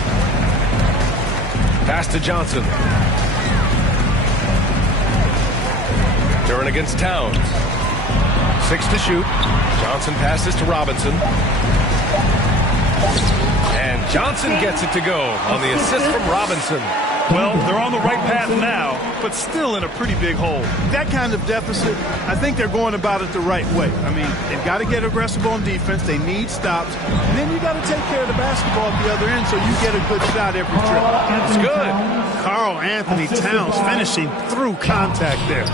Pass to Johnson. Duran against Towns. 6 to shoot. Johnson passes to Robinson. And Johnson gets it to go on the assist from Robinson. Well, they're on the right path now, but still in a pretty big hole. That kind of deficit, I think they're going about it the right way. I mean, they've got to get aggressive on defense. They need stops. And then you got to take care of the basketball at the other end so you get a good shot every trip. It's good. Karl Anthony Towns finishing through contact there.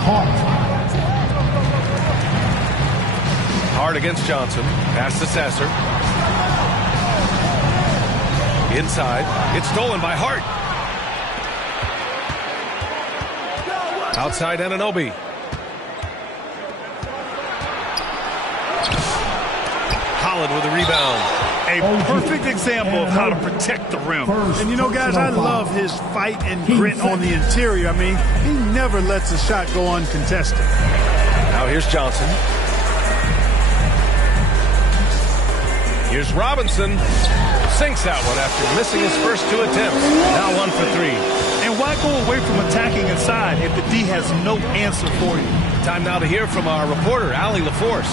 Hart against Johnson. Pass to Sasser. Inside. It's stolen by Hart. Outside Anunoby. Holland with a rebound. A perfect example of how to protect the rim. And you know, guys, I love his fight and grit on the interior. I mean, he never lets a shot go uncontested. Now here's Johnson. Here's Robinson. Sinks that one after missing his first 2 attempts. Now 1 for 3. And why go away from attacking inside if the D has no answer for you? Time now to hear from our reporter, Allie LaForce.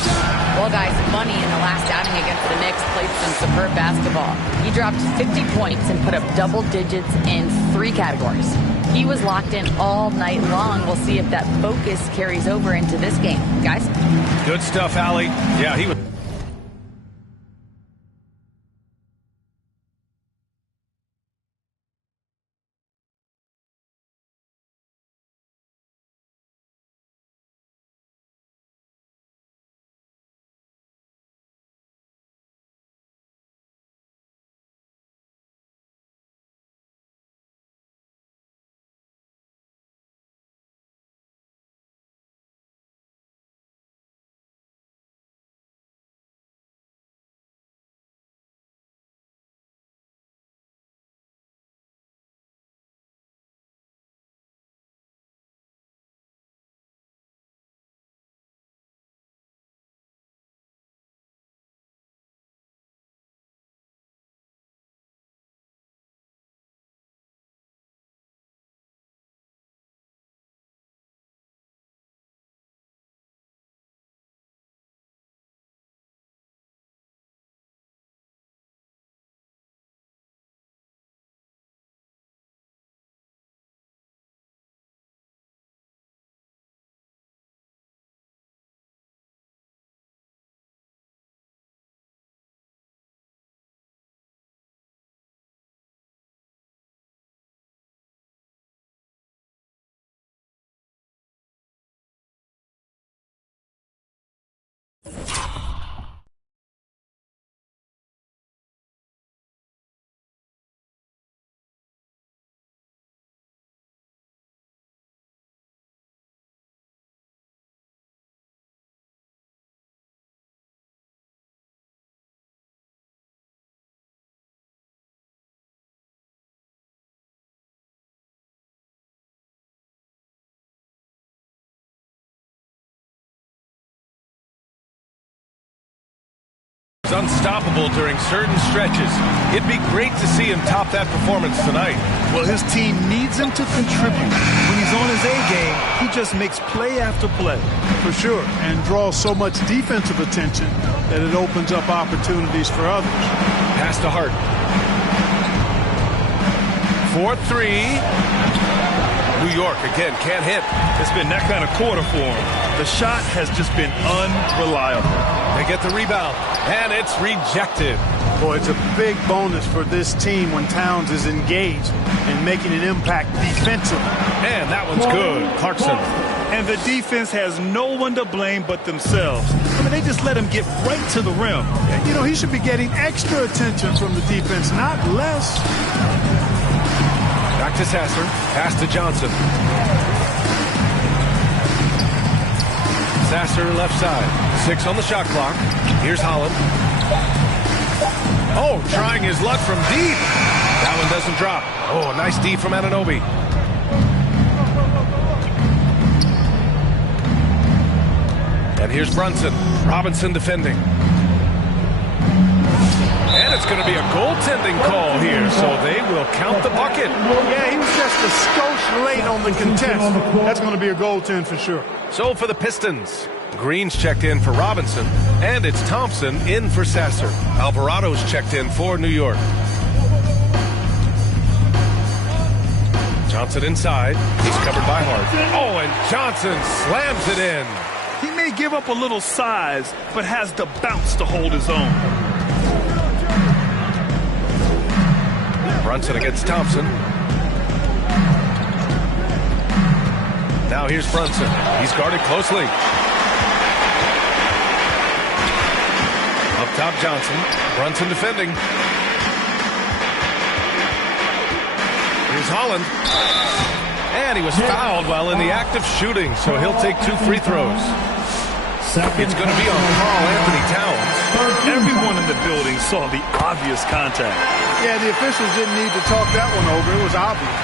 Well, guys, Money in the last outing against the Knicks played some superb basketball. He dropped 50 points and put up double digits in 3 categories. He was locked in all night long. We'll see if that focus carries over into this game. Guys? Good stuff, Allie. Yeah, he was... unstoppable during certain stretches. It'd be great to see him top that performance tonight. Well, his team needs him to contribute. When he's on his A game, he just makes play after play. For sure, and draws so much defensive attention that it opens up opportunities for others. Pass to Hart. 4-3. New York, again, can't hit. It's been that kind of quarter for him. The shot has just been unreliable. They get the rebound, and it's rejected. Boy, it's a big bonus for this team when Towns is engaged and making an impact defensively. And that one's good. Clarkson. And the defense has no one to blame but themselves. I mean, they just let him get right to the rim. You know, he should be getting extra attention from the defense, not less. Back to Sasser. Pass to Johnson. Sasser left side. 6 on the shot clock. Here's Holland. Oh, trying his luck from deep. That one doesn't drop. Oh, a nice D from Anunoby. And here's Brunson. Robinson defending. And it's going to be a goaltending call here, so they will count the bucket. Yeah, he was just a skosh late on the contest. That's going to be a goaltend for sure. So for the Pistons, Green's checked in for Robinson, and it's Thompson in for Sasser. Alvarado's checked in for New York. Johnson inside. He's covered by Hart. Oh, and Johnson slams it in. He may give up a little size, but has the bounce to hold his own. Brunson against Thompson. Now here's Brunson. He's guarded closely. Up top, Johnson. Brunson defending. Here's Holland. And he was fouled while in the act of shooting, so he'll take 2 free throws. It's going to be on Karl Anthony Towns. Everyone in the building saw the obvious contact. Yeah, the officials didn't need to talk that one over. It was obvious.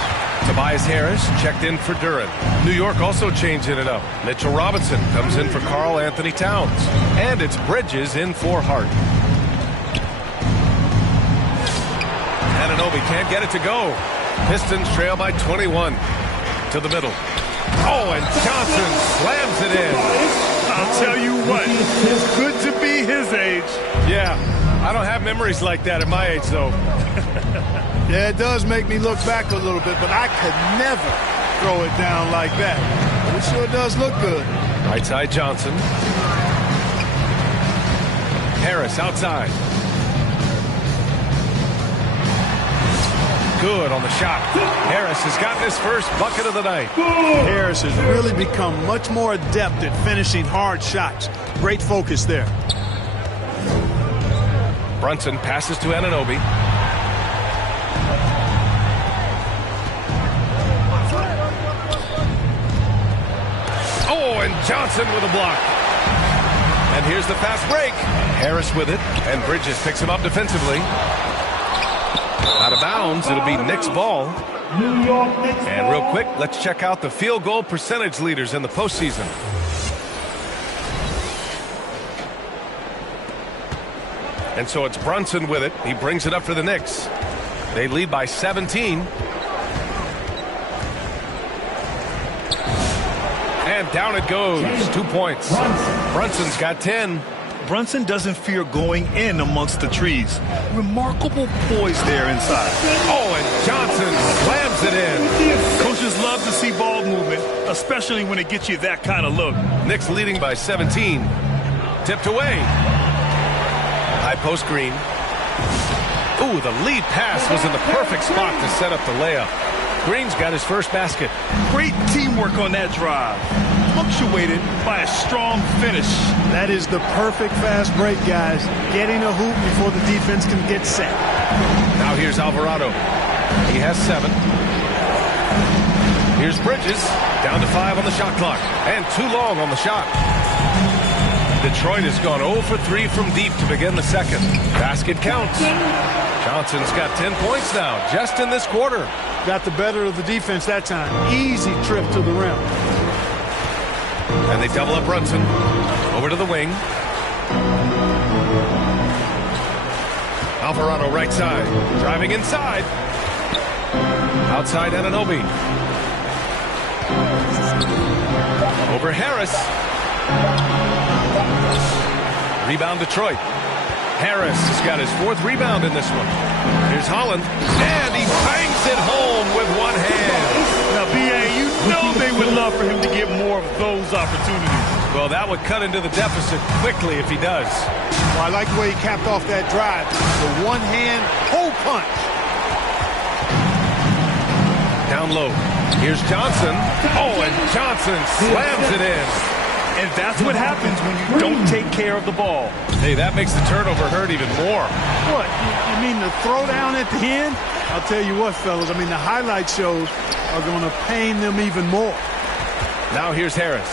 Tobias Harris checked in for Duren. New York also changing it up. Mitchell Robinson comes in for Karl Anthony Towns. And it's Bridges in for Hart. Anunoby can't get it to go. Pistons trail by 21. To the middle. Oh, and Johnson slams it in. I'll tell you what, it's good to be his age. Yeah, I don't have memories like that at my age, though. Yeah, it does make me look back a little bit, but I could never throw it down like that. But it sure does look good. Right side, Johnson. Harris outside. Good on the shot. Harris has gotten his first bucket of the night. Harris has really become much more adept at finishing hard shots. Great focus there. Brunson passes to Anunoby. Oh, and Johnson with a block. And here's the fast break. Harris with it, and Bridges picks him up defensively. Out of bounds, it'll be Knicks ball. And real quick, let's check out the field goal percentage leaders in the postseason. And so it's Brunson with it. He brings it up for the Knicks. They lead by 17. And down it goes. 2 points. Brunson's got 10. Brunson doesn't fear going in amongst the trees. Remarkable poise there inside. Oh, and Johnson slams it in. Coaches love to see ball movement, especially when it gets you that kind of look. Knicks leading by 17. Tipped away. High post Green. Ooh, the lead pass was in the perfect spot to set up the layup. Green's got his first basket. Great teamwork on that drive. Punctuated by a strong finish. That is the perfect fast break, guys. Getting a hoop before the defense can get set. Now here's Alvarado. He has 7. Here's Bridges. Down to 5 on the shot clock. And too long on the shot. Detroit has gone 0 for 3 from deep to begin the second. Basket counts. Johnson's got 10 points now, just in this quarter. Got the better of the defense that time. Easy trip to the rim. And they double up Brunson. Over to the wing. Alvarado right side. Driving inside. Outside Anunoby. Over Harris. Rebound Detroit. Harris has got his 4th rebound in this one. Here's Holland. And he bangs it home with one hand. Now, B.A., you know they would love for him to get more of those opportunities. Well, that would cut into the deficit quickly if he does. Well, I like the way he capped off that drive. The one-hand hole punch. Down low. Here's Johnson. Oh, and Johnson slams it in. And that's what happens when you don't take care of the ball. Hey, that makes the turnover hurt even more. What? You mean the throwdown at the end? I'll tell you what, fellas. I mean, the highlight shows are going to pain them even more. Now here's Harris.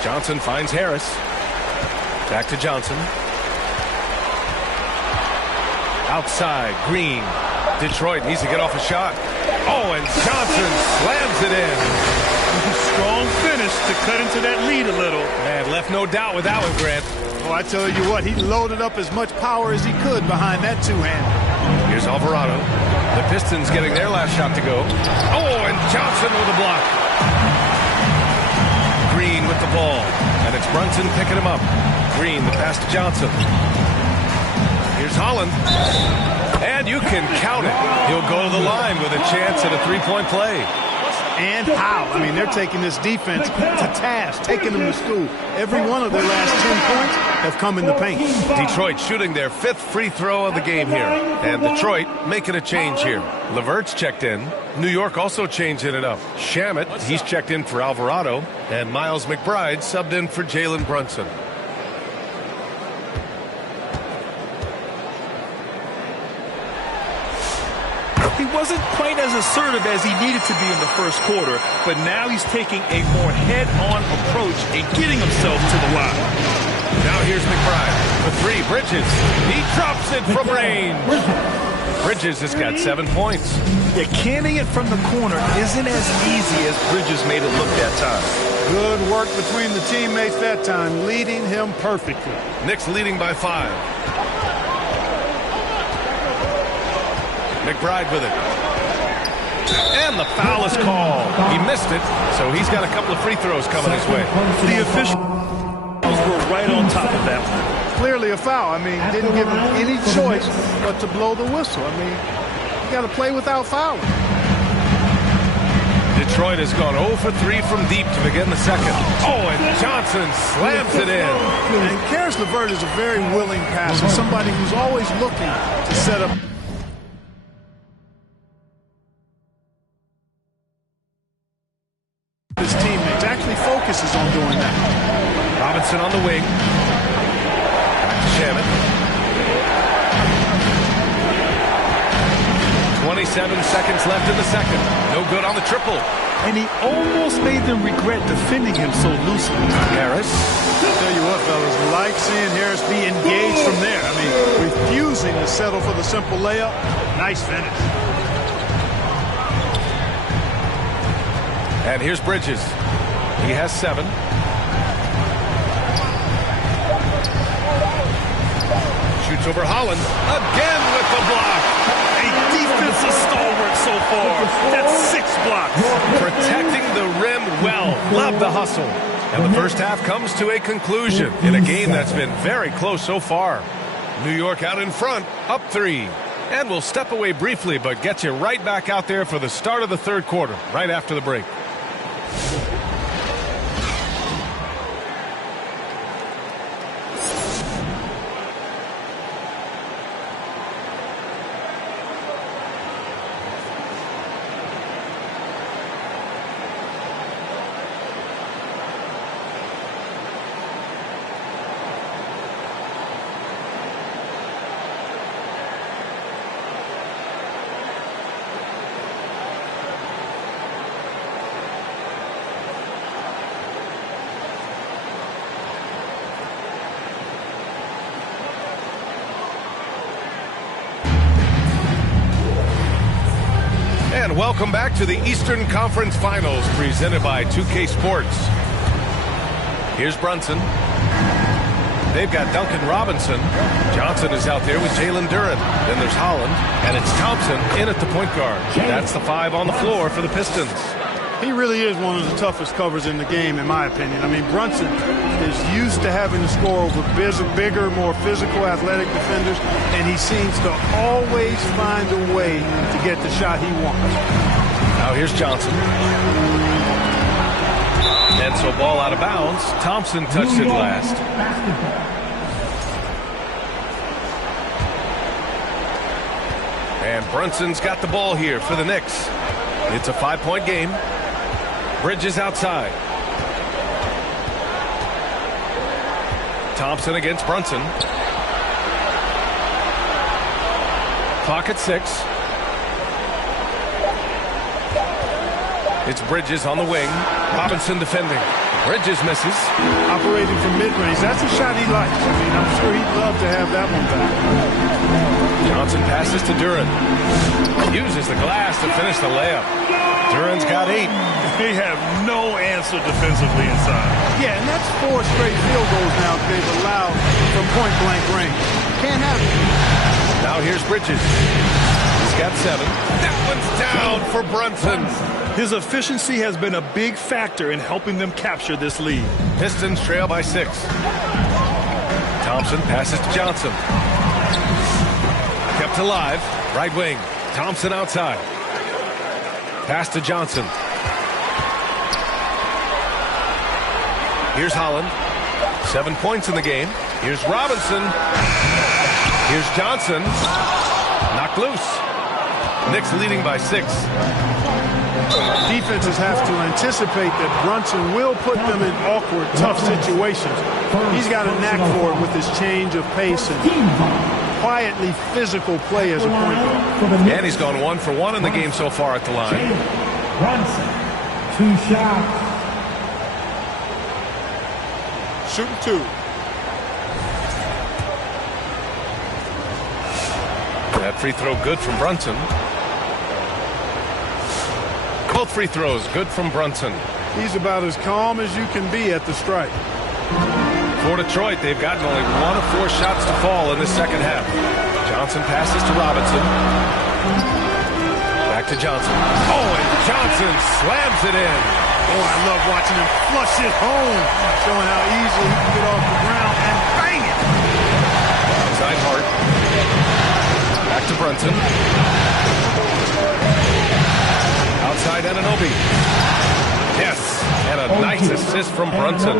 Johnson finds Harris. Back to Johnson. Outside, Green. Detroit needs to get off a shot. Oh, and Johnson slams it in. Strong finish to cut into that lead a little. Man, left no doubt with that one, Grant. Oh, I tell you what, he loaded up as much power as he could behind that two-hander. Here's Alvarado. The Pistons getting their last shot to go. Oh, and Johnson with a block. Green with the ball. And it's Brunson picking him up. Green, the pass to Johnson. Here's Holland. And you can count it. He'll go to the line with a chance at a three-point play. And how? I mean, they're taking this defense to task, taking them to school. Every one of their last 10 points have come in the paint. Detroit shooting their 5th free throw of the game here. And Detroit making a change here. Levert's checked in. New York also changing it up. Shamet, he's checked in for Alvarado. And Miles McBride subbed in for Jalen Brunson. He wasn't quite as assertive as he needed to be in the first quarter, but now he's taking a more head-on approach and getting himself to the line. Now here's McBride for 3. Bridges. He drops it from range. Bridges has got 7 points. Yeah, canning it from the corner isn't as easy as Bridges made it look that time. Good work between the teammates that time, leading him perfectly. Knicks leading by 5. McBride with it. And the foul is called. He missed it, so he's got a couple of free throws coming his way. The officials were right on top of that one. Clearly a foul. I mean, didn't give him any choice but to blow the whistle. I mean, you got to play without fouling. Detroit has gone 0 for 3 from deep to begin the second. Oh, and Johnson slams it in. And Caris LeVert is a very willing passer, somebody who's always looking to set up his teammates. Actually focuses on doing that. Robinson on the wing. Back to Shamet. 27 seconds left in the second. No good on the triple. And he almost made them regret defending him so loosely. Harris. I'll tell you what, fellas, like seeing Harris be engaged from there. I mean, refusing to settle for the simple layup. Nice finish. And here's Bridges. He has 7. Shoots over Holland. Again with the block. A defensive stalwart so far. That's 6 blocks. Protecting the rim well. Love the hustle. And the first half comes to a conclusion in a game that's been very close so far. New York out in front, up 3. And we'll step away briefly, but get you right back out there for the start of the third quarter, right after the break. And welcome back to the Eastern Conference Finals presented by 2K Sports. Here's Brunson. They've got Duncan Robinson. Johnson is out there with Jalen Duren. Then there's Holland, and it's Thompson in at the point guard. That's the 5 on the floor for the Pistons. He really is one of the toughest covers in the game, in my opinion. I mean, Brunson is used to having to score over bigger, more physical, athletic defenders, and he seems to always find a way to get the shot he wants. Now here's Johnson. And so ball out of bounds. Thompson touched it last. And Brunson's got the ball here for the Knicks. It's a 5-point game. Bridges outside. Thompson against Brunson. Clock at 6. It's Bridges on the wing. Robinson defending. Bridges misses. Operating from mid-range. That's a shot he likes. I mean, I'm sure he'd love to have that one back. Johnson passes to Duren. Uses the glass to finish the layup. Duren's got 8. They have no answer defensively inside. Yeah, and that's 4 straight field goals now they've allowed from point-blank range. Can't have it. Now here's Bridges. He's got 7. That one's down for Brunson. His efficiency has been a big factor in helping them capture this lead. Pistons trail by 6. Thompson passes to Johnson. Kept alive. Right wing. Thompson outside. Pass to Johnson. Here's Holland. 7 points in the game. Here's Robinson. Here's Johnson. Knocked loose. Knicks leading by 6. Defenses have to anticipate that Brunson will put them in awkward, tough situations. He's got a knack for it with his change of pace and quietly physical play as a point guard. And he's gone 1 for 1 in the game so far at the line. Brunson, 2 shots. Shooting 2. That free throw good from Brunson. Both free throws good from Brunson. He's about as calm as you can be at the strike. For Detroit, they've gotten only 1 of 4 shots to fall in the second half. Johnson passes to Robinson. Back to Johnson. Oh, and Johnson slams it in. Oh, I love watching him flush it home, showing how easily he can get off the ground and bang it. Inside Hart. Back to Brunson. Outside Anunoby. Yes, and a nice assist from Brunson.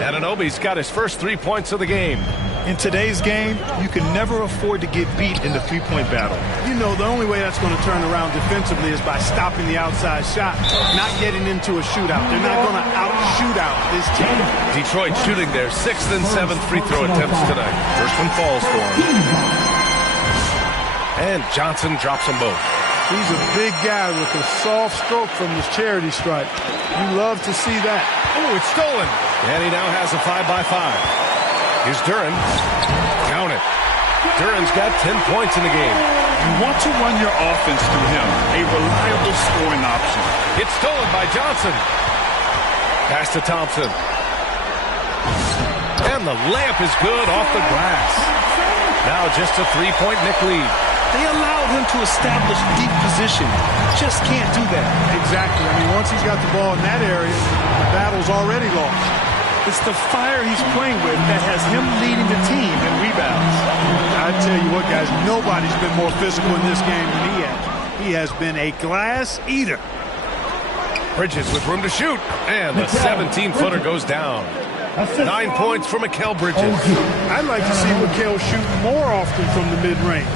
Anunoby's got his first 3 points of the game. In today's game, you can never afford to get beat in the three-point battle. You know, the only way that's going to turn around defensively is by stopping the outside shot, not getting into a shootout. They're not going to out-shootout this team. Detroit shooting their 6th and 7th free throw attempts tonight. First one falls for him. And Johnson drops them both. He's a big guy with a soft stroke from his charity stripe. You love to see that. Oh, it's stolen. And he now has a 5-by-5. Here's Duren. Count it. Duren's got 10 points in the game. You want to run your offense through him, a reliable scoring option. It's stolen by Johnson. Pass to Thompson. And the layup is good off the glass. Now just a 3-point Knick lead. They allowed him to establish deep position. Just can't do that. Exactly. I mean, once he's got the ball in that area, the battle's already lost. It's the fire he's playing with that has him leading the team in rebounds. I tell you what, guys, nobody's been more physical in this game than he has. He has been a glass eater. Bridges with room to shoot. And the 17-footer goes down. 9 points for Mikal Bridges. I'd like to see Mikal shoot more often from the mid-range.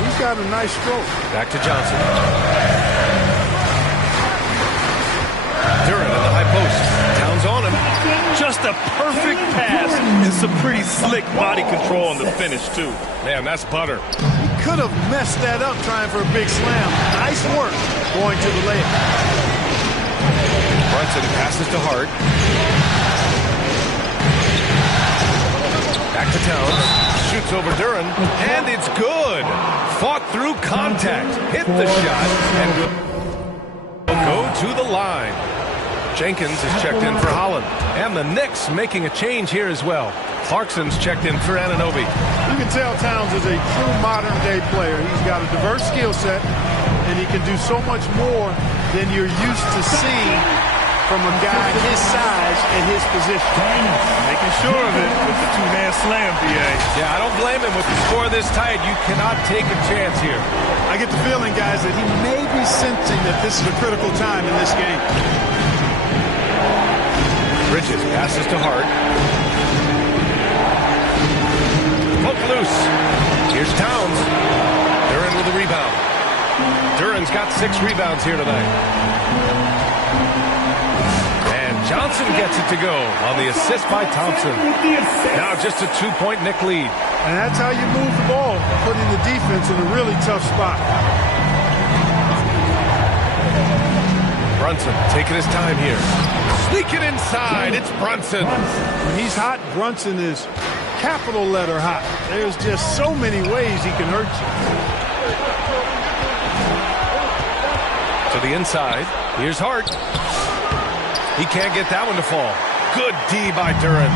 He's got a nice stroke. Back to Johnson. Duren in the high post. Towns on him. Just a perfect pass and some pretty slick body control on the finish, too. Man, that's butter. He could have messed that up trying for a big slam. Nice work going to the layup. Brunson passes to Hart. Back to Towns. Shoots over Duren. And it's good. Fought through contact. Hit the shot. And will go to the line. Jenkins is checked in for Holland. And the Knicks making a change here as well. Clarkson's checked in for Anunoby. You can tell Towns is a true modern-day player. He's got a diverse skill set, and he can do so much more than you're used to seeing from a guy his size and his position. Making sure of it with the two-man slam, B.A. Yeah, I don't blame him. With the score this tight, you cannot take a chance here. I get the feeling, guys, that he may be sensing that this is a critical time in this game. Bridges passes to Hart. Poke loose. Here's Towns. Duren with a rebound. Duren's got 6 rebounds here tonight. And Johnson gets it to go on the assist by Thompson. Now just a 2-point Knick lead. And that's how you move the ball, putting the defense in a really tough spot. Brunson taking his time here. Sneaking inside, it's Brunson. When he's hot, Brunson is capital letter hot. There's just so many ways he can hurt you. To the inside, here's Hart. He can't get that one to fall. Good D by Duren.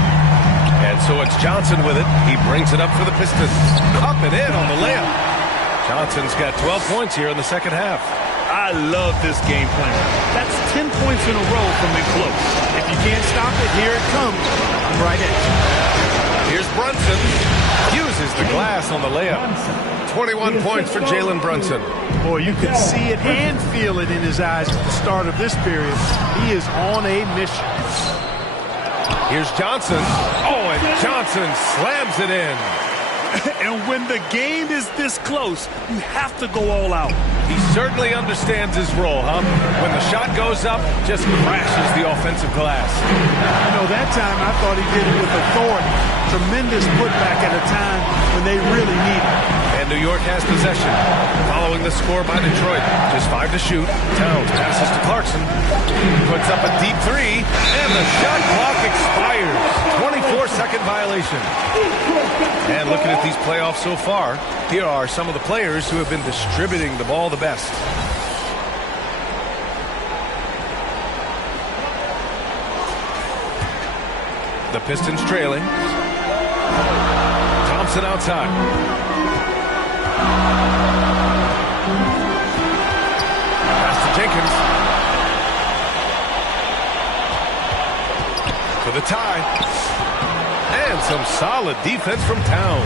And so it's Johnson with it. He brings it up for the Pistons. Up and in on the layup. Johnson's got 12 points here in the second half. I love this game plan. That's 10 points in a row from in close. If you can't stop it, here it comes. I'm right at you. Here's Brunson. Uses the glass on the layup. 21 points for Jalen Brunson. Boy, you can see it and feel it in his eyes at the start of this period. He is on a mission. Here's Johnson. Oh, and Johnson slams it in. And when the game is this close, you have to go all out. He certainly understands his role, huh? When the shot goes up, just crashes the offensive glass. You know, that time I thought he did it with authority. Tremendous putback at a time when they really need it. And New York has possession. Following the score by Detroit. Just 5 to shoot. Towns passes to Clarkson. Puts up a deep 3. And the shot clock expires. 24-second violation. And looking at these playoffs so far, here are some of the players who have been distributing the ball the best. The Pistons trailing. Thompson outside. Pass to Jenkins. For the tie. And some solid defense from Towns.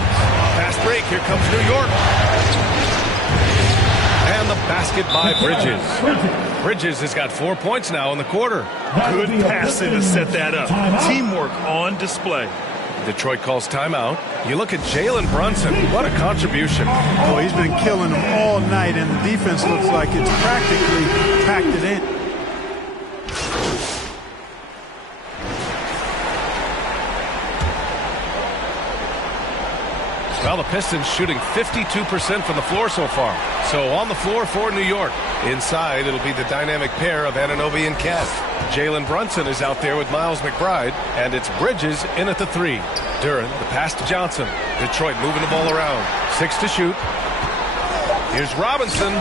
Fast break. Here comes New York. And the basket by Bridges. Bridges has got 4 points now in the quarter. Good passing to set that up. Teamwork on display. Detroit calls timeout. You look at Jalen Brunson. What a contribution. Oh, he's been killing them all night, and the defense looks like it's practically packed it in. Well, the Pistons shooting 52% from the floor so far. So on the floor for New York. Inside, it'll be the dynamic pair of Anunoby and Cat. Jalen Brunson is out there with Miles McBride, and it's Bridges in at the 3. Duren, the pass to Johnson. Detroit moving the ball around. 6 to shoot. Here's Robinson.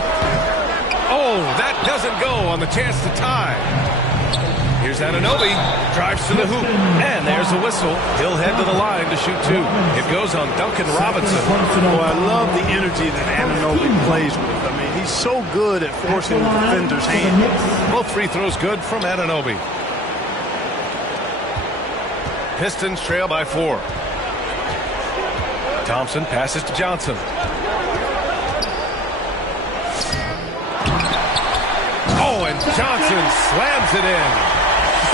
Oh, that doesn't go on the chance to tie. Here's Anunoby, drives to the hoop, and there's a whistle. He'll head to the line to shoot 2. It goes on Duncan Robinson. Oh, I love the energy that Anunoby plays with. I mean, he's so good at forcing the defender's hand. Both free throws good from Anunoby. Pistons trail by 4. Thompson passes to Johnson. Oh, and Johnson slams it in.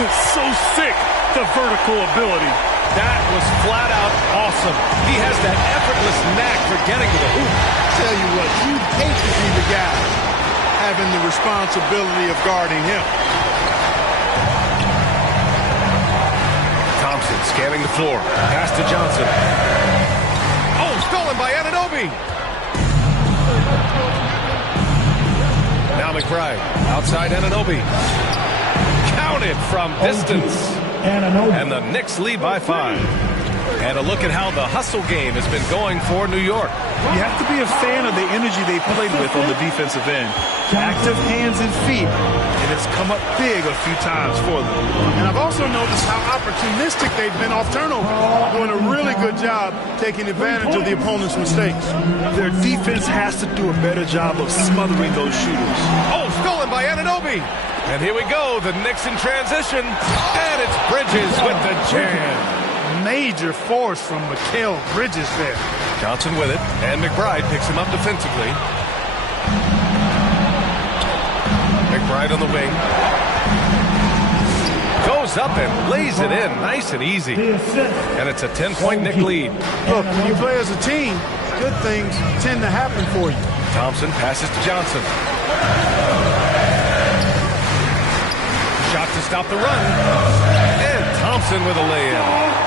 So sick, the vertical ability. That was flat out awesome. He has that effortless knack for getting to the hoop. Tell you what, you'd hate to be the guy having the responsibility of guarding him. Thompson scanning the floor. Pass to Johnson. Oh, stolen by Anunoby. Now McBride. Outside Anunoby. Counted from distance. And the Knicks lead by 5. And a look at how the hustle game has been going for New York. You have to be a fan of the energy they played with on the defensive end. Active hands and feet, and it's come up big a few times for them. And I've also noticed how opportunistic they've been off turnover, doing a really good job taking advantage of the opponent's mistakes. Their defense has to do a better job of smothering those shooters. Oh, stolen by Anunoby. And here we go, the Knicks in transition. And it's Bridges with the jam. Major force from Mikal Bridges there. Johnson with it, and McBride picks him up defensively. McBride on the wing. Goes up and lays it in, nice and easy. And it's a 10-point Knick lead. Look, when you play as a team, good things tend to happen for you. Thompson passes to Johnson. Shot to stop the run. And Thompson with a lay-in.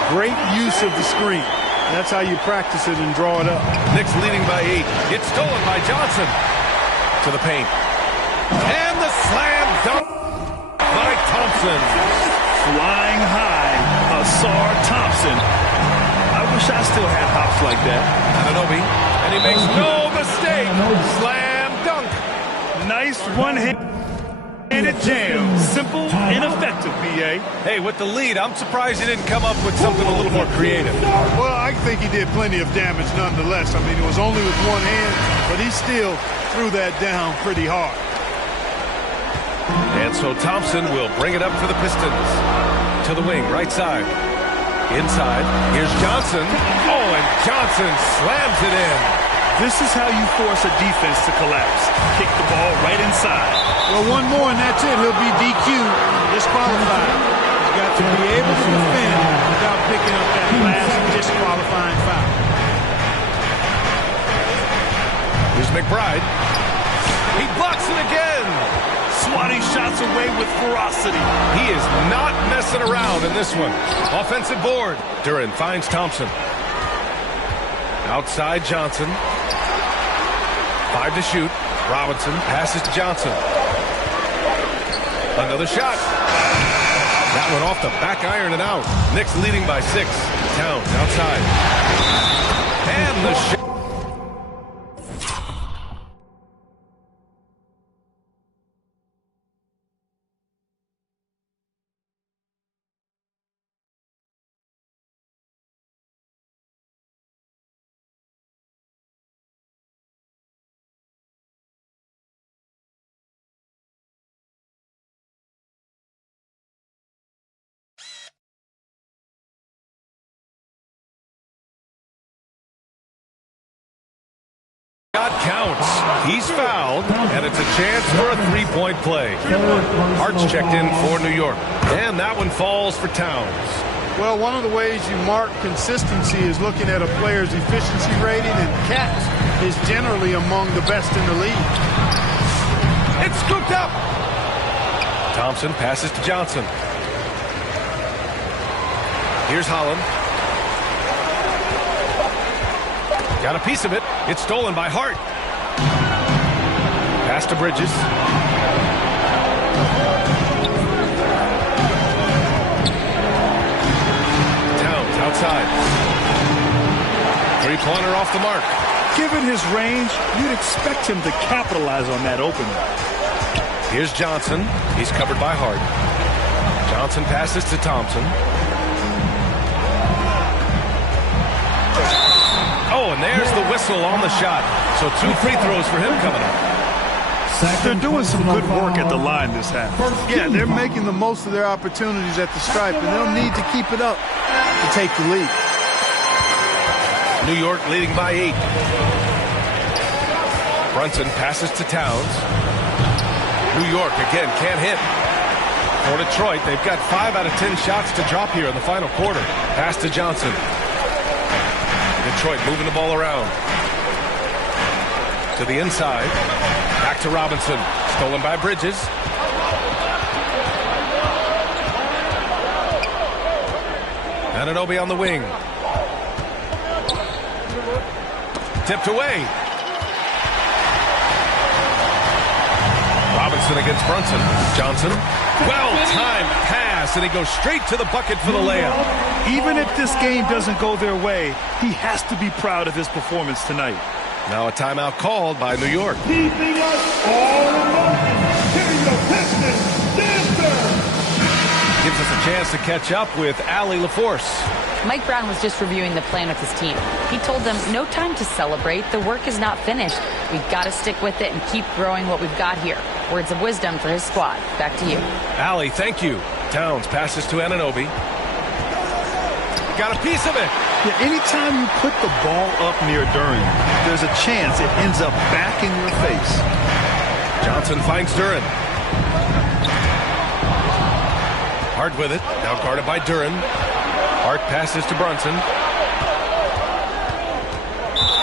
Great use of the screen. That's how you practice it and draw it up. Knicks leading by 8. It's stolen by Johnson. To the paint. And the slam dunk by Thompson. Flying high, Asar Thompson. I wish I still had hops like that. Anunoby. And he makes no mistake. Slam dunk. Nice one-handed jam. Simple and effective, B.A. Hey, with the lead, I'm surprised he didn't come up with something a little more creative. Well, I think he did plenty of damage nonetheless. I mean, it was only with one hand, but he still threw that down pretty hard. And so Thompson will bring it up for the Pistons. To the wing, right side. Inside, here's Johnson. Oh, and Johnson slams it in. This is how you force a defense to collapse. Kick the ball right inside. Well, one more and that's it. He'll be DQ'd, disqualified. He's got to be able to defend without picking up that last disqualifying foul. Here's McBride. He blocks it again. Swatting shots away with ferocity. He is not messing around in this one. Offensive board. Duran finds Thompson. Outside Johnson. 5 to shoot. Robinson passes to Johnson. Another shot. That one off the back iron and out. Knicks leading by 6. Towns outside. And the shot. Shot counts. He's fouled, and it's a chance for a three-point play. Hart's checked in for New York, and that one falls for Towns. Well, one of the ways you mark consistency is looking at a player's efficiency rating, and Cat is generally among the best in the league. It's scooped up. Thompson passes to Johnson. Here's Holland. Got a piece of it. It's stolen by Hart. Pass to Bridges. Towns outside. Three-pointer off the mark. Given his range, you'd expect him to capitalize on that opening. Here's Johnson. He's covered by Hart. Johnson passes to Thompson. Oh, and there's the whistle on the shot. So 2 free throws for him coming up. They're doing some good work at the line this half. Yeah, they're making the most of their opportunities at the stripe, and they'll need to keep it up to take the lead. New York leading by 8. Brunson passes to Towns. New York, again, can't hit. For Detroit, they've got 5 out of 10 shots to drop here in the final quarter. Pass to Johnson. Detroit moving the ball around. To the inside. Back to Robinson. Stolen by Bridges. Anunoby on the wing. Tipped away. Robinson against Brunson. Johnson. Well-timed pass and he goes straight to the bucket for the layup. Even if this game doesn't go their way, he has to be proud of his performance tonight. Now a timeout called by New York. Keeping us all in motion. Here's the Pistons dancer. Gives us a chance to catch up with Allie LaForce. Mike Brown was just reviewing the plan with his team. He told them, no time to celebrate. The work is not finished. We've got to stick with it and keep growing what we've got here. Words of wisdom for his squad. Back to you. Allie, thank you. Towns passes to Anunoby. Got a piece of it. Yeah, anytime you put the ball up near Duran, there's a chance it ends up back in your face. Johnson finds Duran. Hart with it. Now guarded by Duran. Hart passes to Brunson.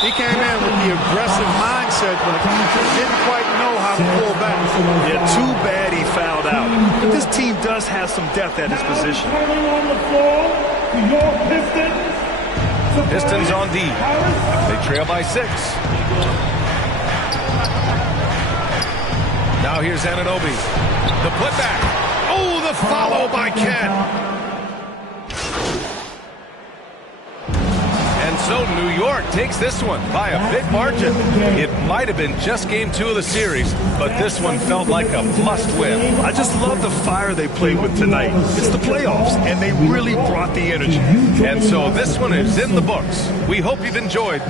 He came in with the aggressive mindset, but didn't quite know how to pull back. Yeah, too bad he fouled out. But this team does have some depth at his position. On the floor, your Pistons. Pistons on D. They trail by 6. Now here's Anunoby. The putback. Oh, the follow by Kent. And so New York takes this one by a big margin. It might have been just game 2 of the series, but this one felt like a must-win. I just love the fire they played with tonight. It's the playoffs, and they really brought the energy. And so this one is in the books. We hope you've enjoyed.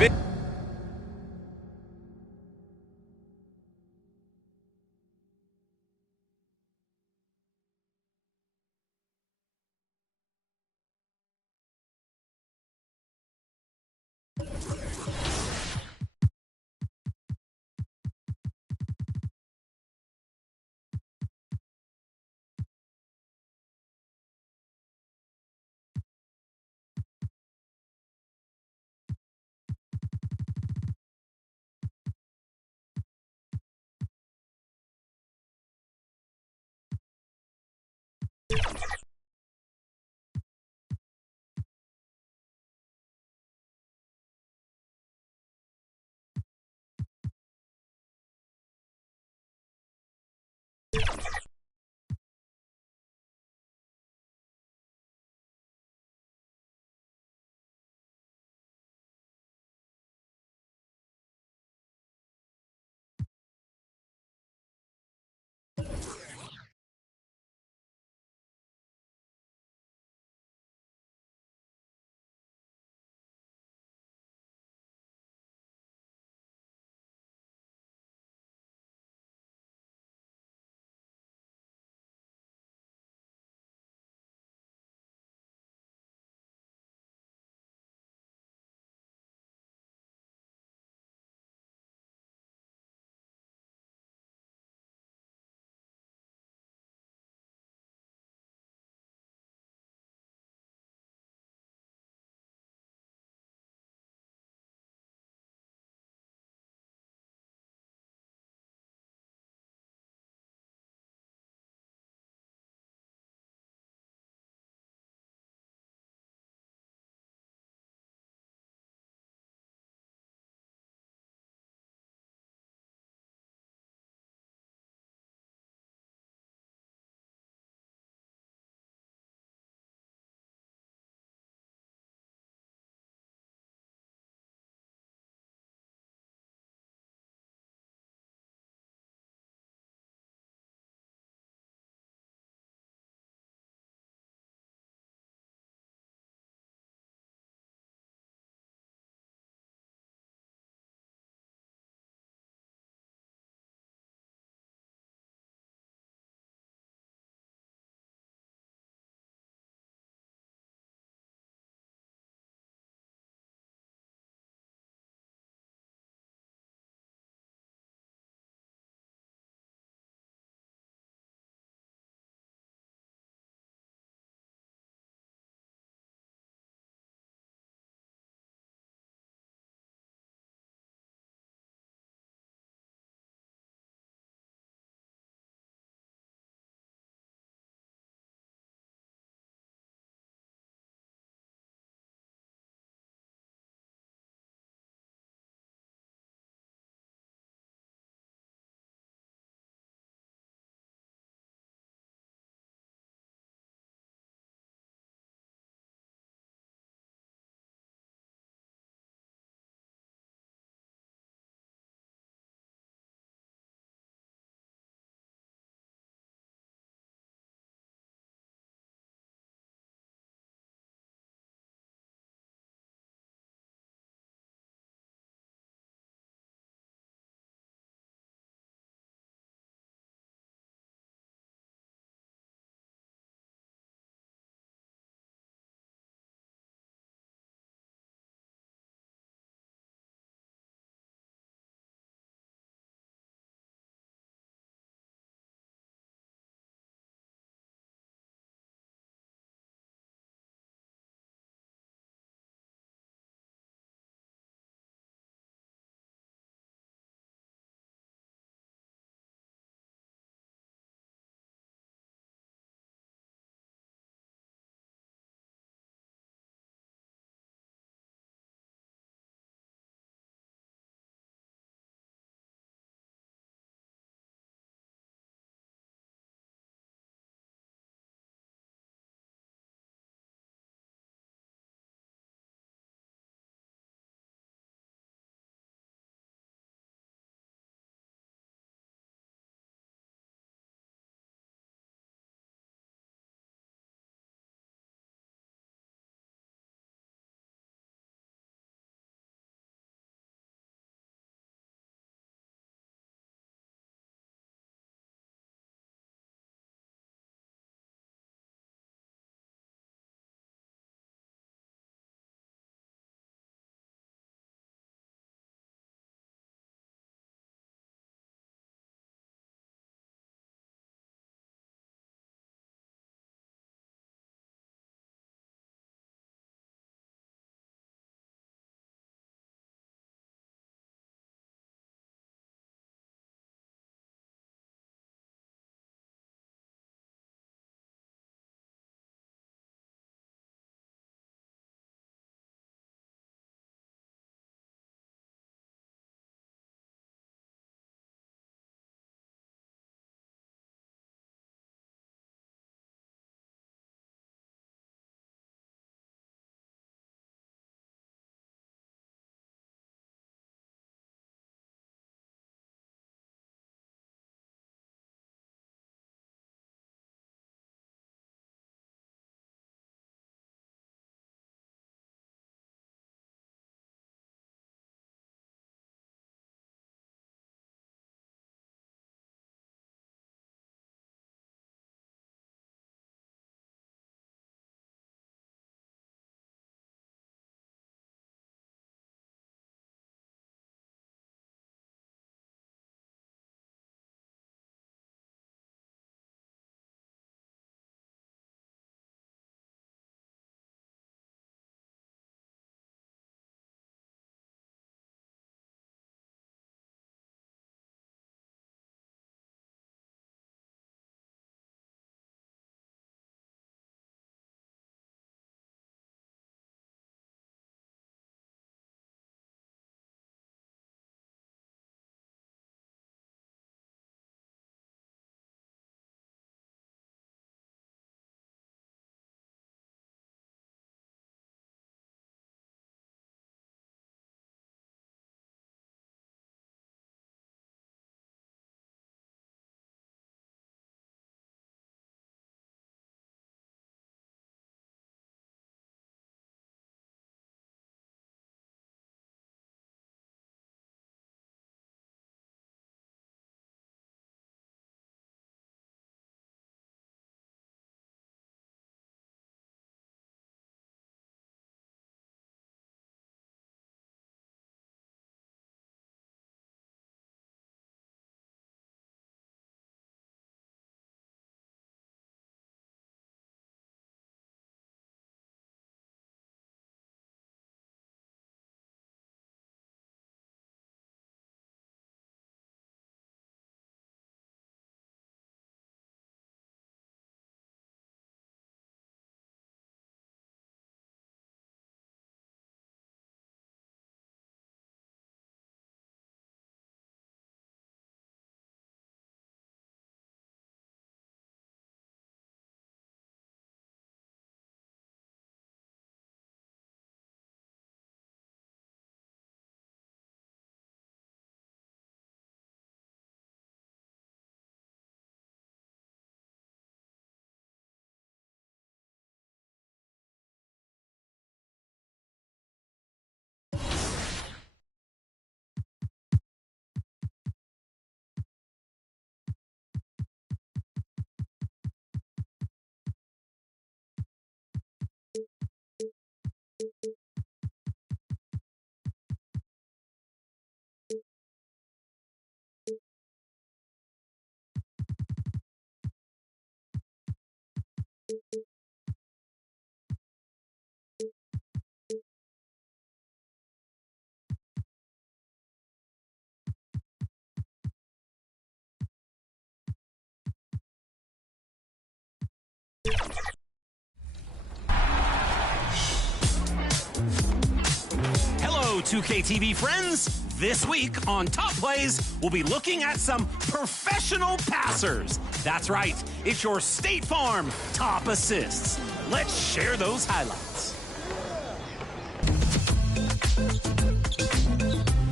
Hello, 2K TV friends. This week on Top Plays, we'll be looking at some professional passers. That's right, it's your State Farm top assists. Let's share those highlights.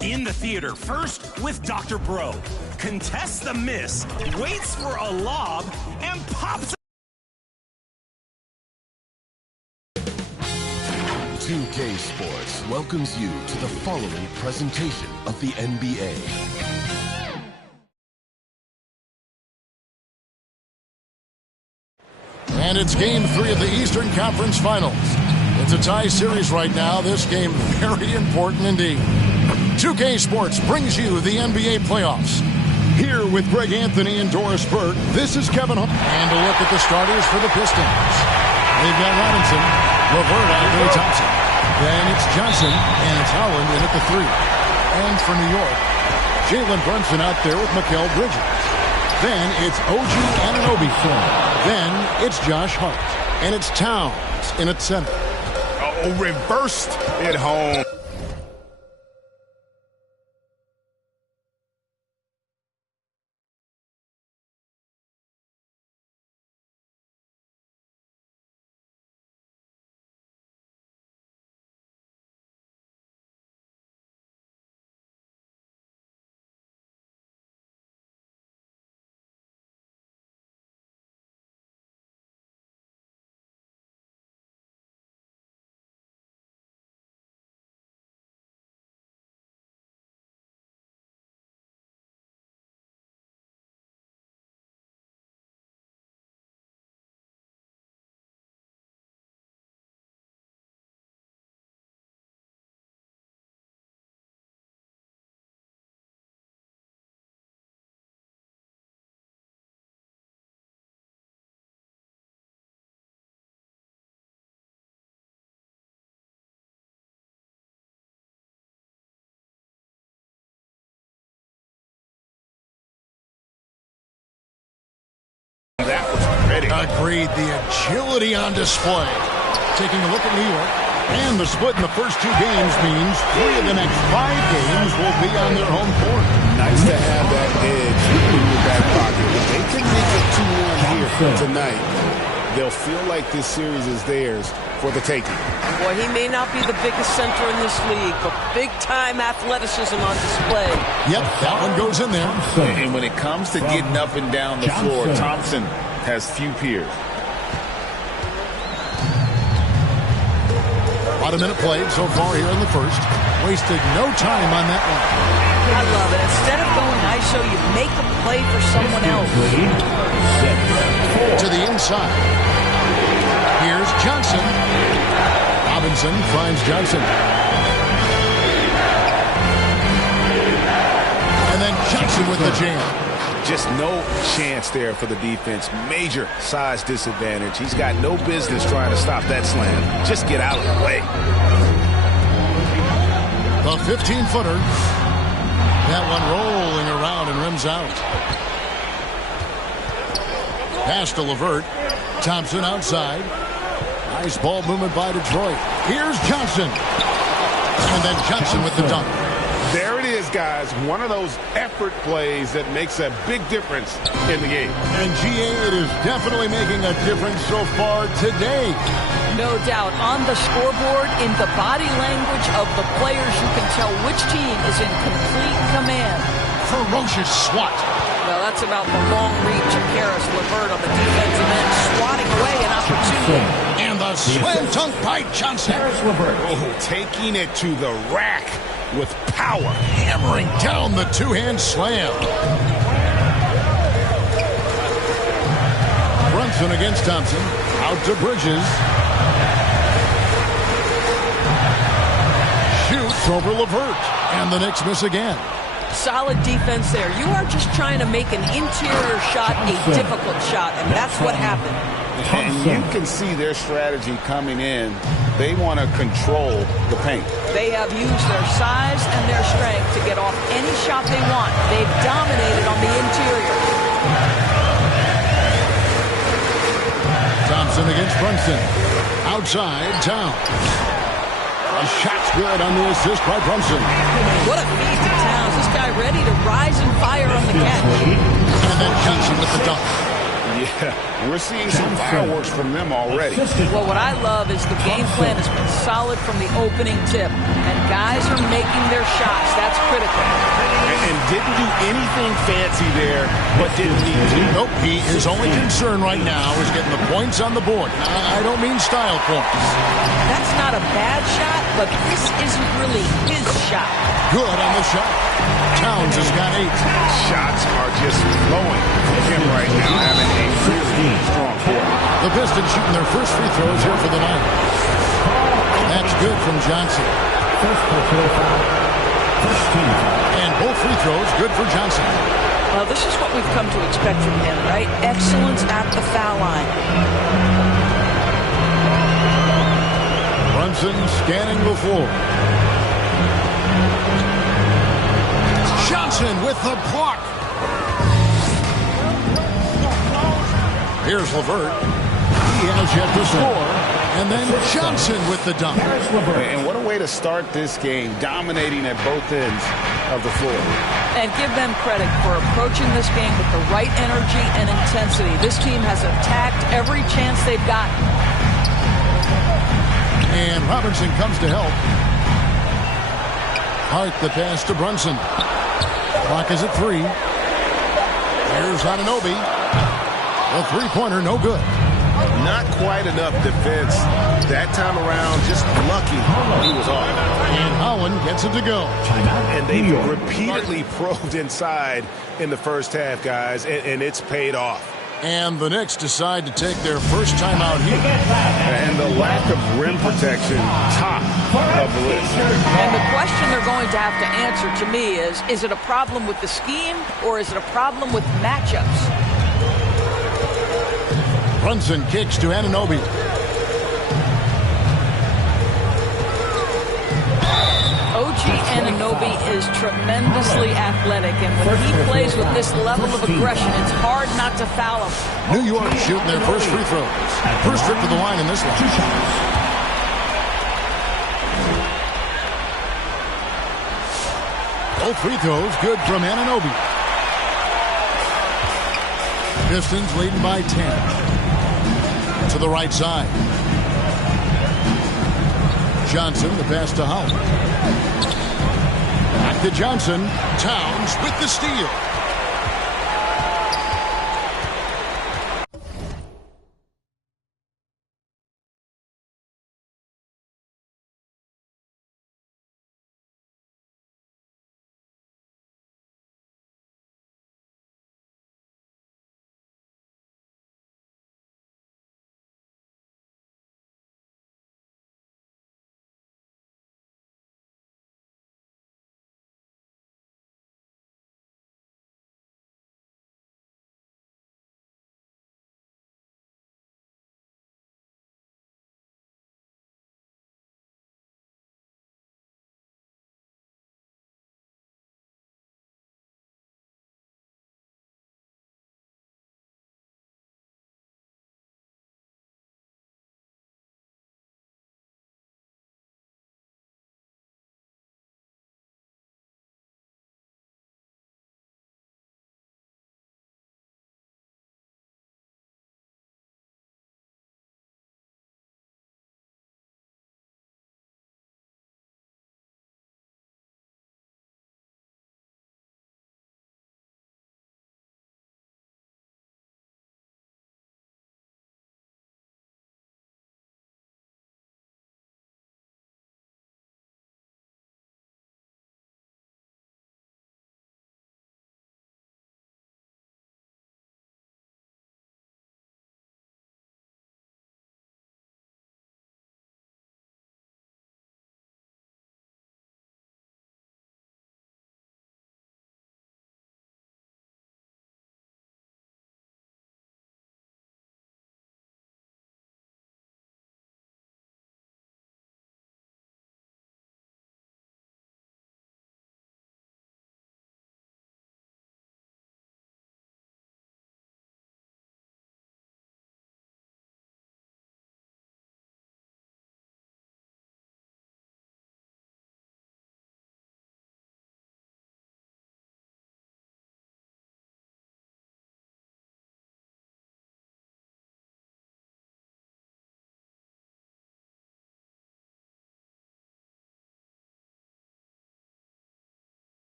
In the theater, first with Dr. Bro. Contests the miss, waits for a lob, and pops. 2K Sports welcomes you to the following presentation of the NBA. And it's Game 3 of the Eastern Conference Finals. It's a tie series right now. This game very important indeed. 2K Sports brings you the NBA playoffs. Here with Greg Anthony and Doris Burke, this is Kevin Hunt. And a look at the starters for the Pistons. They've got Robinson, LeVert, and Thompson. Then it's Johnson, and it's Howland in at the 3. And for New York, Jalen Brunson out there with Mikal Bridges. Then it's OG Anunoby. Then it's Josh Hart. And it's Towns in at center. Oh, reversed it home. That was pretty. Agreed. The agility on display. Taking a look at New York. And the split in the first 2 games means 3 of the next 5 games will be on their home court. Nice to have that edge in your back pocket. If they can make it 2-1 here tonight, they'll feel like this series is theirs for the taking. Boy, he may not be the biggest center in this league, but big-time athleticism on display. Yep, that one goes in there. And when it comes to getting up and down the floor, Thompson has few peers. About a minute played so far here in the first. Wasted no time on that one. I love it. Instead of going ISO, you make a play for someone else. To the inside. Here's Johnson. Robinson finds Johnson. And then Johnson with the jam. Just no chance there for the defense. Major size disadvantage. He's got no business trying to stop that slam. Just get out of the way. The 15-footer. That one rolling around and rims out. Pass to LeVert. Thompson outside. Nice ball movement by Detroit. Here's Johnson. And then Johnson with the dunk. There it is, guys. One of those effort plays that makes a big difference in the game. And GA, it is definitely making a difference so far today. No doubt. On the scoreboard, in the body language of the players, you can tell which team is in complete command. Ferocious swat. Well, that's about the long reach of Karis LeVert on the defensive end, swatting away an opportunity. And the slam dunk by Johnson. Oh, taking it to the rack with power. Hammering down the two-hand slam. Brunson against Thompson. Out to Bridges. Shoots over LeVert. And the Knicks miss again. Solid defense there. You are just trying to make an interior shot a difficult shot, and that's what happened. And you can see their strategy coming in. They want to control the paint. They have used their size and their strength to get off any shot they want. They've dominated on the interior. Thompson against Brunson. Outside, Towns. A shot's good on the assist by Brunson. What a feed to Towns. This guy ready to rise and fire on the catch. And then Johnson with the dunk. Yeah, we're seeing some fireworks from them already. Well, what I love is the game plan has been solid from the opening tip. And guys are making their shots. That's critical. And didn't do anything fancy there, but didn't need to. Nope, his only concern right now is getting the points on the board. I don't mean style points. That's not a bad shot, but this isn't really his shot. Good on the shot. Towns has got 8. Shots are just flowing from him right now, having a really strong quarter. The Pistons shooting their first free throws here for the night. That's good from Johnson. And both free throws good for Johnson. This is what we've come to expect from him, right? Excellence at the foul line. Brunson scanning the floor. Johnson with the block. Here's LeVert. He has yet to score. And then Johnson with the dunk. And what a way to start this game, dominating at both ends of the floor. And give them credit for approaching this game with the right energy and intensity. This team has attacked every chance they've gotten. And Robinson comes to help. Hart the pass to Brunson. Clock is at 3. Here's Anunoby. The three-pointer, no good. Not quite enough defense that time around. Just lucky he was off. And Holland gets it to go. And they repeatedly probed inside in the first half, guys, and it's paid off. And the Knicks decide to take their first time out here. And the lack of rim protection, top of the list. And the question they're going to have to answer to me is it a problem with the scheme or is it a problem with matchups? Brunson kicks to Anunoby. OG Anunoby is tremendously athletic, and when he plays with this level of aggression, it's hard not to foul him. New York shooting their first free throws. First trip to the line in this one. Both free throws good from Anunoby. Pistons leading by 10. To the right side. Johnson, the pass to Holland. Back to Johnson. Towns with the steal.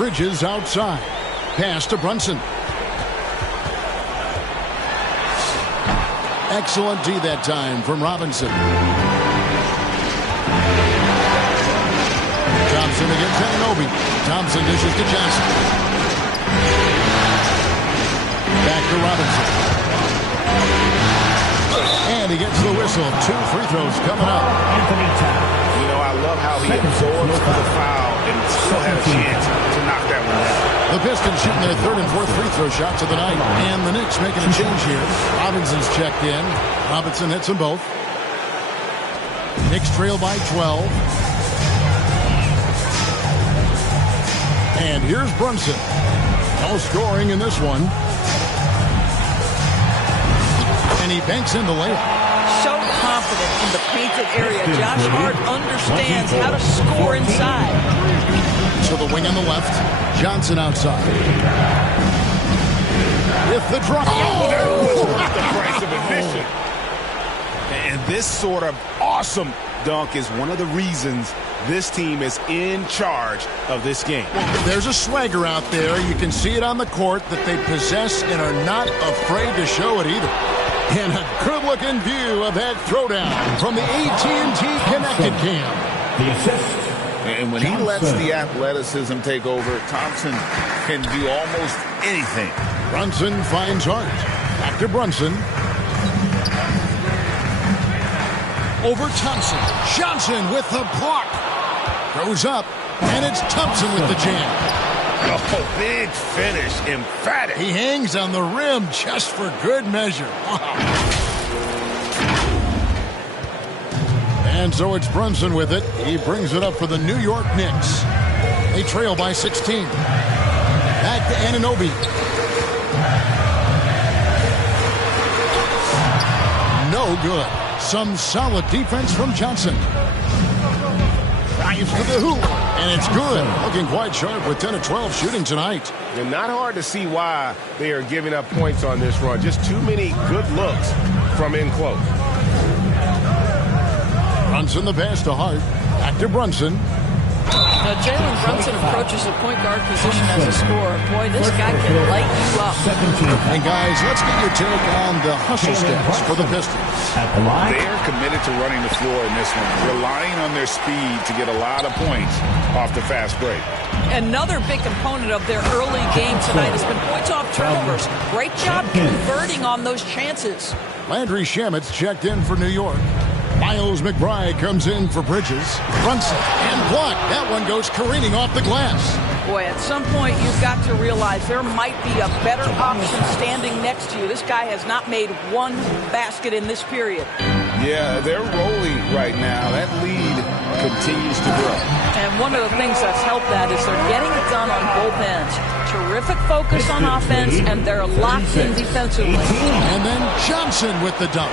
Bridges outside. Pass to Brunson. Excellent D that time from Robinson. Thompson against Anunoby. Thompson dishes to Johnson. Back to Robinson. And he gets the whistle. 2 free throws coming up. You know, I love how he absorbs the foul and still had a chance to knock that one down. The Pistons shooting their 3rd and 4th free throw shots of the night. And the Knicks making a change here. Robinson's checked in. Robinson hits them both. Knicks trail by 12. And here's Brunson. No scoring in this one. And he banks in the layup. So confident in the painted area. Josh Hart understands how to score inside. To the wing on the left. Johnson outside. With the drop. Oh, that was worth the price of admission. And this sort of awesome dunk is one of the reasons this team is in charge of this game. There's a swagger out there. You can see it on the court that they possess and are not afraid to show it either. And a good-looking view of that throwdown from the AT&T Connected Cam. The assist. And when he lets the athleticism take over, Thompson can do almost anything. Brunson finds Hart. Back to Brunson. Over Thompson. Johnson with the block. Goes up, and it's Thompson with the jam. Oh, big finish. Emphatic. He hangs on the rim just for good measure. Wow. And so it's Brunson with it. He brings it up for the New York Knicks. They trail by 16. Back to Anunoby. No good. Some solid defense from Johnson. Drives to the hoop, and it's good. Looking quite sharp with 10 of 12 shooting tonight. And not hard to see why they are giving up points on this run. Just too many good looks from in close. Brunson the pass to Hart. Back to Brunson. Now, Jalen Brunson approaches the point guard position as a scorer. Boy, this guy can light you up. And guys, let's get your take on the hustle stats for the Pistons. They are committed to running the floor in this one, relying on their speed to get a lot of points off the fast break. Another big component of their early game tonight has been points off turnovers. Great job converting on those chances. Landry Shamit's checked in for New York. Miles McBride comes in for Bridges. Brunson and blocked. That one goes careening off the glass. Boy, at some point you've got to realize there might be a better option standing next to you. This guy has not made one basket in this period. Yeah, they're rolling right now. That lead continues to grow. And one of the things that's helped that is they're getting it done on both ends. Terrific focus on offense, and they're locked in defensively. And then Johnson with the dunk.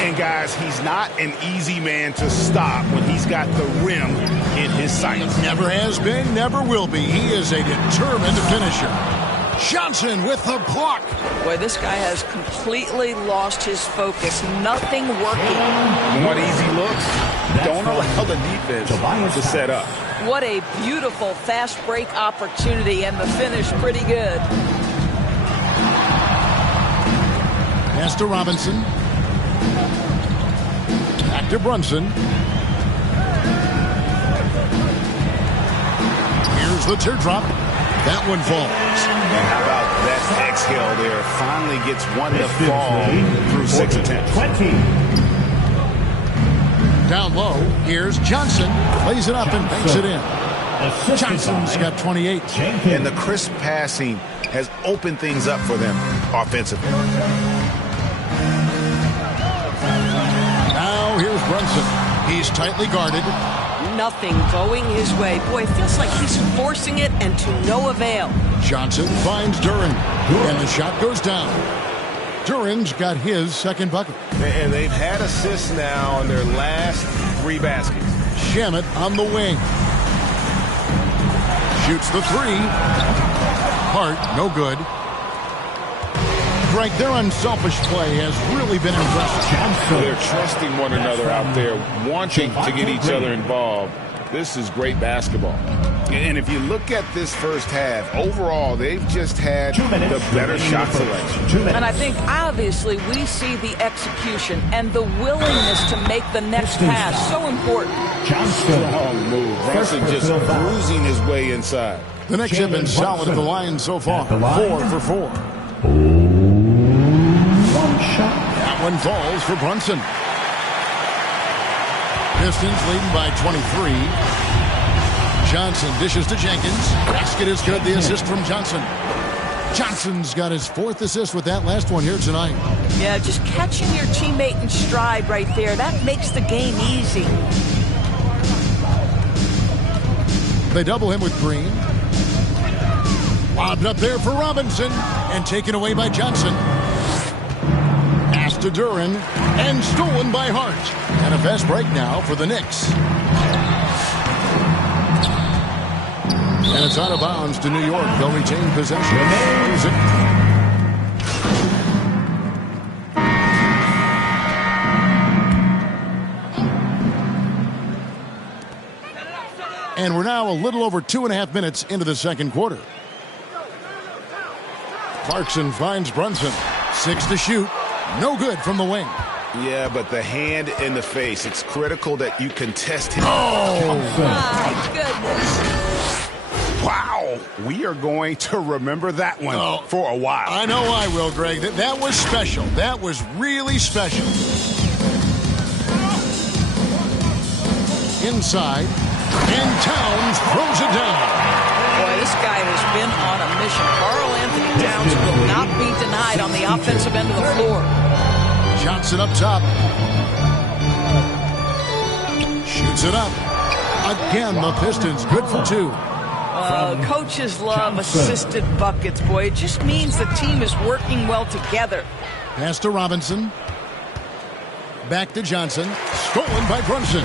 And guys, he's not an easy man to stop when he's got the rim in his sights. Never has been, never will be. He is a determined finisher. Johnson with the block. Boy, this guy has completely lost his focus. Nothing working. Want easy looks? Don't allow the defense to set up. What a beautiful fast break opportunity, and the finish pretty good. Pass to Robinson. Back to Brunson. Here's the teardrop. That one falls. And how about that exhale there? Finally gets one to fall through 6 attempts. Down low, here's Johnson. Plays it up and banks it in. Johnson's got 28. And the crisp passing has opened things up for them offensively. Now here's Brunson. He's tightly guarded. Nothing going his way. Boy, it feels like he's forcing it and to no avail. Johnson finds Duran. And the shot goes down. Duran's got his second bucket. And they've had assists now on their last 3 baskets. Shamet on the wing. Shoots the 3. Hart, no good. Greg, their unselfish play has really been impressive. They're trusting one another out there, wanting to get each other involved. This is great basketball. And if you look at this first half, overall, they've just had the better shot selection. And I think, obviously, we see the execution and the willingness to make the next pass so important. Strong move. Brunson just cruising his way inside. The Knicks have been solid at the line so far. 4 for 4. That one falls for Brunson. Pistons leading by 23. Johnson dishes to Jenkins. Basket is good. The assist from Johnson. Johnson's got his 4th assist with that last one here tonight. Yeah, just catching your teammate in stride right there. That makes the game easy. They double him with Green. Lobbed up there for Robinson and taken away by Johnson. Pass to Duran and stolen by Hart. And a fast break now for the Knicks. And it's out of bounds to New York. They'll retain possession. And we're now a little over 2.5 minutes into the second quarter. Clarkson finds Brunson. 6 to shoot. No good from the wing. Yeah, but the hand in the face. It's critical that you contest him. Oh, my goodness. Wow. We are going to remember that one for a while. I know I will, Greg. That was special. That was really special. Inside. And Towns throws it down. Boy, this guy has been on a mission. Karl Anthony Towns will not be denied on the offensive end of the floor. Johnson up top. Shoots it up. Again, the Pistons good for 2. Coaches love assisted buckets, boy. It just means the team is working well together. Pass to Robinson. Back to Johnson. Stolen by Brunson.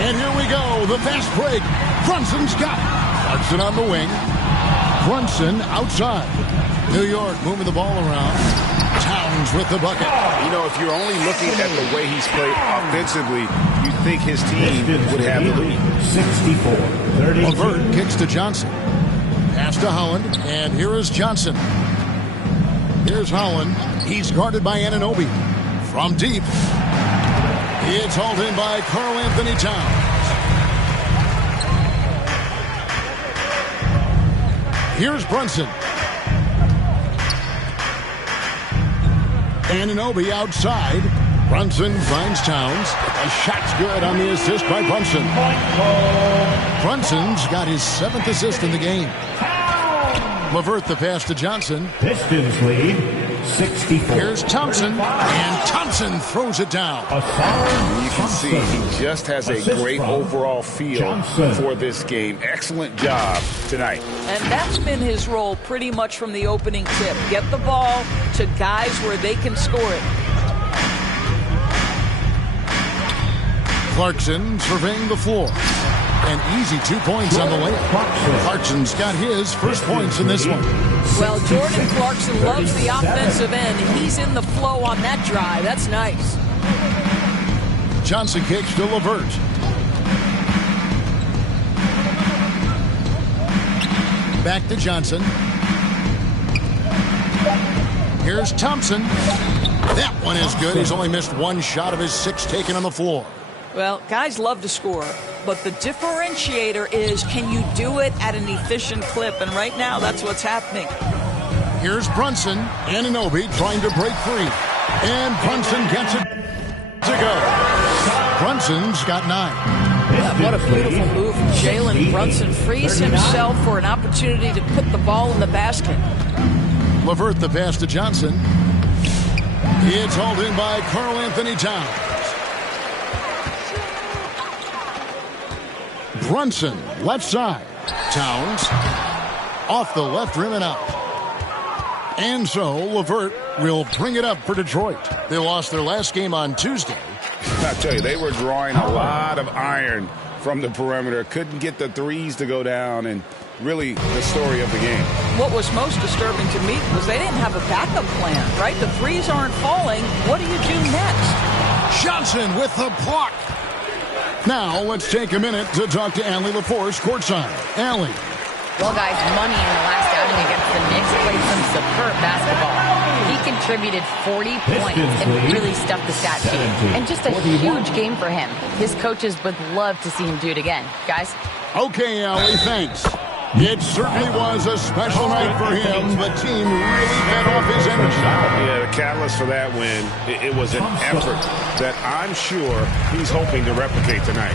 And here we go. The fast break. Brunson's got it. Clarkson on the wing. Brunson outside. New York moving the ball around. Towns with the bucket. You know, if you're only looking at the way he's played offensively, you think his team would have the lead. 64-30. LeVert kicks to Johnson. Pass to Holland. And here is Johnson. Here's Holland. He's guarded by Anunoby. From deep. It's hauled in by Karl Anthony Towns. Here's Brunson. Anunoby outside. Brunson finds Towns. A shot's good on the assist by Brunson. Brunson's got his 7th assist in the game. LeVert the pass to Johnson. Pistons lead 64. Here's Thompson, and Thompson throws it down. You can see he just has a great overall feel for this game. Excellent job tonight. And that's been his role pretty much from the opening tip. Get the ball to guys where they can score it. Clarkson surveying the floor. An easy 2 points on the layup. Clarkson's got his first points in this one. Well, Jordan Clarkson loves the offensive end. He's in the flow on that drive. That's nice. Johnson kicks to LeVert. Back to Johnson. Here's Thompson. That one is good. He's only missed 1 shot of his 6 taken on the floor. Well, guys love to score, but the differentiator is, can you do it at an efficient clip? And right now, that's what's happening. Here's Brunson. Anunoby trying to break free. And Brunson gets it to go. Brunson's got 9. Yeah, what a beautiful move from Jalen Brunson. Frees himself for an opportunity to put the ball in the basket. LeVert the pass to Johnson. It's hauled in by Karl Anthony Towns. Brunson, left side. Towns, off the left rim and out. And so, LeVert will bring it up for Detroit. They lost their last game on Tuesday. I tell you, they were drawing a lot of iron from the perimeter. Couldn't get the threes to go down, and really the story of the game. What was most disturbing to me was they didn't have a backup plan, right? The threes aren't falling. What do you do next? Johnson with the block. Now, let's take a minute to talk to Allie LaForce courtside. Allie. Well, guys, Money in the last outing against the Knicks played some superb basketball. He contributed 40 points and really stuffed the stat sheet. And just a huge game for him. His coaches would love to see him do it again. Guys? Okay, Allie, thanks. It certainly was a special night for him. The team really fed off his energy. Yeah, the catalyst for that win, it was an effort that I'm sure he's hoping to replicate tonight.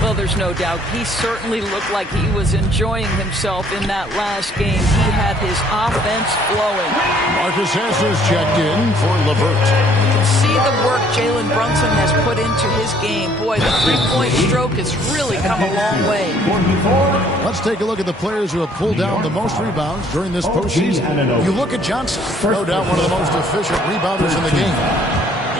Well, there's no doubt. He certainly looked like he was enjoying himself in that last game. He had his offense flowing. Marcus Sasser's checked in for LeVert. You can see the work Jalen Brunson has put into his game. Boy, the three-point stroke has really come a long way. Let's take a look at the players who have pulled down the most rebounds during this postseason. You look at Johnson, no doubt one of the most efficient rebounders in the game.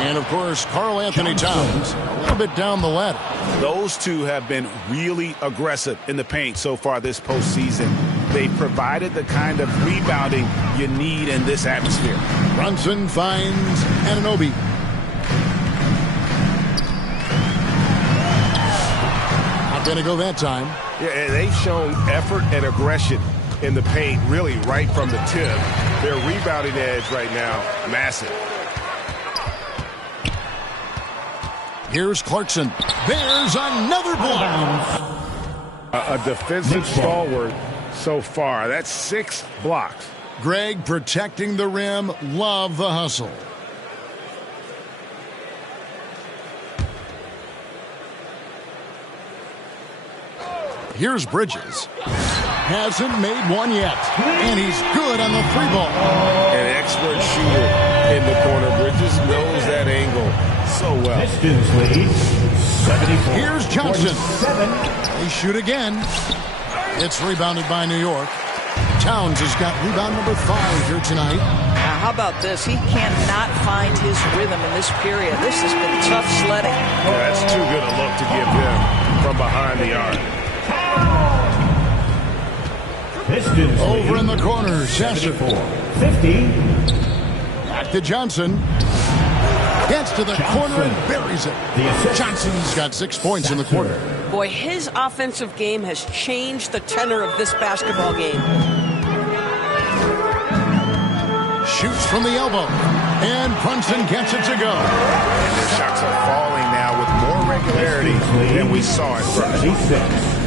And, of course, Karl Anthony Towns, a little bit down the ladder. Those two have been really aggressive in the paint so far this postseason. They provided the kind of rebounding you need in this atmosphere. Brunson finds Anunoby. Not going to go that time. Yeah, they've shown effort and aggression in the paint, really right from the tip. Their rebounding edge right now, massive. Here's Clarkson. There's another block. A defensive stalwart so far. That's 6 blocks. Greg protecting the rim. Love the hustle. Here's Bridges. Hasn't made one yet. And he's good on the 3-ball. An expert shooter in the corner. Bridges knows that angle so well. Pistons lead 74. Here's Johnson. They shoot again. It's rebounded by New York. Towns has got rebound number 5 here tonight. Now, how about this? He cannot find his rhythm in this period. This has been tough sledding. Yeah, that's too good a look to give him from behind the arc. Pistons over in the corner. Sasser. 50. Back to Johnson. Gets to the corner and buries it. Johnson's got 6 points in the quarter. Boy, his offensive game has changed the tenor of this basketball game. Shoots from the elbow. And Brunson gets it to go. And their shots are falling now with more regularity than we saw at first.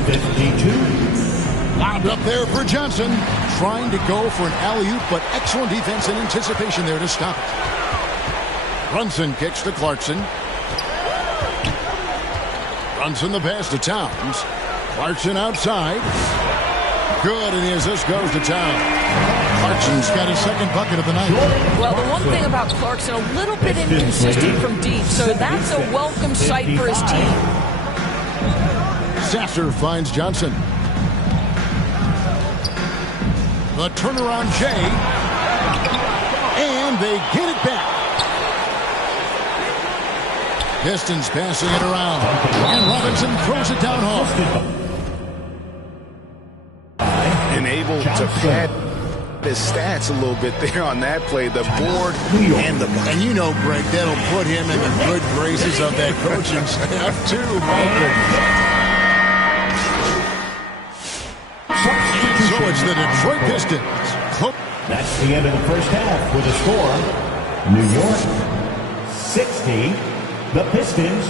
52. Lobbed up there for Johnson. Trying to go for an alley-oop, but excellent defense and anticipation there to stop it. Brunson kicks to Clarkson. Brunson the pass to Towns. Clarkson outside. Good, and the assist goes to Towns. Clarkson's got his second bucket of the night. Well, the one thing about Clarkson, a little bit inconsistent from deep, so that's a welcome sight for his team. Sasser finds Johnson. The turnaround Jay. And they get it back. Pistons passing it around. And Robinson throws it down hard. And able to pad his stats a little bit there on that play. The board and the block. And you know, Greg, that'll put him in the good graces of that coaching staff, too, Michael. So it's the Detroit Pistons. That's the end of the first half with a score. New York 60, the Pistons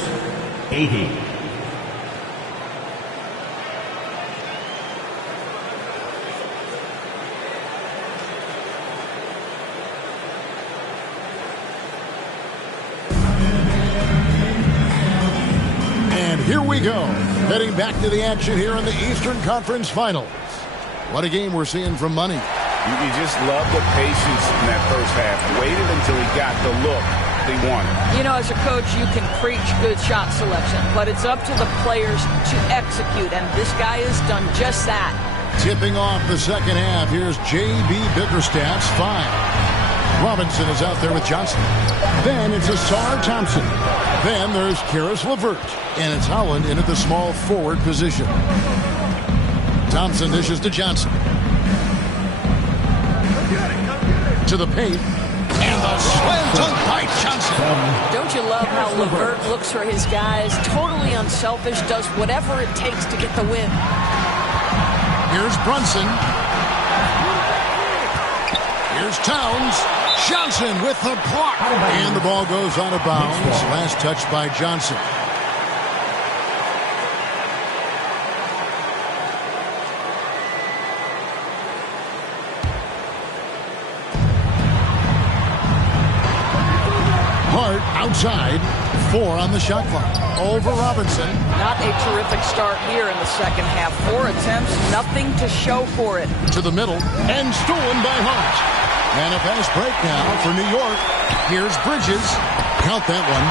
80. And here we go. Heading back to the action here in the Eastern Conference Finals. What a game we're seeing from Money. You just love the patience in that first half. Waited until he got the look they wanted. You know, as a coach, you can preach good shot selection, but it's up to the players to execute, and this guy has done just that. Tipping off the second half, here's J.B. Bickerstaff's 5. Robinson is out there with Johnson. Then it's Asar Thompson. Then there's Karis LeVert. And it's Holland in at the small forward position. Thompson dishes to Johnson. To the paint. And the slam dunk by Johnson. Don't you love how LeVert looks for his guys? Totally unselfish, does whatever it takes to get the win. Here's Brunson. Here's Towns. Johnson with the block. And the ball goes out of bounds. Last touch by Johnson. Hart outside. 4 on the shot clock. Over Robinson. Not a terrific start here in the second half. 4 attempts, nothing to show for it. To the middle. And stolen by Hart. And a fast break now for New York. Here's Bridges. Count that one.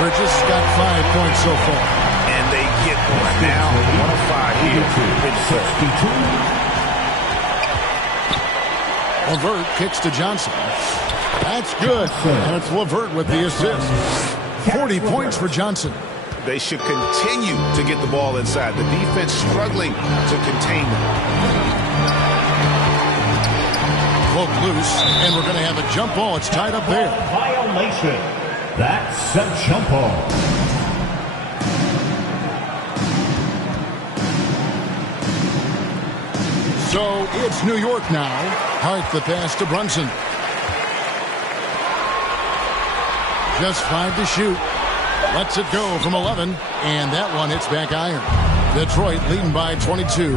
Bridges has got 5 points so far. And they get one now. 1 of 5 here. LeVert kicks to Johnson. That's good. And it's LeVert with the assist. 40 points for Johnson. They should continue to get the ball inside. The defense struggling to contain them. Cloak loose, and we're going to have a jump ball. It's tied up there. Violation. That's a jump ball. So it's New York now. Hart the pass to Brunson. Just 5 to shoot. Lets it go from 11, and that one hits back iron. Detroit leading by 22.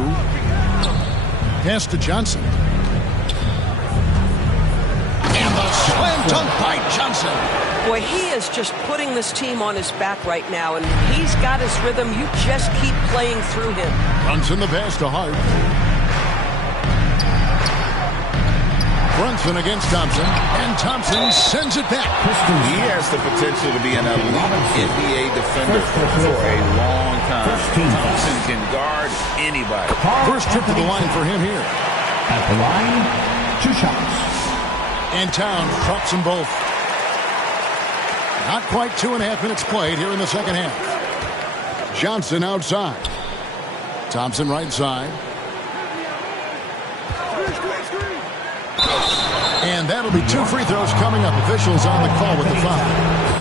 Pass to Johnson. And the slam dunk by Johnson. Boy, he is just putting this team on his back right now, and he's got his rhythm. You just keep playing through him. Brunson the pass to Hart. Brunson against Thompson, and Thompson sends it back. He has the potential to be an elite NBA defender for a long time. Thompson can guard anybody. First trip to the line for him here. At the line, 2 shots. And Towns drops them both. Not quite 2.5 minutes played here in the second half. Johnson outside. Thompson right side. And that'll be 2 free throws coming up. Officials on the call with the foul.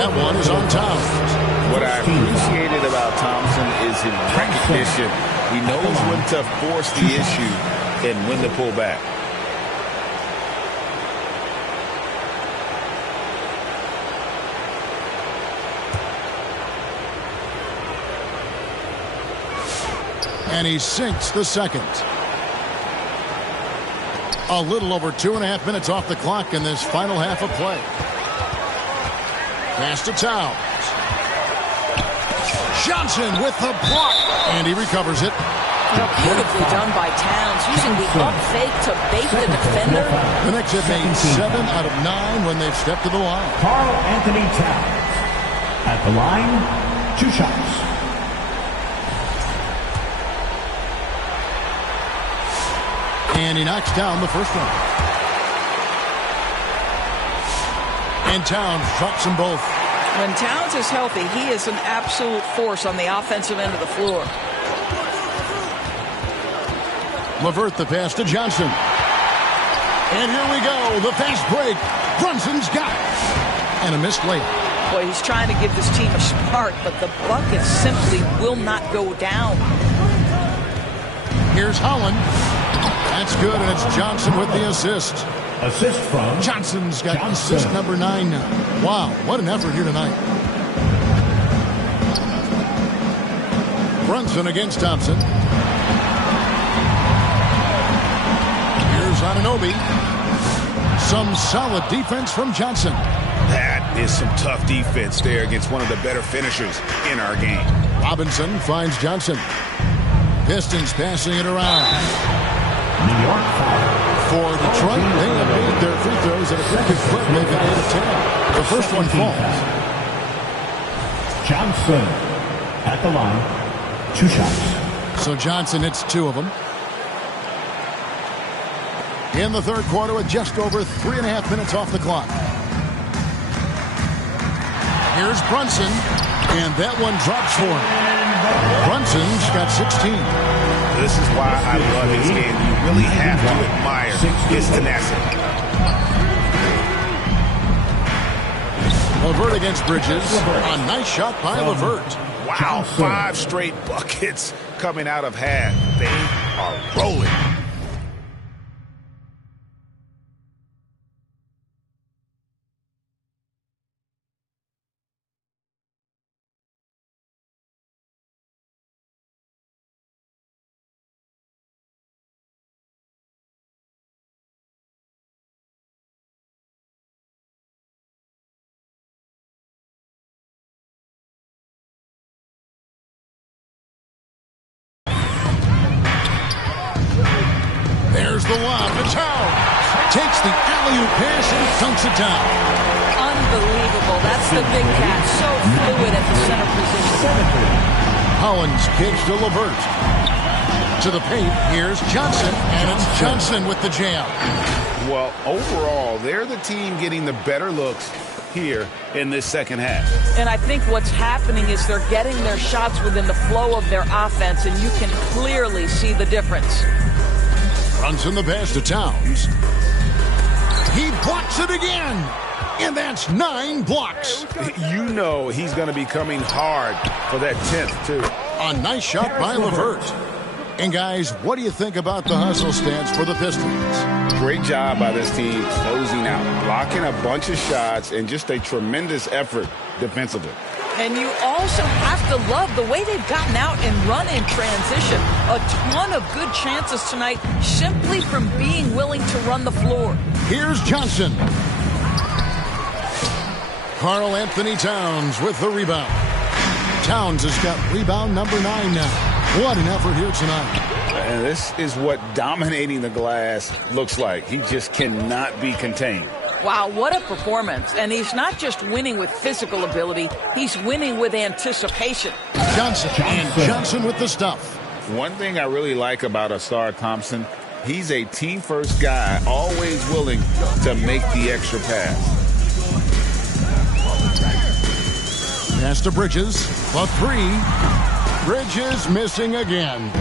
that one is on Towns. What I appreciated about Thompson is his recognition. He knows when to force the issue and when to pull back. And he sinks the second. A little over 2.5 minutes off the clock in this final half of play. Pass to Towns. Johnson with the block. And he recovers it. Beautifully done by Towns, using the up fake to bait the defender. The Knicks have made 7 out of 9 when they've stepped to the line. Karl Anthony Towns. At the line, 2 shots. And he knocks down the first one. And Towns drops them both. When Towns is healthy, he is an absolute force on the offensive end of the floor. LeVert the pass to Johnson. And here we go. The fast break. Brunson's got it. And a missed layup. Boy, he's trying to give this team a spark, but the bucket simply will not go down. Here's Holland. That's good, and it's Johnson with the assist. Assist from Johnson's got assist number 9 now. Wow, what an effort here tonight. Brunson against Thompson. Here's Anunoby. Some solid defense from Johnson. That is some tough defense there against one of the better finishers in our game. Robinson finds Johnson. Pistons passing it around. New York foul. For Detroit, they have made their free throws at a pretty good clip. They've got 8 of 10. The first one falls. Johnson at the line, 2 shots. So Johnson hits 2 of them. In the third quarter with just over 3.5 minutes off the clock. Here's Brunson, and that one drops for him. Brunson's got 16. This is why I love his game. You really have to admire his tenacity. LeVert against Bridges. A nice shot by LeVert. Wow, 5 straight buckets coming out of half. They are rolling. There's the lob to Towns. Takes the alley-oop pass and dunks it down. Unbelievable. That's the big cat. So fluid at the center position. Collins kicks to LeVert. To the paint, here's Johnson, and it's Johnson with the jam. Well, overall, they're the team getting the better looks here in this second half. And I think what's happening is they're getting their shots within the flow of their offense, and you can clearly see the difference. Brunson the pass to Towns. He blocks it again. And that's 9 blocks. You know he's going to be coming hard for that 10th, too. A nice shot by LeVert. And, guys, what do you think about the hustle stance for the Pistons? Great job by this team closing out, blocking a bunch of shots, and just a tremendous effort defensively. And you also have to love the way they've gotten out and run in transition. A ton of good chances tonight simply from being willing to run the floor. Here's Johnson. Karl Anthony Towns with the rebound. Towns has got rebound number 9 now. What an effort here tonight. And this is what dominating the glass looks like. He just cannot be contained. Wow, what a performance. And he's not just winning with physical ability, he's winning with anticipation. Johnson with the stuff. One thing I really like about Asar Thompson, he's a team-first guy, always willing to make the extra pass. Pass to Bridges. A 3. Bridges missing again.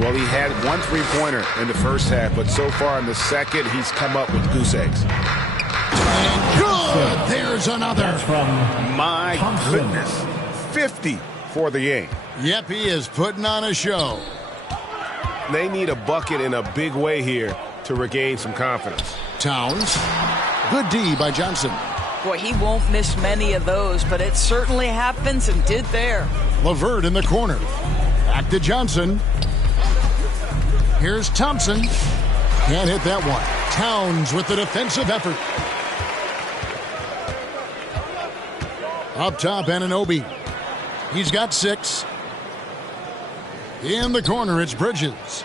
Well, he had 1 3-pointer in the first half, but so far in the second, he's come up with goose eggs. And good. There's another. My goodness. 50 for the game. Yep, he is putting on a show. They need a bucket in a big way here to regain some confidence. Towns. Good D by Johnson. Boy, he won't miss many of those, but it certainly happens and did there. LeVert in the corner. Back to Johnson. Here's Thompson. Can't hit that one. Towns with the defensive effort. Up top, Anunoby. He's got 6. In the corner, it's Bridges.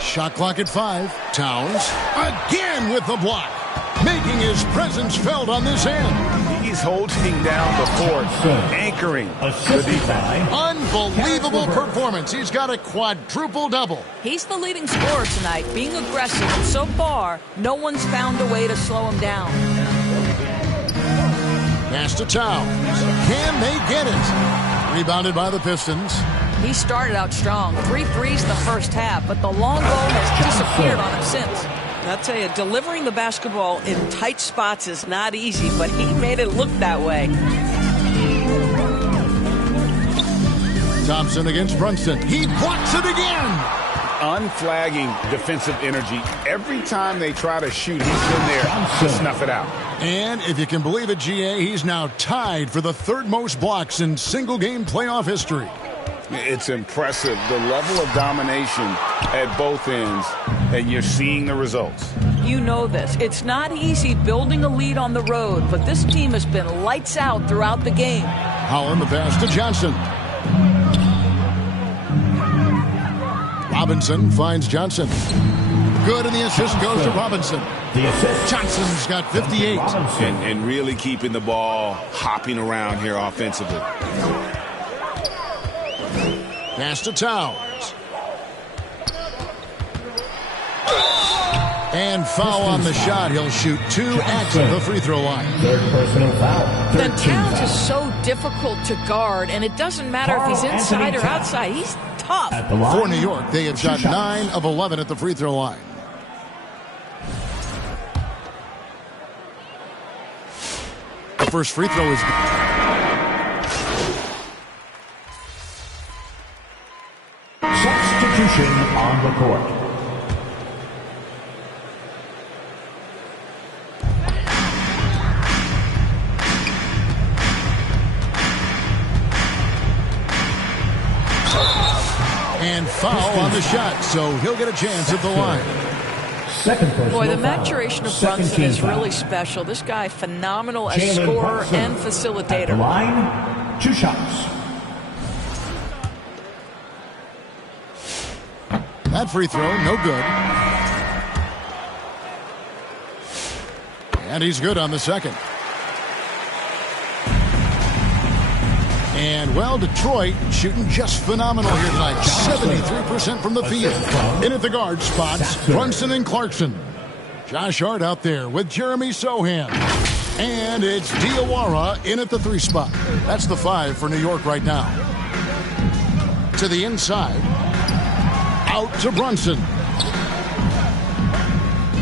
Shot clock at 5. Towns again with the block, making his presence felt on this end. He's holding down the fort, anchoring the defense. Unbelievable performance. He's got a quadruple-double. He's the leading scorer tonight, being aggressive, and so far, no one's found a way to slow him down. Pass to Towns. Can they get it? Rebounded by the Pistons. He started out strong. 3 threes in the first half, but the long ball has disappeared on him since. I'll tell you, delivering the basketball in tight spots is not easy, but he made it look that way. Thompson against Brunson. He blocks it again. Unflagging defensive energy. Every time they try to shoot, he's in there to snuff it out. And if you can believe it, GA, he's now tied for the 3rd most blocks in single-game playoff history. It's impressive, the level of domination at both ends, and you're seeing the results. You know this. It's not easy building a lead on the road, but this team has been lights out throughout the game. Holland the pass to Johnson. Robinson finds Johnson. Good, and the assist goes to Robinson. Johnson's got 58. And really keeping the ball hopping around here offensively. Pass to Towns. And foul on the shot. He'll shoot 2 at the free throw line. 3rd personal foul. The Towns is so difficult to guard, and it doesn't matter if he's inside or outside. He's tough. For New York, they have shot 9 of 11 at the free throw line. The first free throw is... Substitution on the court. And foul on the shot, so he'll get a chance at the line. Boy, the maturation of Brunson is really special. This guy, phenomenal as scorer and facilitator. At the line, 2 shots. That free throw, no good. And he's good on the second. And, well, Detroit shooting just phenomenal here tonight. 73% from the field. In at the guard spots, Brunson and Clarkson. Josh Hart out there with Jeremy Sohan. And it's Diawara in at the 3 spot. That's the 5 for New York right now. To the inside. Out to Brunson.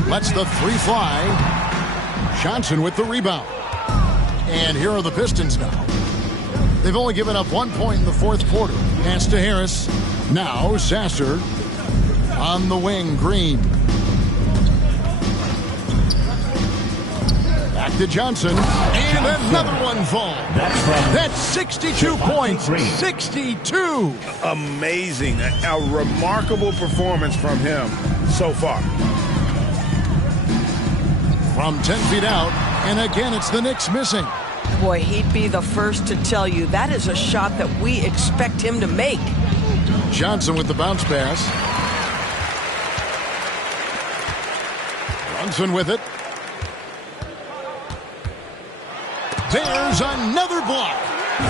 Lets the 3 fly. Johnson with the rebound. And here are the Pistons now. They've only given up 1 point in the 4th quarter. Pass to Harris. Now Sasser on the wing. Green. Back to Johnson. And another one falls. That's 62 points. 62. Amazing. A remarkable performance from him so far. From 10 feet out. And again, it's the Knicks missing. Boy, he'd be the first to tell you that is a shot that we expect him to make. Johnson with the bounce pass. Brunson with it. There's another block.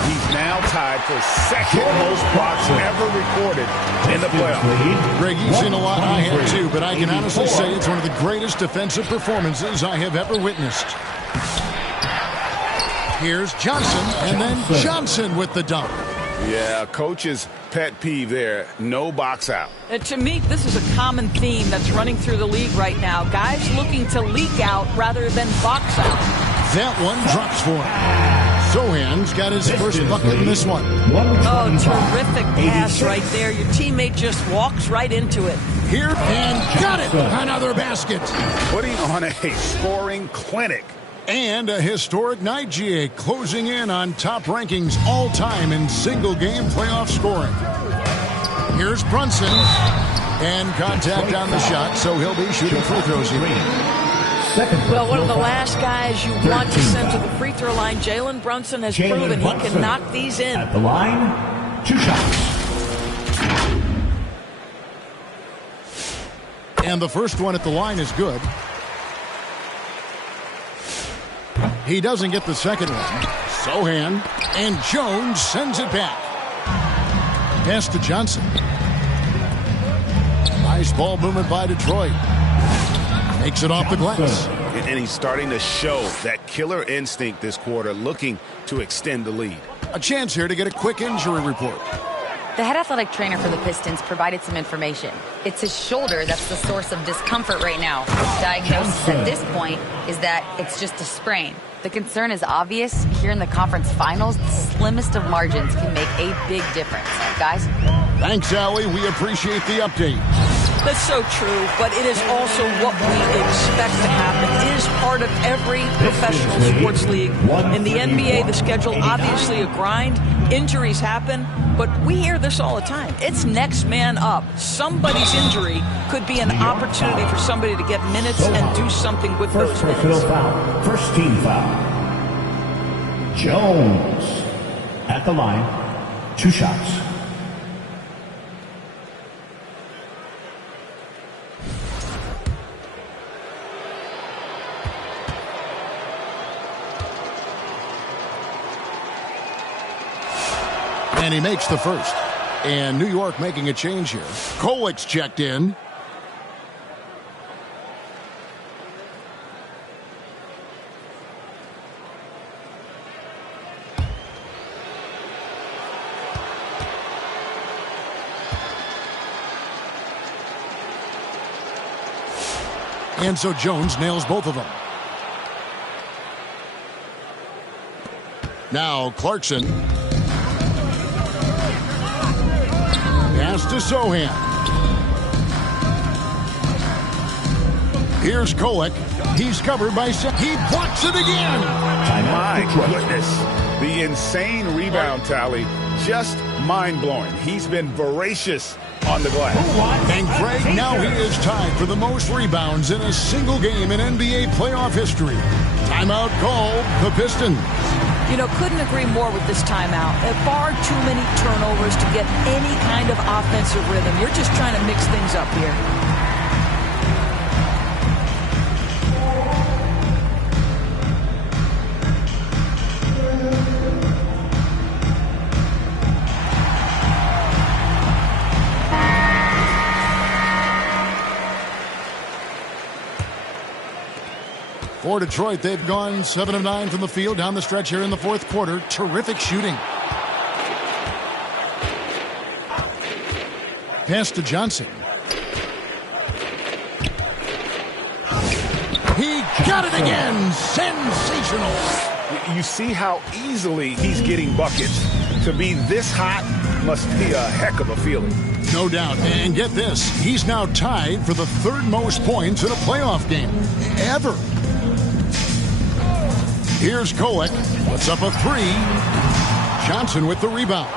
He's now tied for 2nd most blocks ever recorded in the playoffs. Greg, you've seen a lot. I have too, but I can honestly say it's one of the greatest defensive performances I have ever witnessed. Here's Johnson, and then Johnson with the dunk. Yeah, coach's pet peeve there. No box out. To me, this is a common theme that's running through the league right now. Guys looking to leak out rather than box out. That one drops for him. Sohan's got his first bucket in this one. Oh, terrific pass right there. Your teammate just walks right into it. Here and got it. Another basket. Putting on a scoring clinic. And a historic night, GA, closing in on top rankings all time in single-game playoff scoring. Here's Brunson. And contact on the shot, so he'll be shooting free throws here. Well, one of the last guys you want to send to the free throw line, Jalen Brunson, has proven he can knock these in. At the line, 2 shots. And the first one at the line is good. He doesn't get the second one. Sohan and Jones sends it back. Pass to Johnson. Nice ball movement by Detroit. Makes it off the glass. And he's starting to show that killer instinct this quarter, looking to extend the lead. A chance here to get a quick injury report. The head athletic trainer for the Pistons provided some information. It's his shoulder that's the source of discomfort right now. His diagnosis at this point is that it's just a sprain. The concern is obvious. Here in the conference finals, the slimmest of margins can make a big difference. Guys? Thanks, Allie. We appreciate the update. That's so true, but it is also what we expect to happen. It is part of every professional sports league. In the NBA, the schedule obviously a grind. Injuries happen, but we hear this all the time. It's next man up. Somebody's injury could be an opportunity for somebody to get minutes and do something with those minutes. Foul. First team foul. Jones at the line, 2 shots. And he makes the first. And New York making a change here. Kolik's checked in. And so Jones nails both of them. Now Clarkson. Pass to Sohan. Here's Kolik. He's covered by He blocks it again. My goodness. The insane rebound tally. Just mind-blowing. He's been voracious on the glass. And Greg, now he is tied for the most rebounds in a single game in NBA playoff history. Timeout called the Pistons. You know, couldn't agree more with this timeout. Far too many turnovers to get any kind of offensive rhythm. You're just trying to mix things up here. For Detroit, they've gone 7 of 9 from the field down the stretch here in the fourth quarter. Terrific shooting. Pass to Johnson. He got it again. Sensational. You see how easily he's getting buckets. To be this hot must be a heck of a feeling. No doubt. And get this. He's now tied for the 3rd most points in a playoff game ever. Here's Kolik. Puts up a 3. Johnson with the rebound.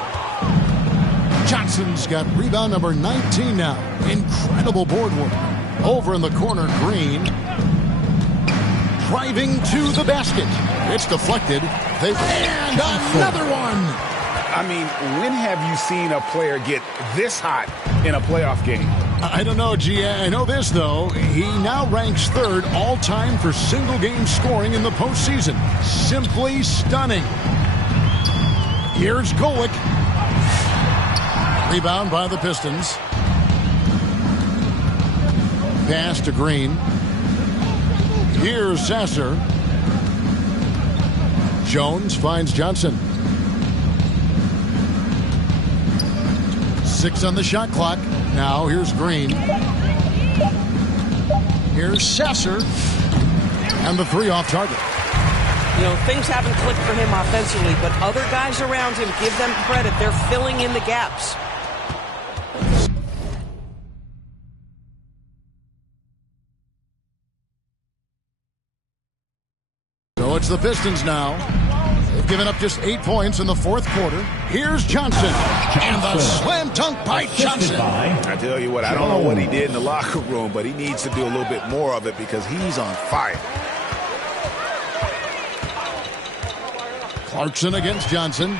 Johnson's got rebound number 19 now. Incredible board work. Over in the corner, Green. Driving to the basket. It's deflected. And another one. I mean, when have you seen a player get this hot in a playoff game? I don't know, GA. I know this, though. He now ranks 3rd all-time for single-game scoring in the postseason. Simply stunning. Here's Kolik. Rebound by the Pistons. Pass to Green. Here's Sasser. Jones finds Johnson. 6 on the shot clock. Now here's Green. Here's Sasser. And the 3 off target. You know, things haven't clicked for him offensively, but other guys around him, give them credit. They're filling in the gaps. So it's the Pistons now. They've given up just 8 points in the fourth quarter. Here's Johnson. And the slam dunk by Johnson. I tell you what, I don't know what he did in the locker room, but he needs to do a little bit more of it because he's on fire. Clarkson against Johnson.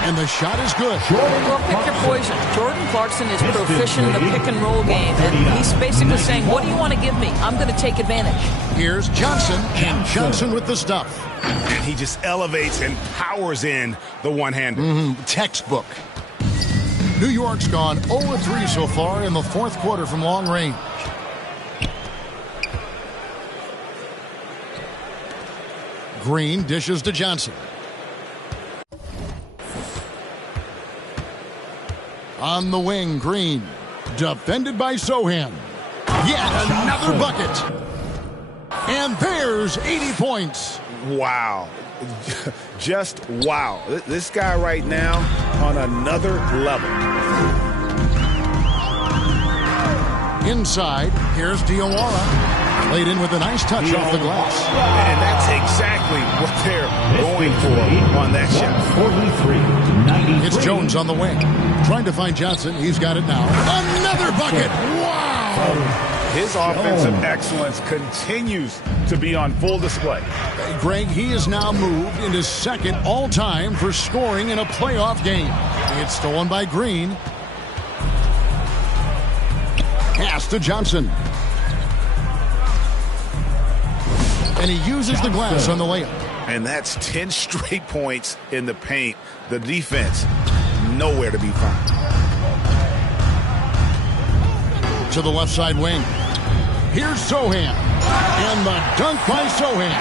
And the shot is good. Well, pick your poison. Jordan Clarkson is proficient in the pick-and-roll game, and he's basically saying, what do you want to give me? I'm going to take advantage. Here's Johnson, and Johnson with the stuff. And he just elevates and powers in the one-hander. Textbook. New York's gone 0-3 so far in the fourth quarter from long range. Green dishes to Johnson. On the wing, Green. Defended by Sohan. Yet another bucket. And there's 80 points. Wow. Just wow. This guy right now on another level. Inside, here's Diawara. Played in with a nice touch off the glass. And that's exactly what they're going for on that shot. It's Jones on the wing. Trying to find Johnson. He's got it now. Another bucket. Wow. His offensive excellence continues to be on full display. Greg, he is now moved into second all-time for scoring in a playoff game. It's stolen by Green. Pass to Johnson. And he uses the glass on the layup. And that's 10 straight points in the paint. The defense, nowhere to be found. To the left side wing. Here's Sohan. And the dunk by Sohan.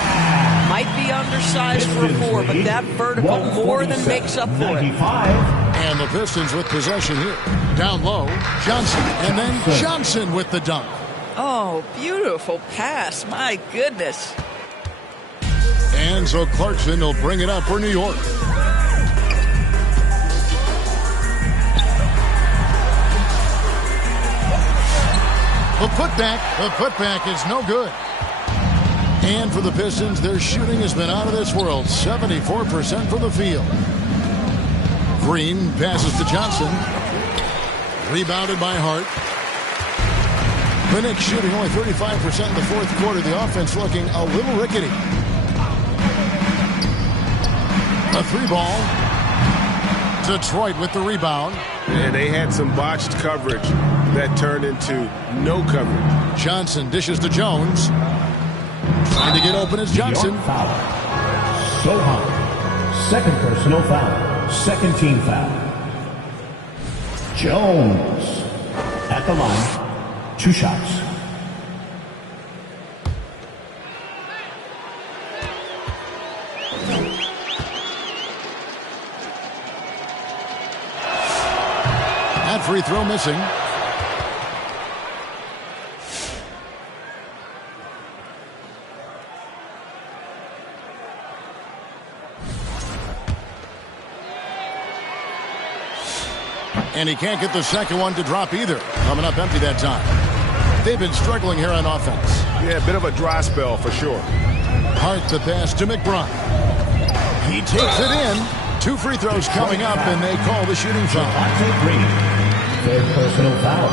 Might be undersized for a 4, but that vertical more than makes up for it. And the Pistons with possession here. Down low, Johnson. And then Johnson with the dunk. Oh, beautiful pass. My goodness. And so Clarkson will bring it up for New York. The putback is no good. And for the Pistons, their shooting has been out of this world. 74% from the field. Green passes to Johnson. Rebounded by Hart. The Knicks shooting only 35% in the fourth quarter. The offense looking a little rickety. A 3-ball. Detroit with the rebound. And they had some botched coverage that turned into no coverage. Johnson dishes to Jones. Trying to get open is Johnson. Foul. Sohan. Second personal foul. Second team foul. Jones. At the line. 2 shots. That free throw missing. And he can't get the second one to drop either. Coming up empty that time. They've been struggling here on offense. Yeah, a bit of a dry spell for sure. Hart the pass to McBride. He takes it in. 2 free throws coming up, and they call the shooting foul. Third personal foul.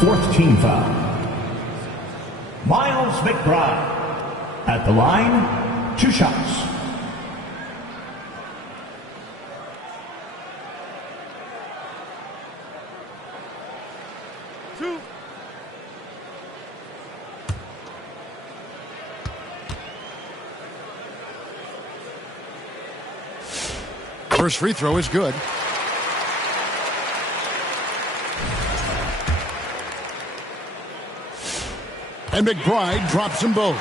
Fourth team foul. Miles McBride. At the line, 2 shots. First free throw is good. And McBride drops them both.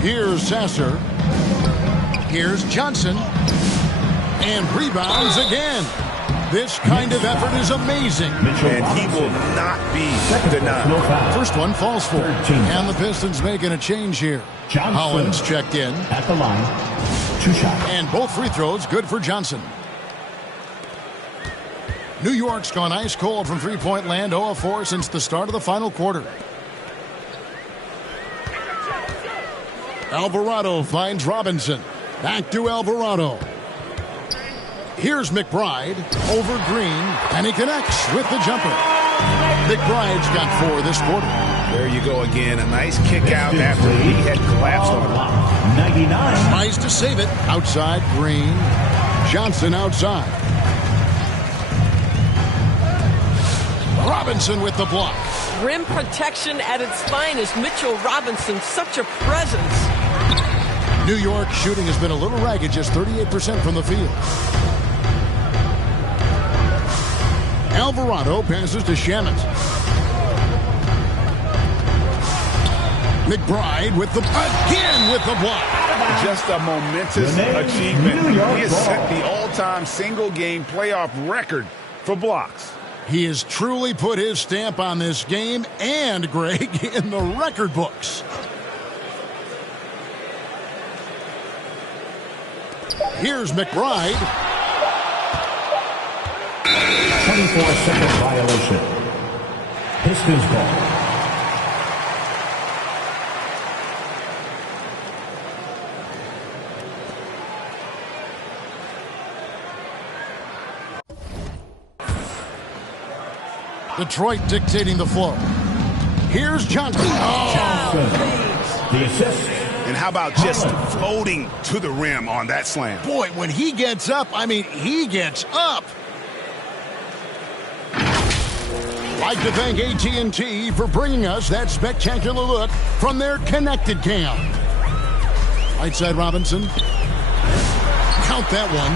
Here's Sasser. Here's Johnson. And rebounds again. This kind of effort is amazing. And he will not be denied. First one falls for. And the Pistons making a change here. Hollins checked in. At the line. 2 shots. And both free throws good for Johnson. New York's gone ice cold from three-point land, 0 of 4 since the start of the final quarter. Alvarado finds Robinson. Back to Alvarado. Here's McBride over Green, and he connects with the jumper. McBride's got 4 this quarter. There you go again. A nice kick out after he had collapsed on him. 99. Tries to save it. Outside Green. Johnson outside. Robinson with the block. Rim protection at its finest. Mitchell Robinson, such a presence. New York shooting has been a little ragged, just 38% from the field. Alvarado passes to Shamet. McBride with the block. Just a momentous achievement. He has set the all-time single-game playoff record for blocks. He has truly put his stamp on this game and, Greg, in the record books. Here's McBride. 24-second violation. Pistons ball. Detroit dictating the flow. Here's Johnson. The assist. And how about just floating to the rim on that slam? Boy, when he gets up, he gets up. Like to thank AT&T for bringing us that spectacular look from their connected cam. Right side Robinson. Count that one.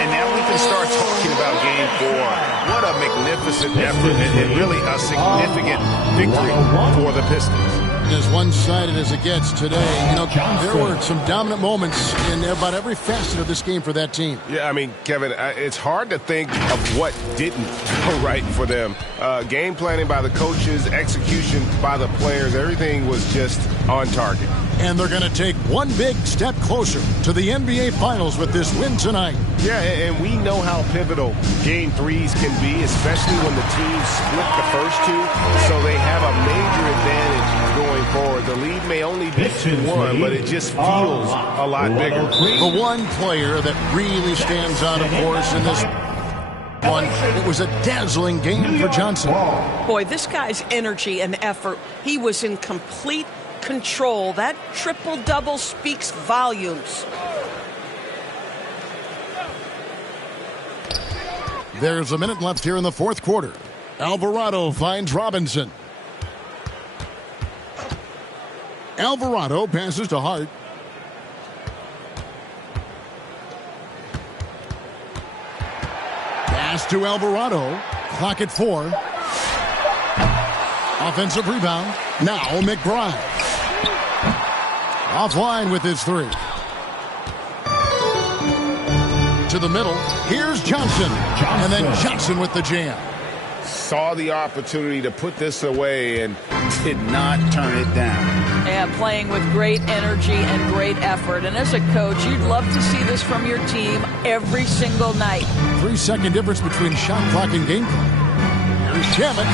And now we can start talking about Game 4. What a magnificent effort and really a significant victory for the Pistons. As one-sided as it gets today, you know, there were some dominant moments in about every facet of this game for that team. Yeah, I mean, Kevin, it's hard to think of what didn't go right for them. Game planning by the coaches, execution by the players, everything was just on target. And they're going to take one big step closer to the NBA Finals with this win tonight. Yeah, and we know how pivotal Game 3s can be, especially when the teams split the first two, so they have a major advantage going forward. The lead may only be 2-1, but it just feels a lot bigger. The one player that really stands out, of course, in this one, it was a dazzling game for Johnson. Boy, this guy's energy and effort, he was in complete control. That triple-double speaks volumes. There's a minute left here in the fourth quarter. Alvarado finds Robinson. Alvarado passes to Hart. Pass to Alvarado. Clock at 4. Offensive rebound. Now McBride. Offline with his 3. To the middle. Here's Johnson. And then Johnson with the jam. Saw the opportunity to put this away and did not turn it down. Yeah, playing with great energy and great effort. And as a coach, you'd love to see this from your team every single night. 3-second difference between shot clock and game clock. Here's Shamet.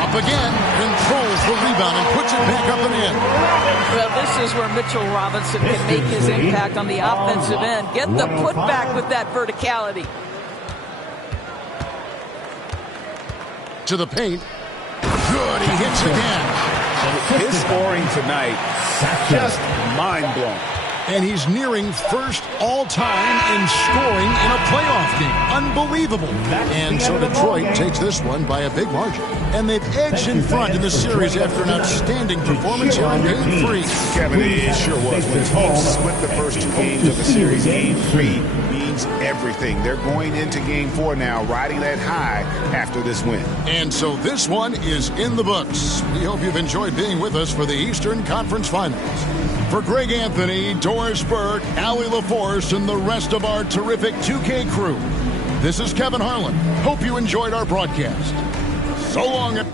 Up again, controls the rebound and puts it back up and in. Well, this is where Mitchell Robinson can make his impact on the offensive end. Get the putback with that verticality. To the paint. Good, he hits again. His scoring tonight, just mind-blowing. And he's nearing first all-time in scoring in a playoff game. Unbelievable. And so Detroit takes this one by a big margin. And they've edged in front in the series after an outstanding performance here in Game 3. Kevin, it sure was. When teams split the first 2 games of the series, Game 3 means everything. They're going into Game 4 now, riding that high after this win. And so this one is in the books. We hope you've enjoyed being with us for the Eastern Conference Finals. For Greg Anthony, Doris Burke, Allie LaForce, and the rest of our terrific 2K crew, this is Kevin Harlan. Hope you enjoyed our broadcast. So long.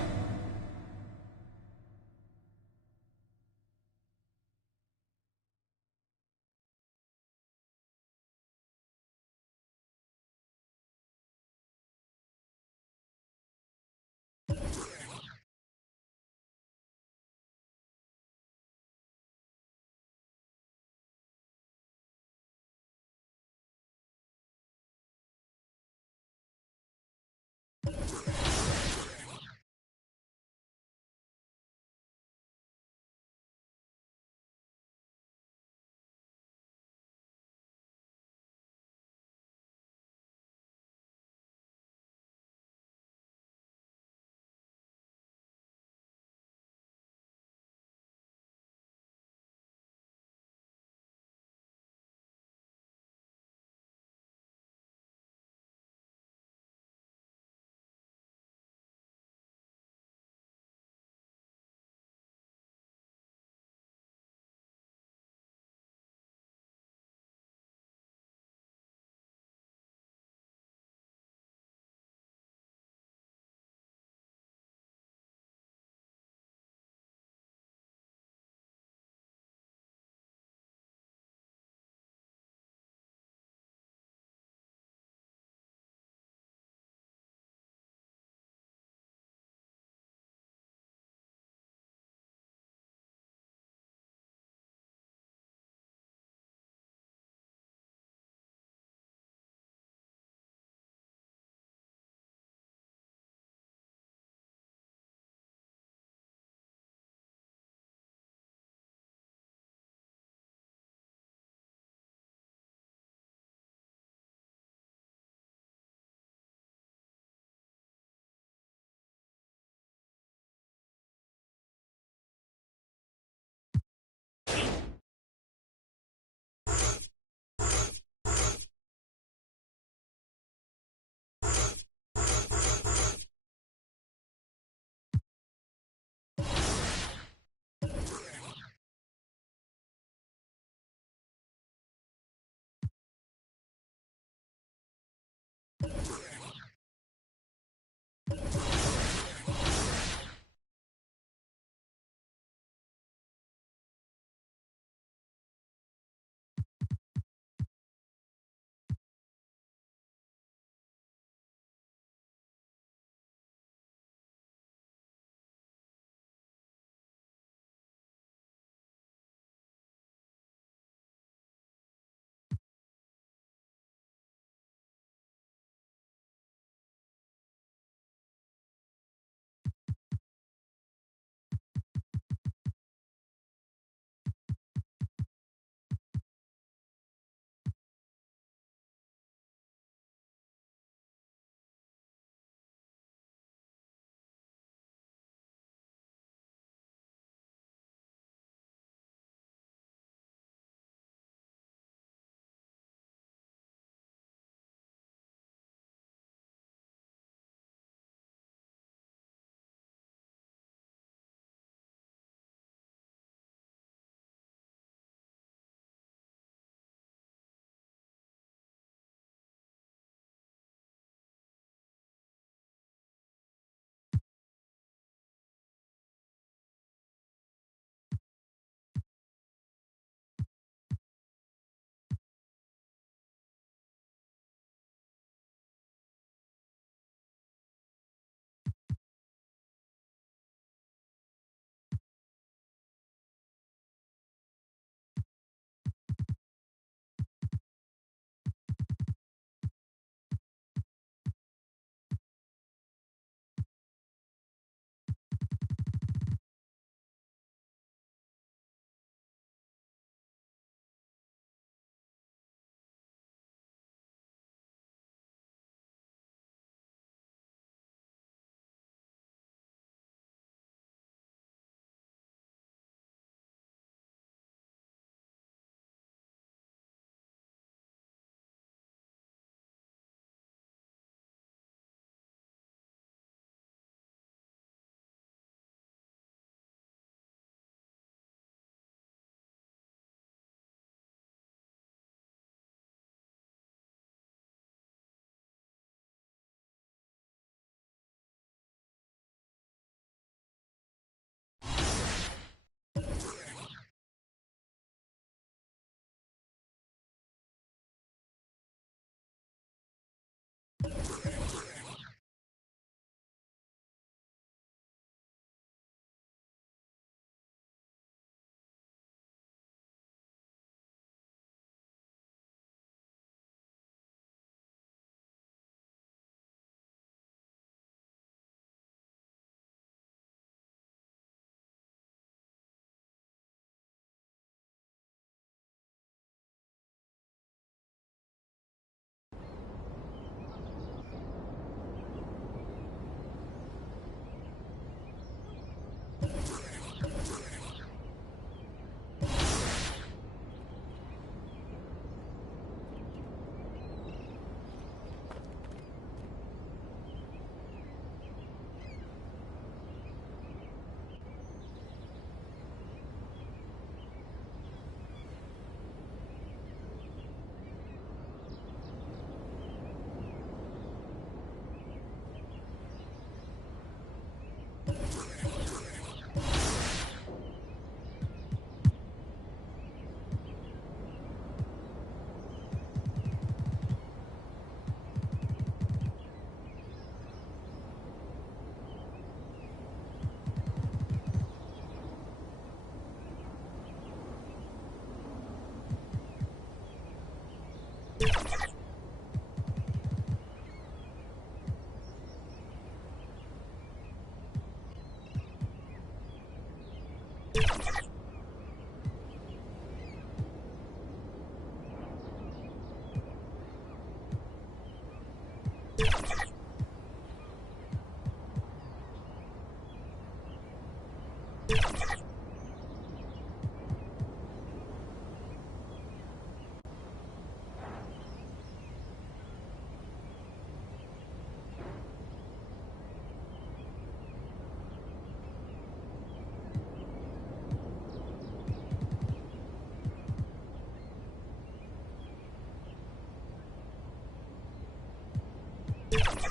2.